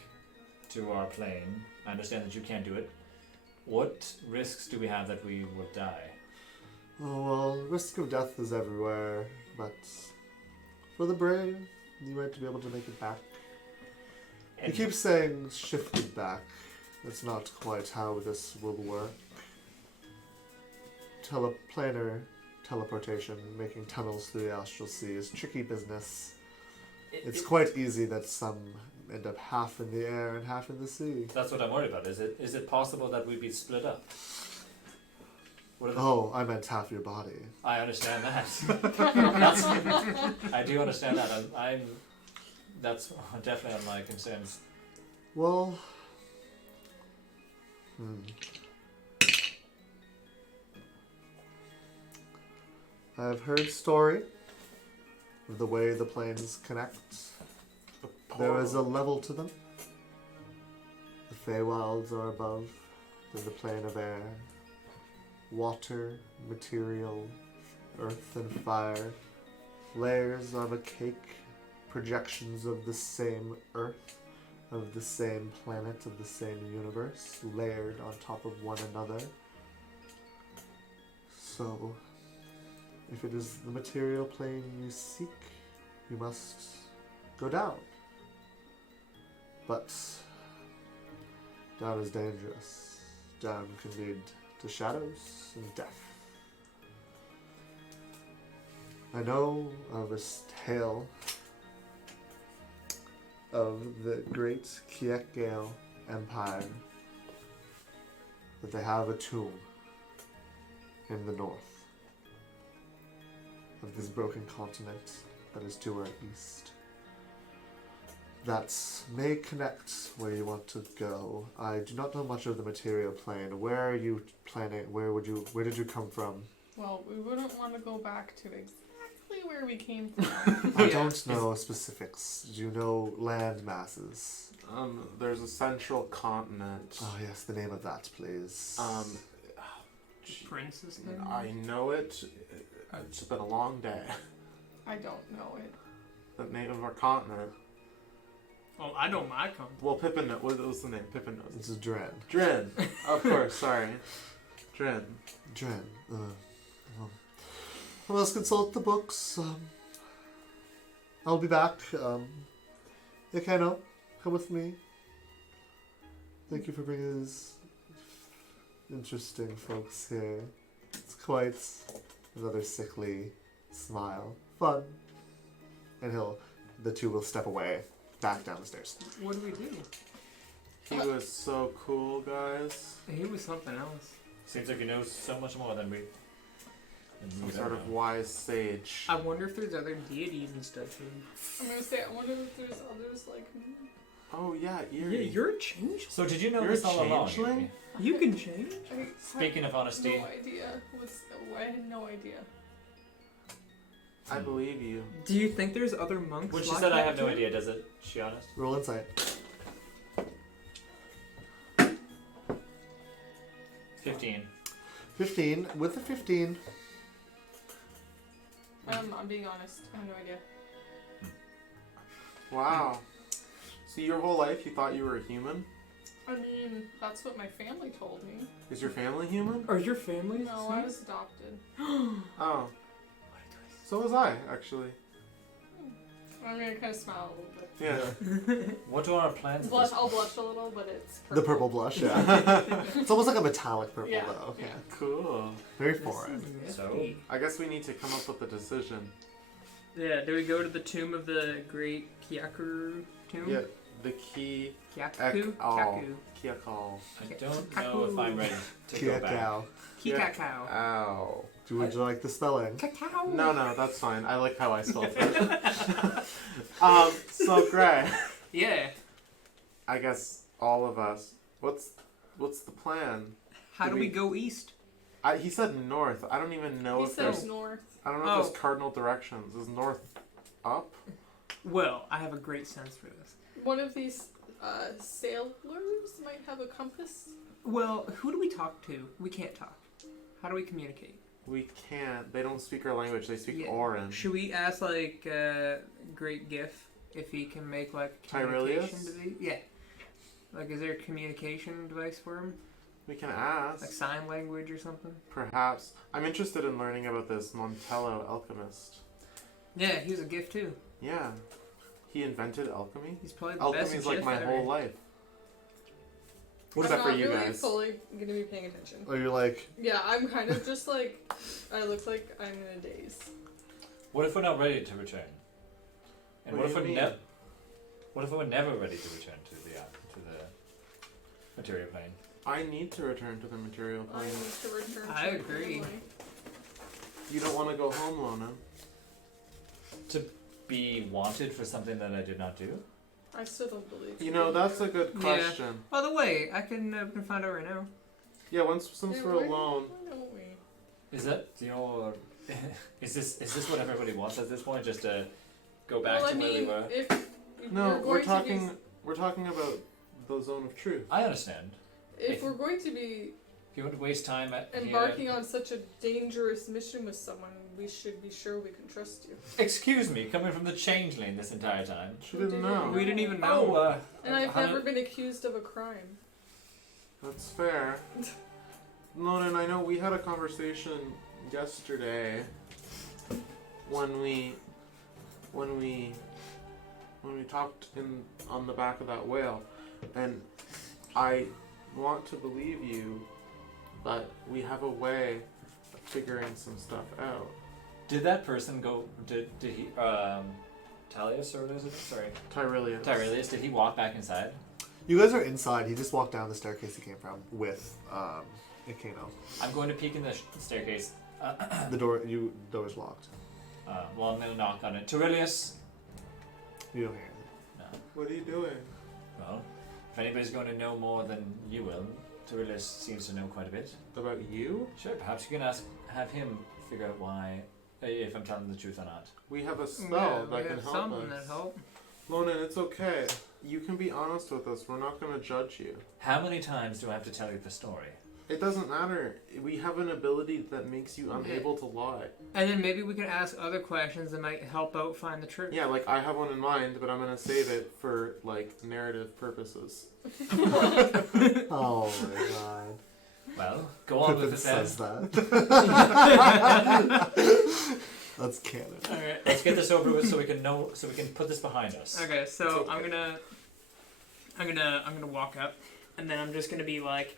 to our plane, I understand that you can't do it. What risks do we have that we would die? Oh, well, risk of death is everywhere, but for the brave, you might be able to make it back. You And keep saying shifted back. That's not quite how this will work. Planar teleportation, making tunnels through the astral sea is tricky business. It's quite easy that some end up half in the air and half in the sea. That's what I'm worried about. Is it possible that we'd be split up? What are the, Oh, I meant half your body. I understand that. I do understand that. That's definitely on my concerns. Well, I've heard story of the way the planes connect. There is a level to them. The Feywilds are above. There's a plane of air, water, material, earth and fire, layers of a cake, projections of the same earth, of the same planet, of the same universe, layered on top of one another. So, if it is the material plane you seek, you must go down. But down is dangerous. Down can lead to shadows and death. I know of a tale of the great Kiekgale Empire, that they have a tomb in the north of this broken continent that is to our east. That may connect where you want to go. I do not know much of the material plane. Where are you planning? Where did you come from? Well, we wouldn't want to go back to exactly where we came from. I don't know specifics. Do you know land masses? There's a central continent. Oh yes, the name of that, please. Princess thing? I know it. It's been a long day. I don't know it. The name of our continent. Oh, I know my company. Well, Pippin knows. What was the name? Pippin knows. This is Dren. Drin. Of course, sorry. Drin. Dren. Let's consult the books. I'll be back. Ikano, come with me. Thank you for bringing these interesting folks here. It's quite another sickly smile. Fun. And the two will step away, back down the stairs. What do we do? He was so cool, guys. He was something else. Seems like he knows so much more than we. Some sort of wise sage. I wonder if there's other deities and stuff too. I'm gonna say, I wonder if there's others like me. Oh yeah, Yeah, Eerie. you're a change. So did you know You're this a all along? changeling? Yuri? You can change. Speaking of honesty, No idea. I had no idea. I believe you. Do you think there's other monks? when she like said I that have no too? idea, does it? She honest? Roll insight. 15. 15. With the 15, I'm being honest. I have no idea. Wow. So your whole life you thought you were a human? I mean, that's what my family told me. Is your family human? Are your family? No, I was adopted. Oh. So was I, actually. I'm gonna kind of smile a little bit. Yeah. What are our plans? at Blush, this I'll blush a little, but it's the purple blush, yeah. It's almost like a metallic purple, Yeah, though. yeah. Cool. Very foreign. So? I guess we need to come up with a decision. Yeah, do we go to the tomb of the great Kyaku tomb? Yeah. The key. Kyaku? Ek-al. Kyaku. Kiakal. I don't know if I'm ready to go back. Kiekao. Kikakao. Ow. Would you like the spelling? Cacao. No, that's fine. I like how I spelled it. So Gray, Yeah. I guess all of us. What's the plan? How Do do we we- go east? He said north. I don't even know He if says there's. north. I don't know Oh. if there's cardinal directions. Is north up? Well, I have a great sense for this. One of these sailors might have a compass. Well, who do we talk to? We can't talk. How do we communicate? We can't. They don't speak our language. They speak Yeah. Orin. Should we ask like Great Gif if he can make like communication Tyrelius? device? Yeah. Like, is there a communication device for him? We can Like ask. sign language or something? Perhaps. I'm interested in learning about this Montello alchemist. Yeah, he was a gift too. Yeah. He invented alchemy? He's probably the best Alchemy's like GIF my ever. whole life. I'm Except for not you really guys. fully gonna be paying attention. Or you're like, Yeah, I'm kind of just like, I look like I'm in a daze. What if we're not ready to return? And What what, do if you we're mean? what if we're never ready to return to the material plane? I need to return to the material I plane. need to return to I my agree. family. You don't want to go home, Lona. To be wanted for something that I did not do? I still don't believe You know, that's a good Yeah. question. By the way, I can find out right now. Yeah, since Yeah, we're why- alone. why don't we? Is that, you know, is this what everybody wants at this point? Just to go back Well, I to where we mean, were? if No, you're we're going to be talking about the zone of truth. I understand. if we're going to be If you want to waste time at embarking on such a dangerous mission with someone, we should be sure we can trust you. Excuse me, coming from the changeling this entire time. She didn't know. We didn't even Oh, know. And I've how never did- been accused of a crime. That's fair. Lonan, I know we had a conversation yesterday when we talked on the back of that whale, and I want to believe you, but we have a way of figuring some stuff out. Did that person go? Did he? Talius or what is it? Sorry, Tyrellius. Tyrelius. Did he walk back inside? You guys are inside. He just walked down the staircase he came from with Akeno. I'm going to peek in the staircase. The door's locked. Well, I'm going to knock on it. Tyrelius. You don't hear anything. No. What are you doing? Well, if anybody's going to know more than you will, Tyrelius seems to know quite a bit. About you? Sure, perhaps you can have him figure out why, if I'm telling the truth or not. We have a Yeah, spell we that can have help something us. that help. Lonan, it's okay. You can be honest with us. We're not going to judge you. How many times do I have to tell you the story? It doesn't matter. We have an ability that makes you unable to lie. And then maybe we can ask other questions that might help out find the truth. Yeah, like I have one in mind, but I'm gonna save it for like narrative purposes. Oh my god. Well, go on with Pippin it then. says that. That's canon. Alright. Let's get this over with so we can put this behind us. Okay, so It's okay. I'm gonna walk up, and then I'm just gonna be like,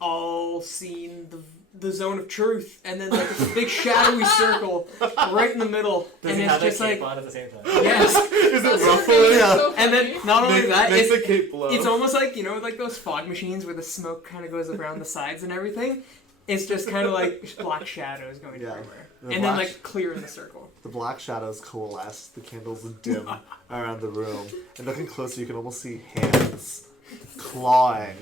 all seeing the zone of truth, and then like this big shadowy circle right in the middle, Does and he it's have that just cape like on at the same time? yes, Is That's it so ruffling? funny, Yeah. so and then funny. not only that, Makes it's the cape blow. it's almost like like those fog machines where the smoke kind of goes around the sides and everything. It's just kind of like black shadows going Yeah. everywhere, The and then black like clear in the circle. The black shadows coalesce, the candles dim around the room, and looking closer, you can almost see hands clawing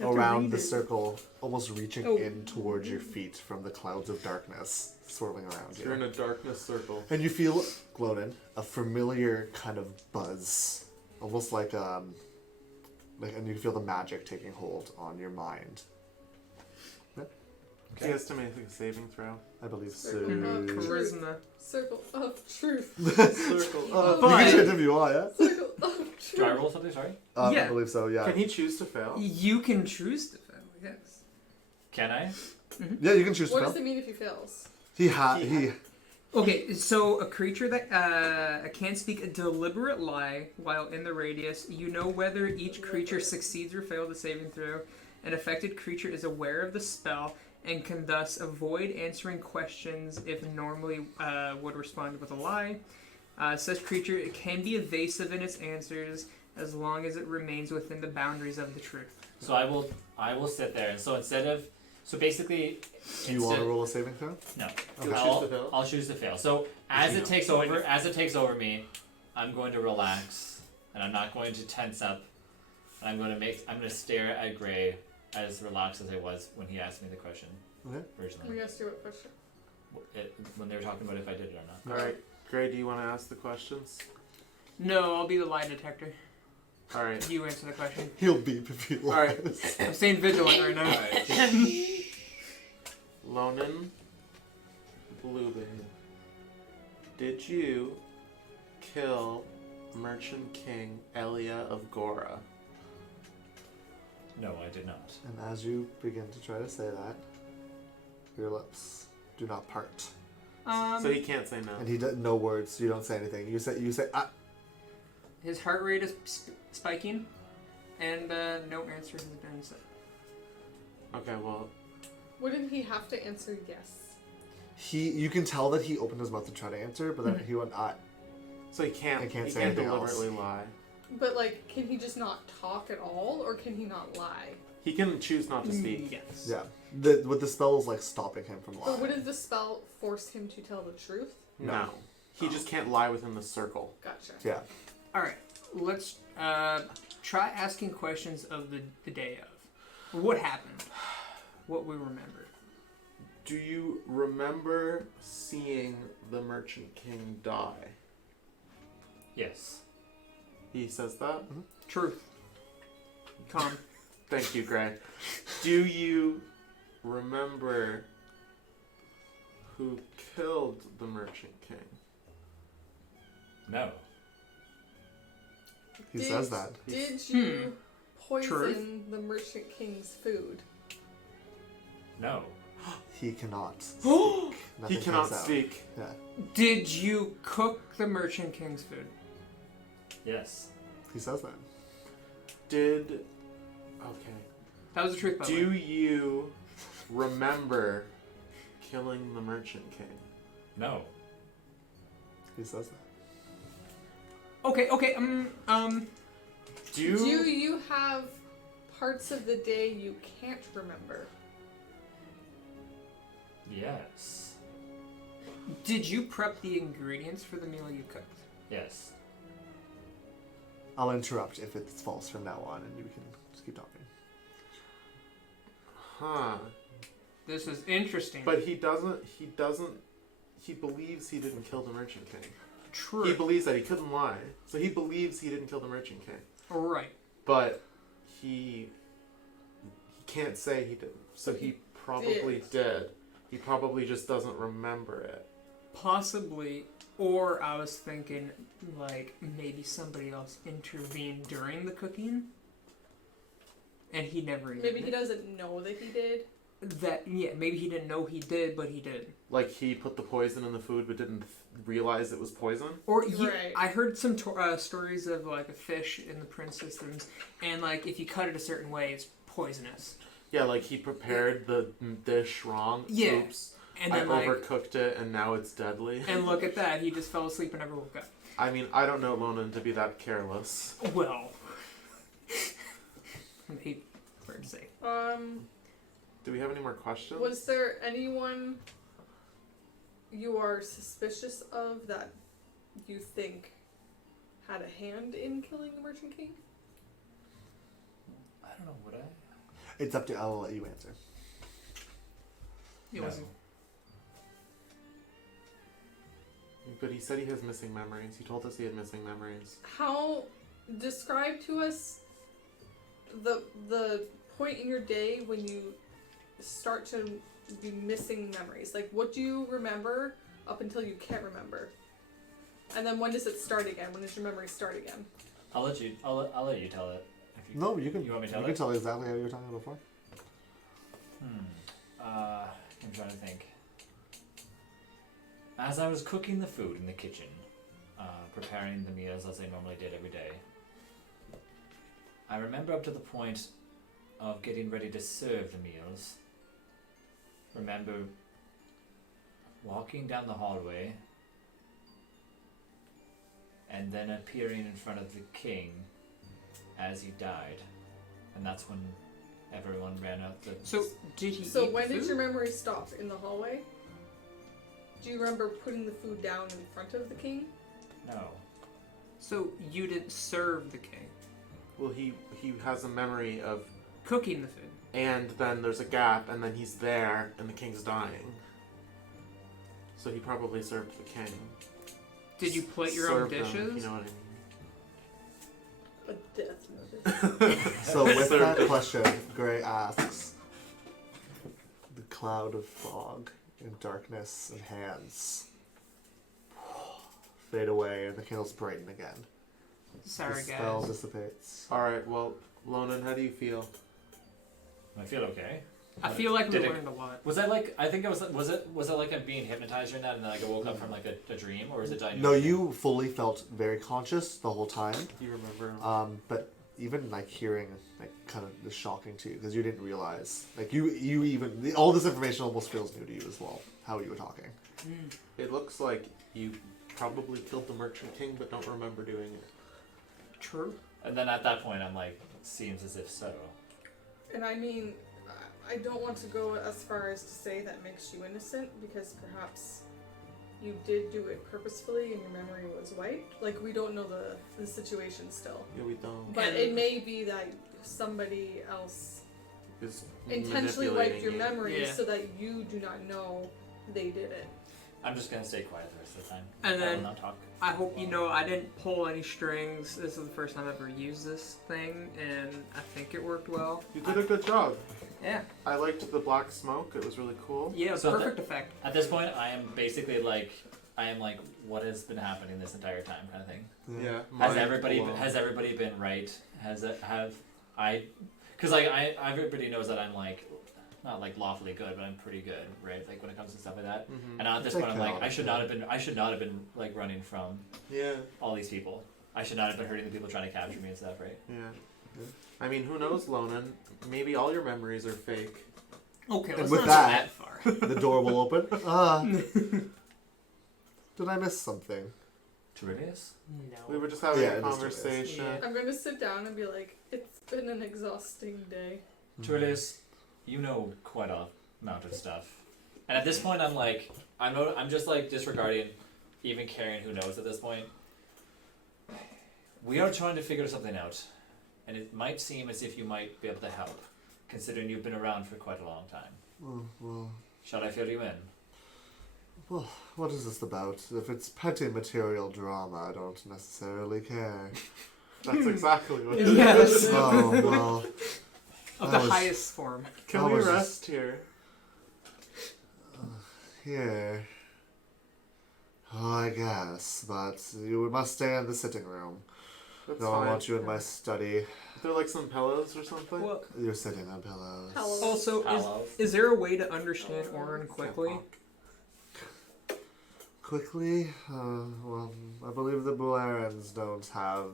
You have to around read the it. circle, almost reaching Oh. in towards your feet from the clouds of darkness swirling around You're in you. a darkness circle. And you feel, Glonin, a familiar kind of buzz, almost like and you feel the magic taking hold on your mind. He has to make a saving throw. I believe so. Circle of truth. Charisma. Circle of truth. Circle You of. But- can change if you want, yeah? Circle of truth. Do I roll something? Sorry. Yeah. I believe so, yeah. Can he choose to fail? You can choose to fail, yes. Can I? Yeah, you can choose What to does fail. it mean if he fails? He Okay, so a creature that can speak a deliberate lie while in the radius, you know whether each creature succeeds or fails the saving throw. An affected creature is aware of the spell and can thus avoid answering questions if normally would respond with a lie. Such creature can be evasive in its answers as long as it remains within the boundaries of the truth. So I will sit there, and so basically, Do you want to roll a saving throw? No. You'll Okay. choose to fail? I'll choose to fail. So as it takes over me, I'm going to relax, and I'm not going to tense up. And I'm going to stare at Gray as relaxed as I was when he asked me the question Okay. originally. We asked you what question. When they were talking about if I did it or not. Alright, Gray, do you want to ask the questions? No, I'll be the lie detector. Alright. You answer the question. He'll beep if you want. Alright. I'm staying vigilant right now. Alright. Lonan, Bluebin, did you kill Merchant King Elia of Gora? No, I did not. And as you begin to try to say that, your lips do not part. So he can't say no. And he does no words. You don't say anything. You say ah. His heart rate is spiking, and no answer has been said. Okay, well, Wouldn't he have to answer yes? You can tell that he opened his mouth to try to answer, but then he went ah. so he can't. I can't he say can't anything else. deliberately lie. But like, can he just not talk at all, or can he not lie? He can choose not to speak. Yes. Yeah. With the spells like stopping him from But lying. would the spell force him to tell the truth? No. He just can't lie within the circle. Gotcha. Yeah. All right. Let's try asking questions of the day of. What happened? What we remember. Do you remember seeing the Merchant King die? Yes. He says that? Truth. Calm. Thank you, Gray. Do you remember who killed the Merchant King? No. He says that. Did you poison Truth. the Merchant King's food? No. He cannot speak. He Nothing cannot comes out. speak. Yeah. Did you cook the Merchant King's food? Yes. He says that. Did... Okay. That was the truth, by the Do way. you remember killing the Merchant King? No. He says that. Okay. Do you have parts of the day you can't remember? Yes. Did you prep the ingredients for the meal you cooked? Yes. I'll interrupt if it's false from now on, and you can just keep talking. Huh. This is interesting. But he believes he didn't kill the Merchant King. True. He believes that he couldn't lie. So he believes he didn't kill the Merchant King. Right. But he can't say he didn't. So he probably did. He probably just doesn't remember it. Possibly. Or I was thinking, like, maybe somebody else intervened during the cooking. And he never even Maybe he doesn't know that he did. maybe he didn't know he did, but he did. Like he put the poison in the food but didn't realize it was poison? Or Right. I heard some stories of like a fish in the print systems, and like if you cut it a certain way, it's poisonous. Yeah, like he prepared the dish wrong. Yeah. Oops. And I then like, overcooked it and now it's deadly. and look at that, he just fell asleep and never woke up. I mean, I don't know Lonan to be that careless. Well, he fair to say. Do we have any more questions? Was there anyone you are suspicious of that you think had a hand in killing the Merchant King? I don't know, would I? It's up to I will let you answer. It No. was But he said he has missing memories. He told us he had missing memories. How describe to us the point in your day when you start to be missing memories. Like, what do you remember up until you can't remember? And then when does it start again? When does your memory start again? I'll let you tell it. If you, No, you can. You want me to tell You can it? tell exactly how you were talking before. I'm trying to think. As I was cooking the food in the kitchen, preparing the meals as I normally did every day, I remember up to the point of getting ready to serve the meals. Remember walking down the hallway and then appearing in front of the king as he died, and that's when everyone ran out the. So did he? So eat when the did food? your memory stop? In the hallway? Do you remember putting the food down in front of the king? No. So you didn't serve the king, Well, he has a memory of, cooking the food. and then there's a gap, and then he's there, and the king's dying. So he probably served the king. Did you plate your own Served them, dishes? you know what I mean? A death notice. So with Served that it. question, Gray asks, the cloud of fog and darkness and hands fade away and the candles brighten again. Sorry, the spell guys. dissipates. Alright, well, Lonan, how do you feel? I feel okay. I feel like we Did it- learned a lot. Was that like? I think it was it like I'm being hypnotized during that, and then like I woke up from like a dream, or is it? No, you fully felt very conscious the whole time. Do you remember? But even like hearing like kind of is shocking to you because you didn't realize like you even all this information almost feels new to you as well. How you were talking. It looks like you probably killed the Merchant King, but don't remember doing it. True. And then at that point, I'm like, seems as if so. And I mean, I don't want to go as far as to say that makes you innocent, because perhaps you did do it purposefully and your memory was wiped. Like, we don't know the situation still. Yeah, we don't. But it may be that somebody else Is intentionally wiped your manipulating it. memory Yeah. so that you do not know they did it. I'm just gonna stay quiet the rest of the time. And I will then not talk. I hope you know I didn't pull any strings. This is the first time I've ever used this thing, and I think it worked well. You did a good job. Yeah. I liked the black smoke. It was really cool. Yeah, So perfect effect. At this point, I am basically like, what has been happening this entire time, kind of thing. Yeah. Has mind everybody blown. been right? Because like everybody knows that I'm like, not like lawfully good, but I'm pretty good, right? Like when it comes to stuff like that. Mhm. And now at this Take point, I'm care like, of I should not have been like running from Yeah. all these people. I should not have been hurting the people trying to capture me and stuff, right? Yeah. I mean, who knows, Lonan? Maybe all your memories are fake. Okay, And let's with not that- go that far. The door will open. Did I miss something? Tiridius? We were just having Yeah, a it is conversation. Yeah. I'm gonna sit down and be like, it's been an exhausting day. Tiridius, you know quite a amount of stuff. And at this point, I'm like, I'm just like disregarding even caring who knows at this point. We are trying to figure something out, and it might seem as if you might be able to help, considering you've been around for quite a long time. Well, Shall I fill you in? what is this about? If it's petty material drama, I don't necessarily care. That's exactly what it is. Yes. Oh, well. Of I the was- highest form. Can I we was just- rest here? Here. Oh, I guess, but you must stay in the sitting room. That's No, fine. I want you in my study. Is there like some pillows or something? Well, You're sitting on pillows. Pillows. also, Hello. is there a way to understand Orin quickly? Quickly? Well, I believe the Bularans don't have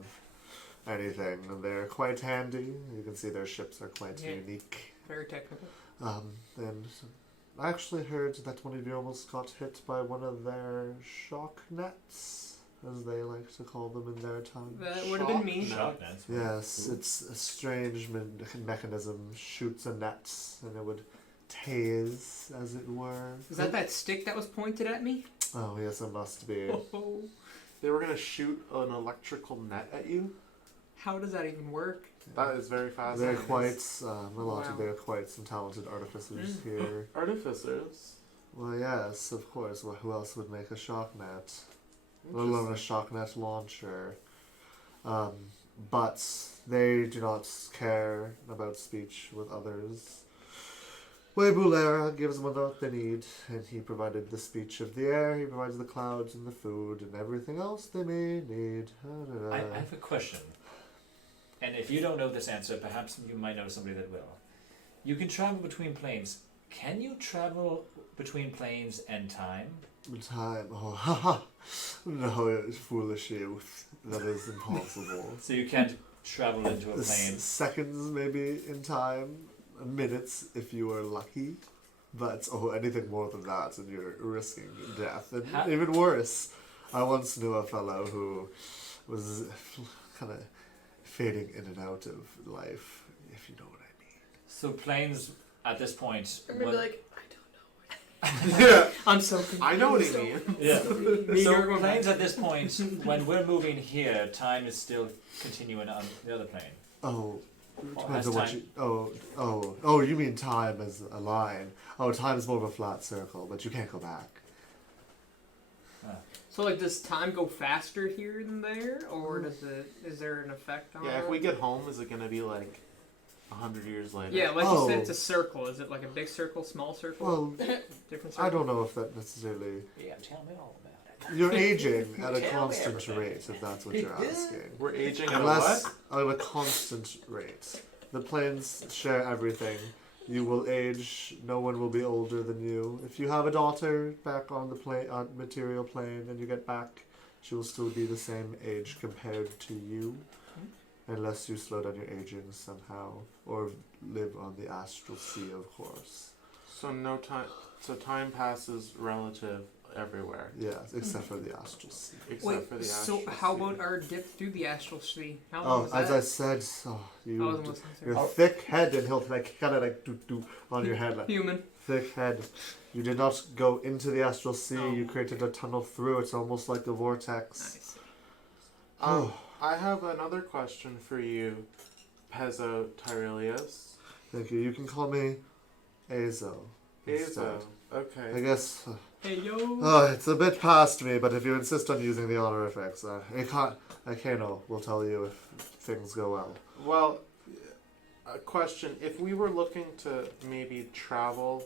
anything, and they're quite handy. You can see their ships are quite Yeah. unique. Very technical. And I actually heard that one of you almost got hit by one of their shock nets, as they like to call them in their tongue. That would have been me. Shock nets. Yes, it's a strange mechanism. Shoots a net, and it would tase, as it were. Is that stick that was pointed at me? Oh, yes, it must be. Oh, They were gonna shoot an electrical net at you? how does that even work? That is very They're fascinating. quite, they're quite some talented artificers here. Artificers. Well, yes, of course. Well, who else would make a shock net? Let alone a shock net launcher. But they do not care about speech with others. Weibulera gives them what they need, and he provided the speech of the air, he provides the clouds and the food and everything else they may need. I have a question. And if you don't know this answer, perhaps you might know somebody that will. You can travel between planes. Can you travel between planes and time? Time. Oh, haha. No, foolish youth. That is impossible. So you can't travel into a plane. Seconds, maybe, in time. Minutes, if you are lucky. But, anything more than that, and you're risking death. And How- even worse, I once knew a fellow who was kind of fading in and out of life, if you know what I mean. So planes at this point. Or maybe when- like, Yeah, I'm so confused. I know what you mean. Yeah. Me So going back. planes at this point, when we're moving here, time is still continuing on the other plane. Oh, Or depends has on what time- you. Oh, you mean time as a line. Oh, time's more of a flat circle, but you can't go back. So, like, does time go faster here than there, or is there an effect on Yeah, if it? we get home, is it gonna be like 100 years later? Yeah, like you Oh. said, it's a circle. Is it like a big circle, small circle, Well, different circle? I don't know if that necessarily. Yeah, tell me all about it. You're aging at a Tell me constant everything. rate, if that's what you're asking. We're aging at a Unless what? at a constant rate. The planes share everything. You will age. No one will be older than you. If you have a daughter back on the material plane, and you get back, she will still be the same age compared to you, unless you slow down your aging somehow, or live on the astral sea, of course. So no time. So time passes relative everywhere. Yes, except for the astral sea. Except for the so astral how sea. about our dip through the astral sea? How long Oh, was as that? I said, Oh, the most your Oh. thick head, and he'll like kind of like do on your head, like Human. thick head. You did not go into the astral sea. Oh. You created a tunnel through. It's almost like a vortex. Nice. I have another question for you, Pezzo Tyrelius. Thank you. You can call me Azo. Azo. I Okay. guess. Hey yo. Oh, it's a bit past me, but if you insist on using the honorifics, Akano will tell you if things go well. Well, a question. If we were looking to maybe travel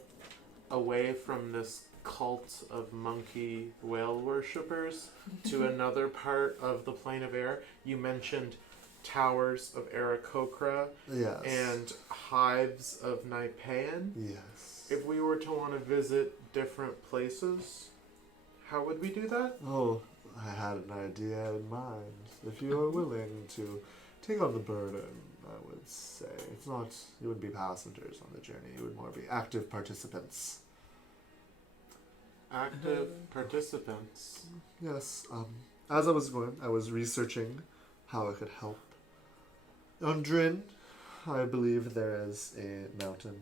away from this cult of monkey whale worshippers to another part of the plane of air, you mentioned towers of Aarakocra Yes. and hives of Naipayan. Yes. If we were to want to visit different places, how would we do that? Oh, I had an idea in mind. If you are willing to take on the burden, I would say. It's not, you wouldn't be passengers on the journey, you would more be active participants. Active participants. Yes, as I was going, I was researching how I could help. On Drin, I believe there is a mountain.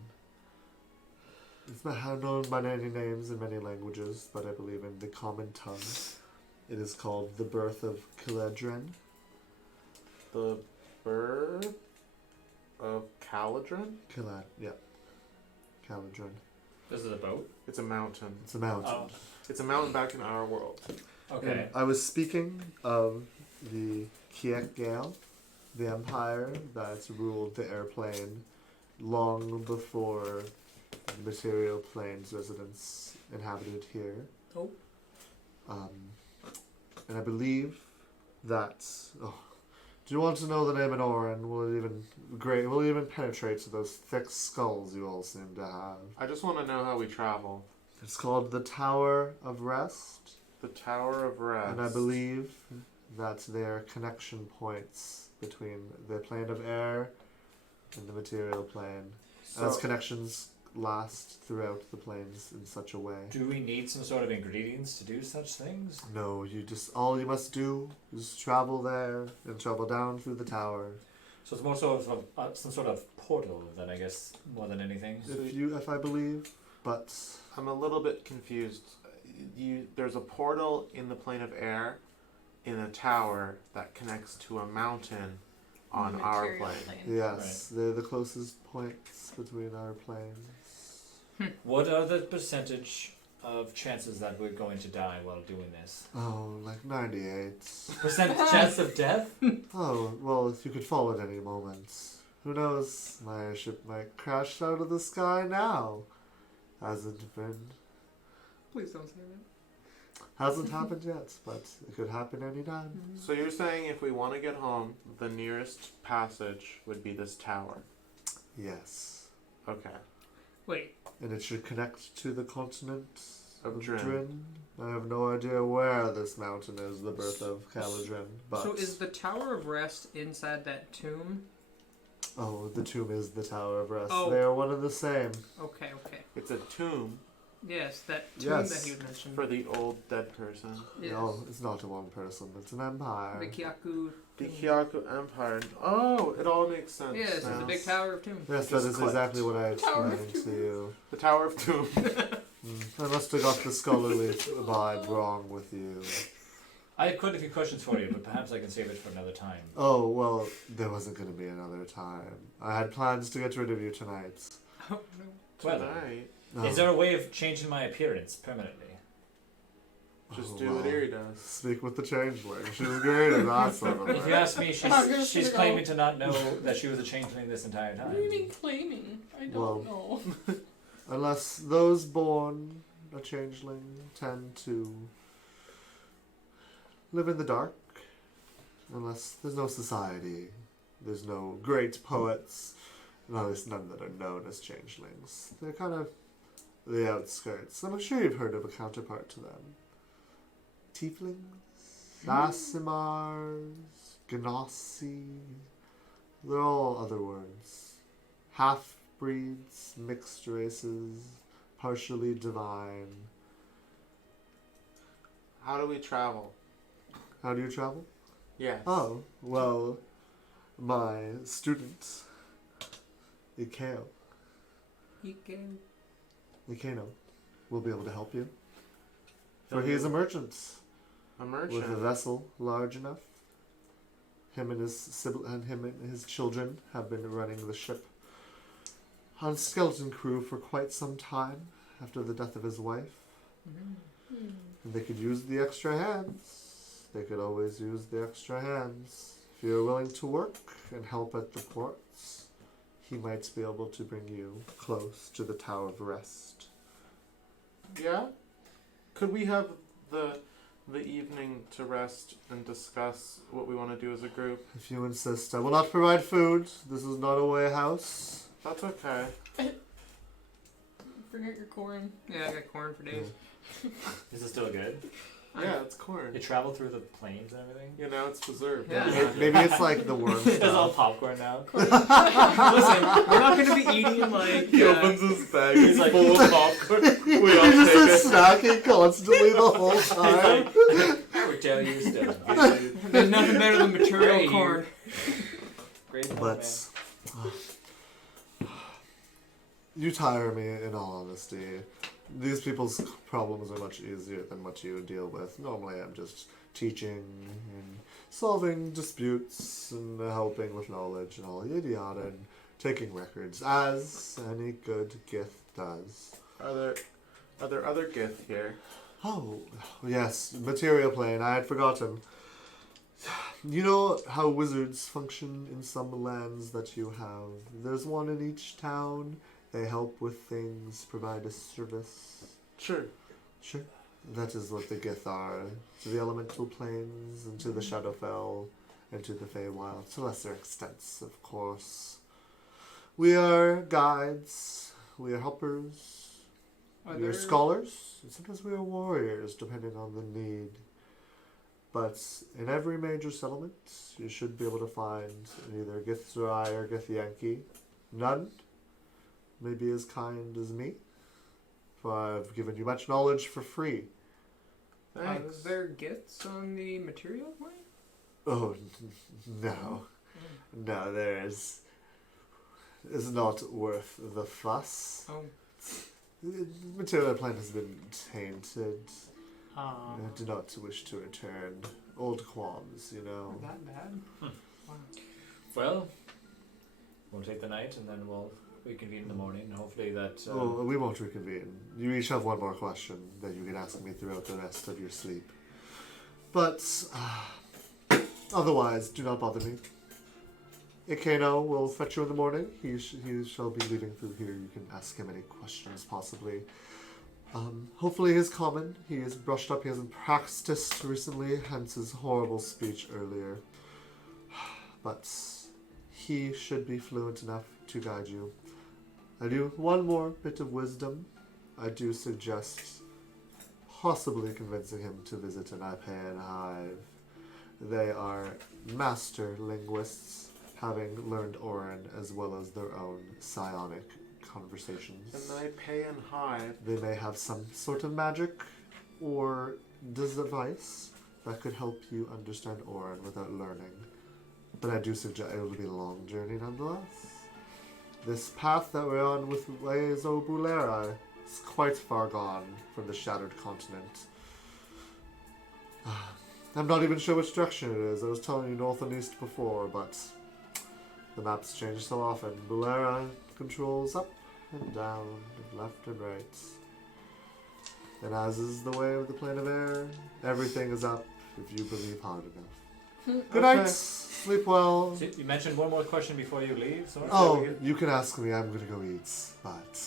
It's not known by many names in many languages, but I believe in the common tongue. It is called the Birth of Caledron. The birth of Caledron? Caledron. This is a boat. It's a mountain. It's a mountain. Oh, It's a mountain back in our world. okay. And I was speaking of the Kiek Gale, the empire that ruled the airplane long before the material plane's residents inhabited here. Oh. And I believe that. Oh, do you want to know the name in Orin? Will it even penetrate to those thick skulls you all seem to have? I just want to know how we travel. It's called the Tower of Rest. The Tower of Rest. And I believe that they are connection points between the plane of air and the material plane. So, As connections last throughout the planes in such a way. Do we need some sort of ingredients to do such things? No, all you must do is travel there and travel down through the tower. So it's more sort of some sort of portal then, I guess, more than anything. If I believe, but I'm a little bit confused. There's a portal in the plane of air in a tower that connects to a mountain on our Material plane. yes, they're the closest points between our planes. What are the percentage of chances that we're going to die while doing this? Oh, like 98. Percent chance of death? Oh, well, you could fall at any moment. Who knows? My ship might crash out of the sky now. Hasn't been. Please don't say that. Hasn't happened yet, but it could happen anytime. So you're saying if we want to get home, the nearest passage would be this tower? Yes. Okay. Wait. And it should connect to the continent Of of Drin. Drin. I have no idea where this mountain is, the birth of Caledron, but... So is the Tower of Rest inside that tomb? Oh, the tomb is the Tower of Rest. Oh. They are one and the same. Okay. It's a tomb Yes, that tomb Yes. that he had mentioned. for the old dead person. Yes. No, it's not a one person, it's an empire. The Kyaku. The tomb. Hyaku Empire. Oh, it all makes sense. Yes, now. it's a big tower of tombs. Yes, that Just is clicked. exactly what I Tower of explained to you. The Tower of Tomb. I must have got the scholarly vibe wrong with you. I had quite a few questions for you, but perhaps I can save it for another time. Oh, well, there wasn't going to be another time. I had plans to get rid of you tonight. Oh no. Well, Tonight. is there a way of changing my appearance permanently? Just Oh, do what well. Erie does. Speak with the changeling. She's great at that sort of If you thing. ask me, I'm just she's gonna claiming go. to not know that she was a changeling this entire time. What do you mean claiming? I don't Well, know. Unless those born a changeling tend to live in the dark. Unless there's no society. There's no great poets. No, there's none that are known as changelings. They're kind of the outskirts. I'm sure you've heard of a counterpart to them. Tieflings, Asimars, Ganassi. They're all other words. Half-breeds, mixed races, partially divine. How do we travel? How do you travel? Yes. Oh, well, my student, Ikeo, Ikeno, will be able to help you. For he is a merchant. A merchant. With a vessel large enough. Him and his children have been running the ship on skeleton crew for quite some time after the death of his wife. And they could use the extra hands. They could always use the extra hands. If you're willing to work and help at the ports, he might be able to bring you close to the Tower of Rest. Yeah? Could we have the evening to rest and discuss what we want to do as a group? If you insist, I will not provide food. This is not a way house. That's okay. Forget your corn. Yeah, I got corn for days. Is it still good? Yeah, it's corn. It traveled through the plains and everything? You know, it's preserved. Yeah. Maybe it's like the worm It's all stuff. popcorn now. Listen, we're not going to be eating like. He opens his bag. He's It's like, full of popcorn. We all He take just it. is snacking constantly the whole time. I would tell you still. Good. There's nothing better than material Great. corn. Great man. But you tire me, in all honesty. These people's problems are much easier than what you deal with. Normally I'm just teaching and solving disputes and helping with knowledge and all yada yada and taking records, as any good Gith does. Are there other Gith here? Oh, yes, material plane, I had forgotten. You know how wizards function in some lands that you have? There's one in each town. They help with things, provide a service. Sure. Sure. That is what the Gith are. To the elemental planes, and to the Shadowfell, and to the Feywild. To lesser extents, of course. We are guides. We are helpers. We are scholars. And sometimes we are warriors, depending on the need. But in every major settlement, you should be able to find either Githzerai or Githyanki. None may be as kind as me, for I've given you much knowledge for free. Thanks. Is there gifts on the material plane? Oh, no. No, there's... It's not worth the fuss. Oh. The material plane has been tainted. Ah. I do not wish to return. Old qualms, you know. That bad? Wow. Well, we'll take the night and then we'll reconvene in the morning. Hopefully that. Oh, we won't reconvene. You each have one more question that you can ask me throughout the rest of your sleep. But, otherwise, do not bother me. Ikeno will fetch you in the morning. He shall be leaving through here. You can ask him any questions, possibly. Hopefully he's common. He is brushed up. He hasn't practiced recently, hence his horrible speech earlier. But he should be fluent enough to guide you. I do one more bit of wisdom. I do suggest possibly convincing him to visit an Ipan hive. They are master linguists, having learned Orin as well as their own psionic conversations. And I pay and hide. They may have some sort of magic or device that could help you understand Orin without learning. But I do suggest it will be a long journey nonetheless. This path that we're on with Wazo Bulera is quite far gone from the Shattered Continent. I'm not even sure which direction it is. I was telling you north and east before, but the maps change so often. Bulera controls up and down, and left and right. And as is the way of the plane of air, everything is up if you believe hard enough. Good Okay. night. Sleep well. So you mentioned one more question before you leave. So Oh, you can ask me. I'm gonna go eat, but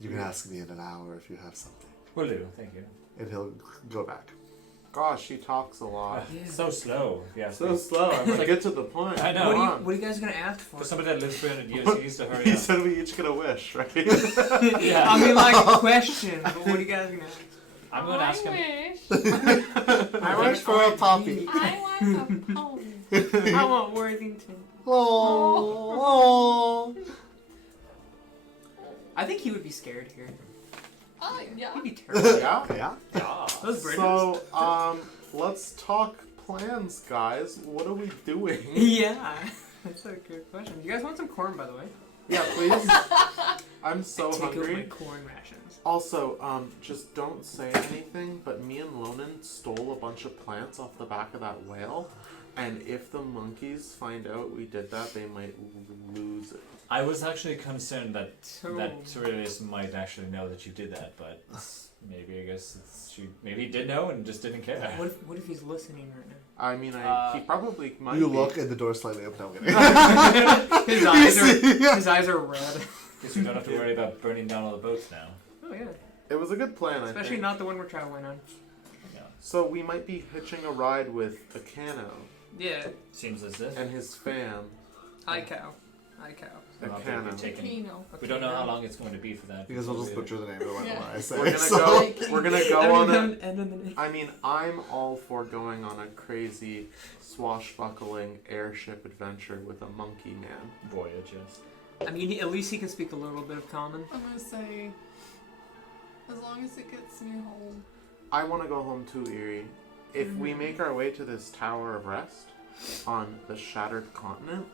you can ask me in an hour if you have something. will do. Thank you. And he'll go back. Gosh, he talks a lot. So slow. Yeah. So slow. I'm like, get to the point. I know. What are you guys gonna ask for? For somebody that lives 300 years, he used to hurry He up. said we each get a wish, right? Yeah. I mean, like questions. But what are you guys gonna ask? I'm going to ask him. Wish. I wish for a puppy. I want a pony. I want Worthington. Oh, I think he would be scared here. Yeah. He'd be terrible. Yeah. Yeah. Yeah. Those bridges. So, let's talk plans, guys. What are we doing? Yeah. That's a good question. You guys want some corn, by the way? Yeah, please. I'm so Take out my hungry. corn rations. Also, just don't say anything, but me and Lonan stole a bunch of plants off the back of that whale, and if the monkeys find out we did that, they might lose it. I was actually concerned that So- Therese might actually know that you did that, but maybe I guess maybe he did know and just didn't care. What if he's listening right now? I mean, he probably might You be. look and the door slightly open. No, I'm kidding. His eyes are red. Guess we don't have to worry about burning down all the boats now. Oh yeah. It was a good plan, I Especially think. not the one we're traveling on. Yeah. So we might be hitching a ride with Akano Yeah. Seems as if. and his fam. I cow. I cow. We'll have to Akano. be taken- Kino. We don't know how long it's going to be for that. Because we'll just butcher the name no matter Yeah. what I say. We're gonna so- go. We're gonna go on End it. of the name. I mean, I'm all for going on a crazy, swashbuckling airship adventure with a monkey man. voyage, yes. I mean, at least he can speak a little bit of common. I'm gonna say, as long as it gets me home. I want to go home too, Erie. If we make our way to this Tower of Rest on the Shattered Continent,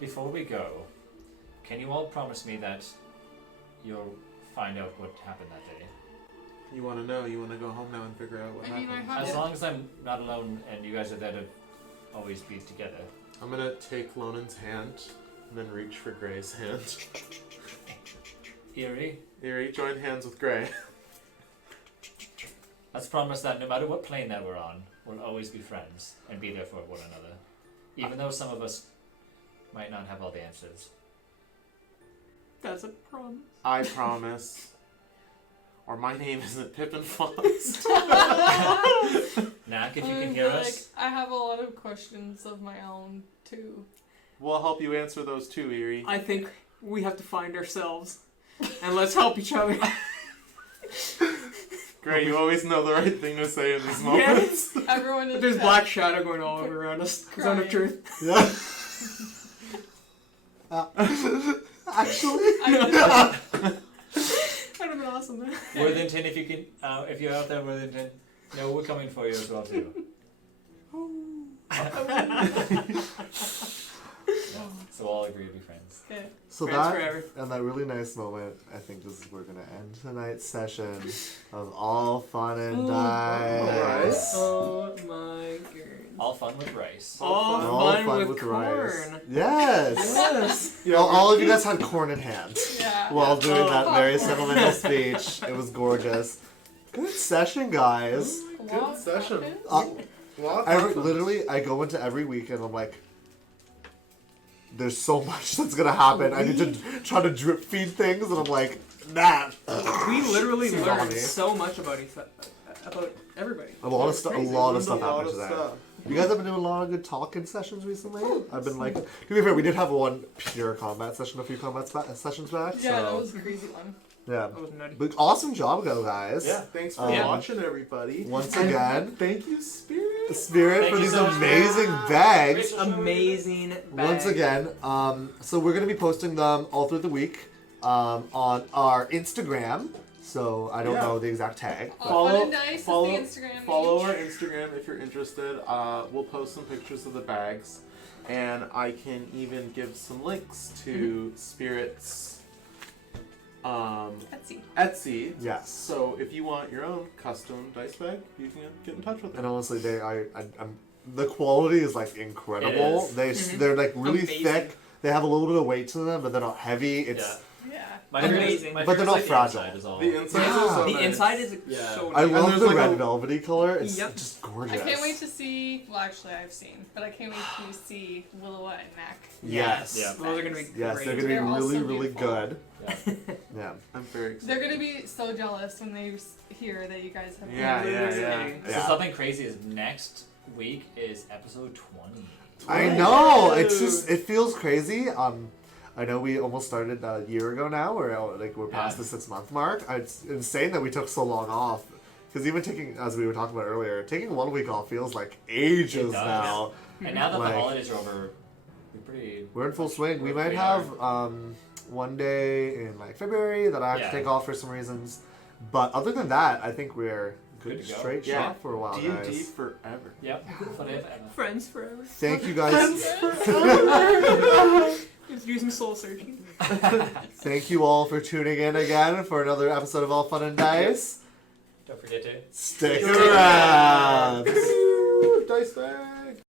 Before we go, can you all promise me that you'll find out what happened that day? you want to know. You want to go home now and figure out what I mean, happened. I have As long as I'm not alone and you guys are there to always be together. I'm gonna take Lonan's hand and then reach for Gray's hand. Eerie, Erie, join hands with Gray. let's promise that no matter what plane that we're on, we'll always be friends and be there for one another. Even though some of us might not have all the answers. That's a promise. I promise. Or my name isn't Pippin Fox. Knack, if you I can was hear like, us. I have a lot of questions of my own too. We'll help you answer those too, Erie. I think we have to find ourselves, and let's help each other. Gray, you always know the right thing to say in these moments. Everyone is There's dead. black shadow going all over around us. Zone of Crying. truth. Yeah. Actually, I That'd have been awesome, man. Worthington, if you can, if you're out there, Worthington, no, we're coming for you as well too. So we'll all agree to be friends. okay. so Friends that forever. and that really nice moment, I think this is where we're gonna end tonight's session of All Fun and Dice. Oh my god. All fun with rice. All All fun with rice. corn. Yes. Yes. Yeah, all of you guys had corn in hand Yeah. while doing that very Popcorn. sentimental speech. It was gorgeous. Good session, guys. Good session. Literally, I go into every week and I'm like, there's so much that's gonna happen. I need to try to drip feed things, and I'm like, nah. We literally Funny. learned so much about everybody. A lot of stuff. A lot of stuff A lot happened of today. stuff. You guys have been doing a lot of good talking sessions recently. I've been like, to be fair, we did have one pure combat session a few sessions back. Yeah, that so was a crazy one. yeah, That was nutty. but awesome job, guys. Yeah, thanks for Yeah. watching, everybody. Once And again, thank you, Spirit. Spirit Thank for you these so much. amazing bags. Amazing. Once bag. again, so we're gonna be posting them all through the week on our Instagram. So I don't Yeah. know the exact tag. AllFunNDice is the follow- Instagram Follow page. our Instagram if you're interested. We'll post some pictures of the bags, and I can even give some links to Spirit's Etsy. Etsy. Yes. So if you want your own custom dice bag, you can get in touch with And them. honestly, the quality is like incredible. It is. They're like really Amazing. thick. They have a little bit of weight to them, but they're not heavy. It's Yeah. Yeah. My Amazing. my But they're favorite's not like the fragile. inside is all. The inside Yeah. is also The nice. inside is Yeah. so I nice. love there's the like red a- velvety color. It's Yep. just gorgeous. I can't wait to see. Well, actually, I've seen, but I can't wait to see Willowa and Mac. Yes. Yeah. Those are gonna be Yes, great. they're gonna be They're really, also really beautiful. good. Yeah. Yeah. I'm very excited. They're gonna be so jealous when they hear that you guys have. Yeah, yeah, yeah. So Yeah. something crazy is next week is episode 20. I know. It's just it feels crazy. I know we almost started a year ago now. We're past Yeah. the 6-month mark. It's insane that we took so long off. Because even taking, as we were talking about earlier, taking 1 week off feels like ages It does. now. And now that Like- the holidays are over, we're pretty. We're in full swing. We Where might we have one day in like February that I have Yeah. to take off for some reasons. But other than that, I think we're Good to go. straight Yeah. shot for a while, D&D guys. forever. Yep. Forever. Friends forever. Thank you guys. Just using soul searching. Thank you all for tuning in again for another episode of All Fun and Dice. Don't forget to Stick around. Dice Bag.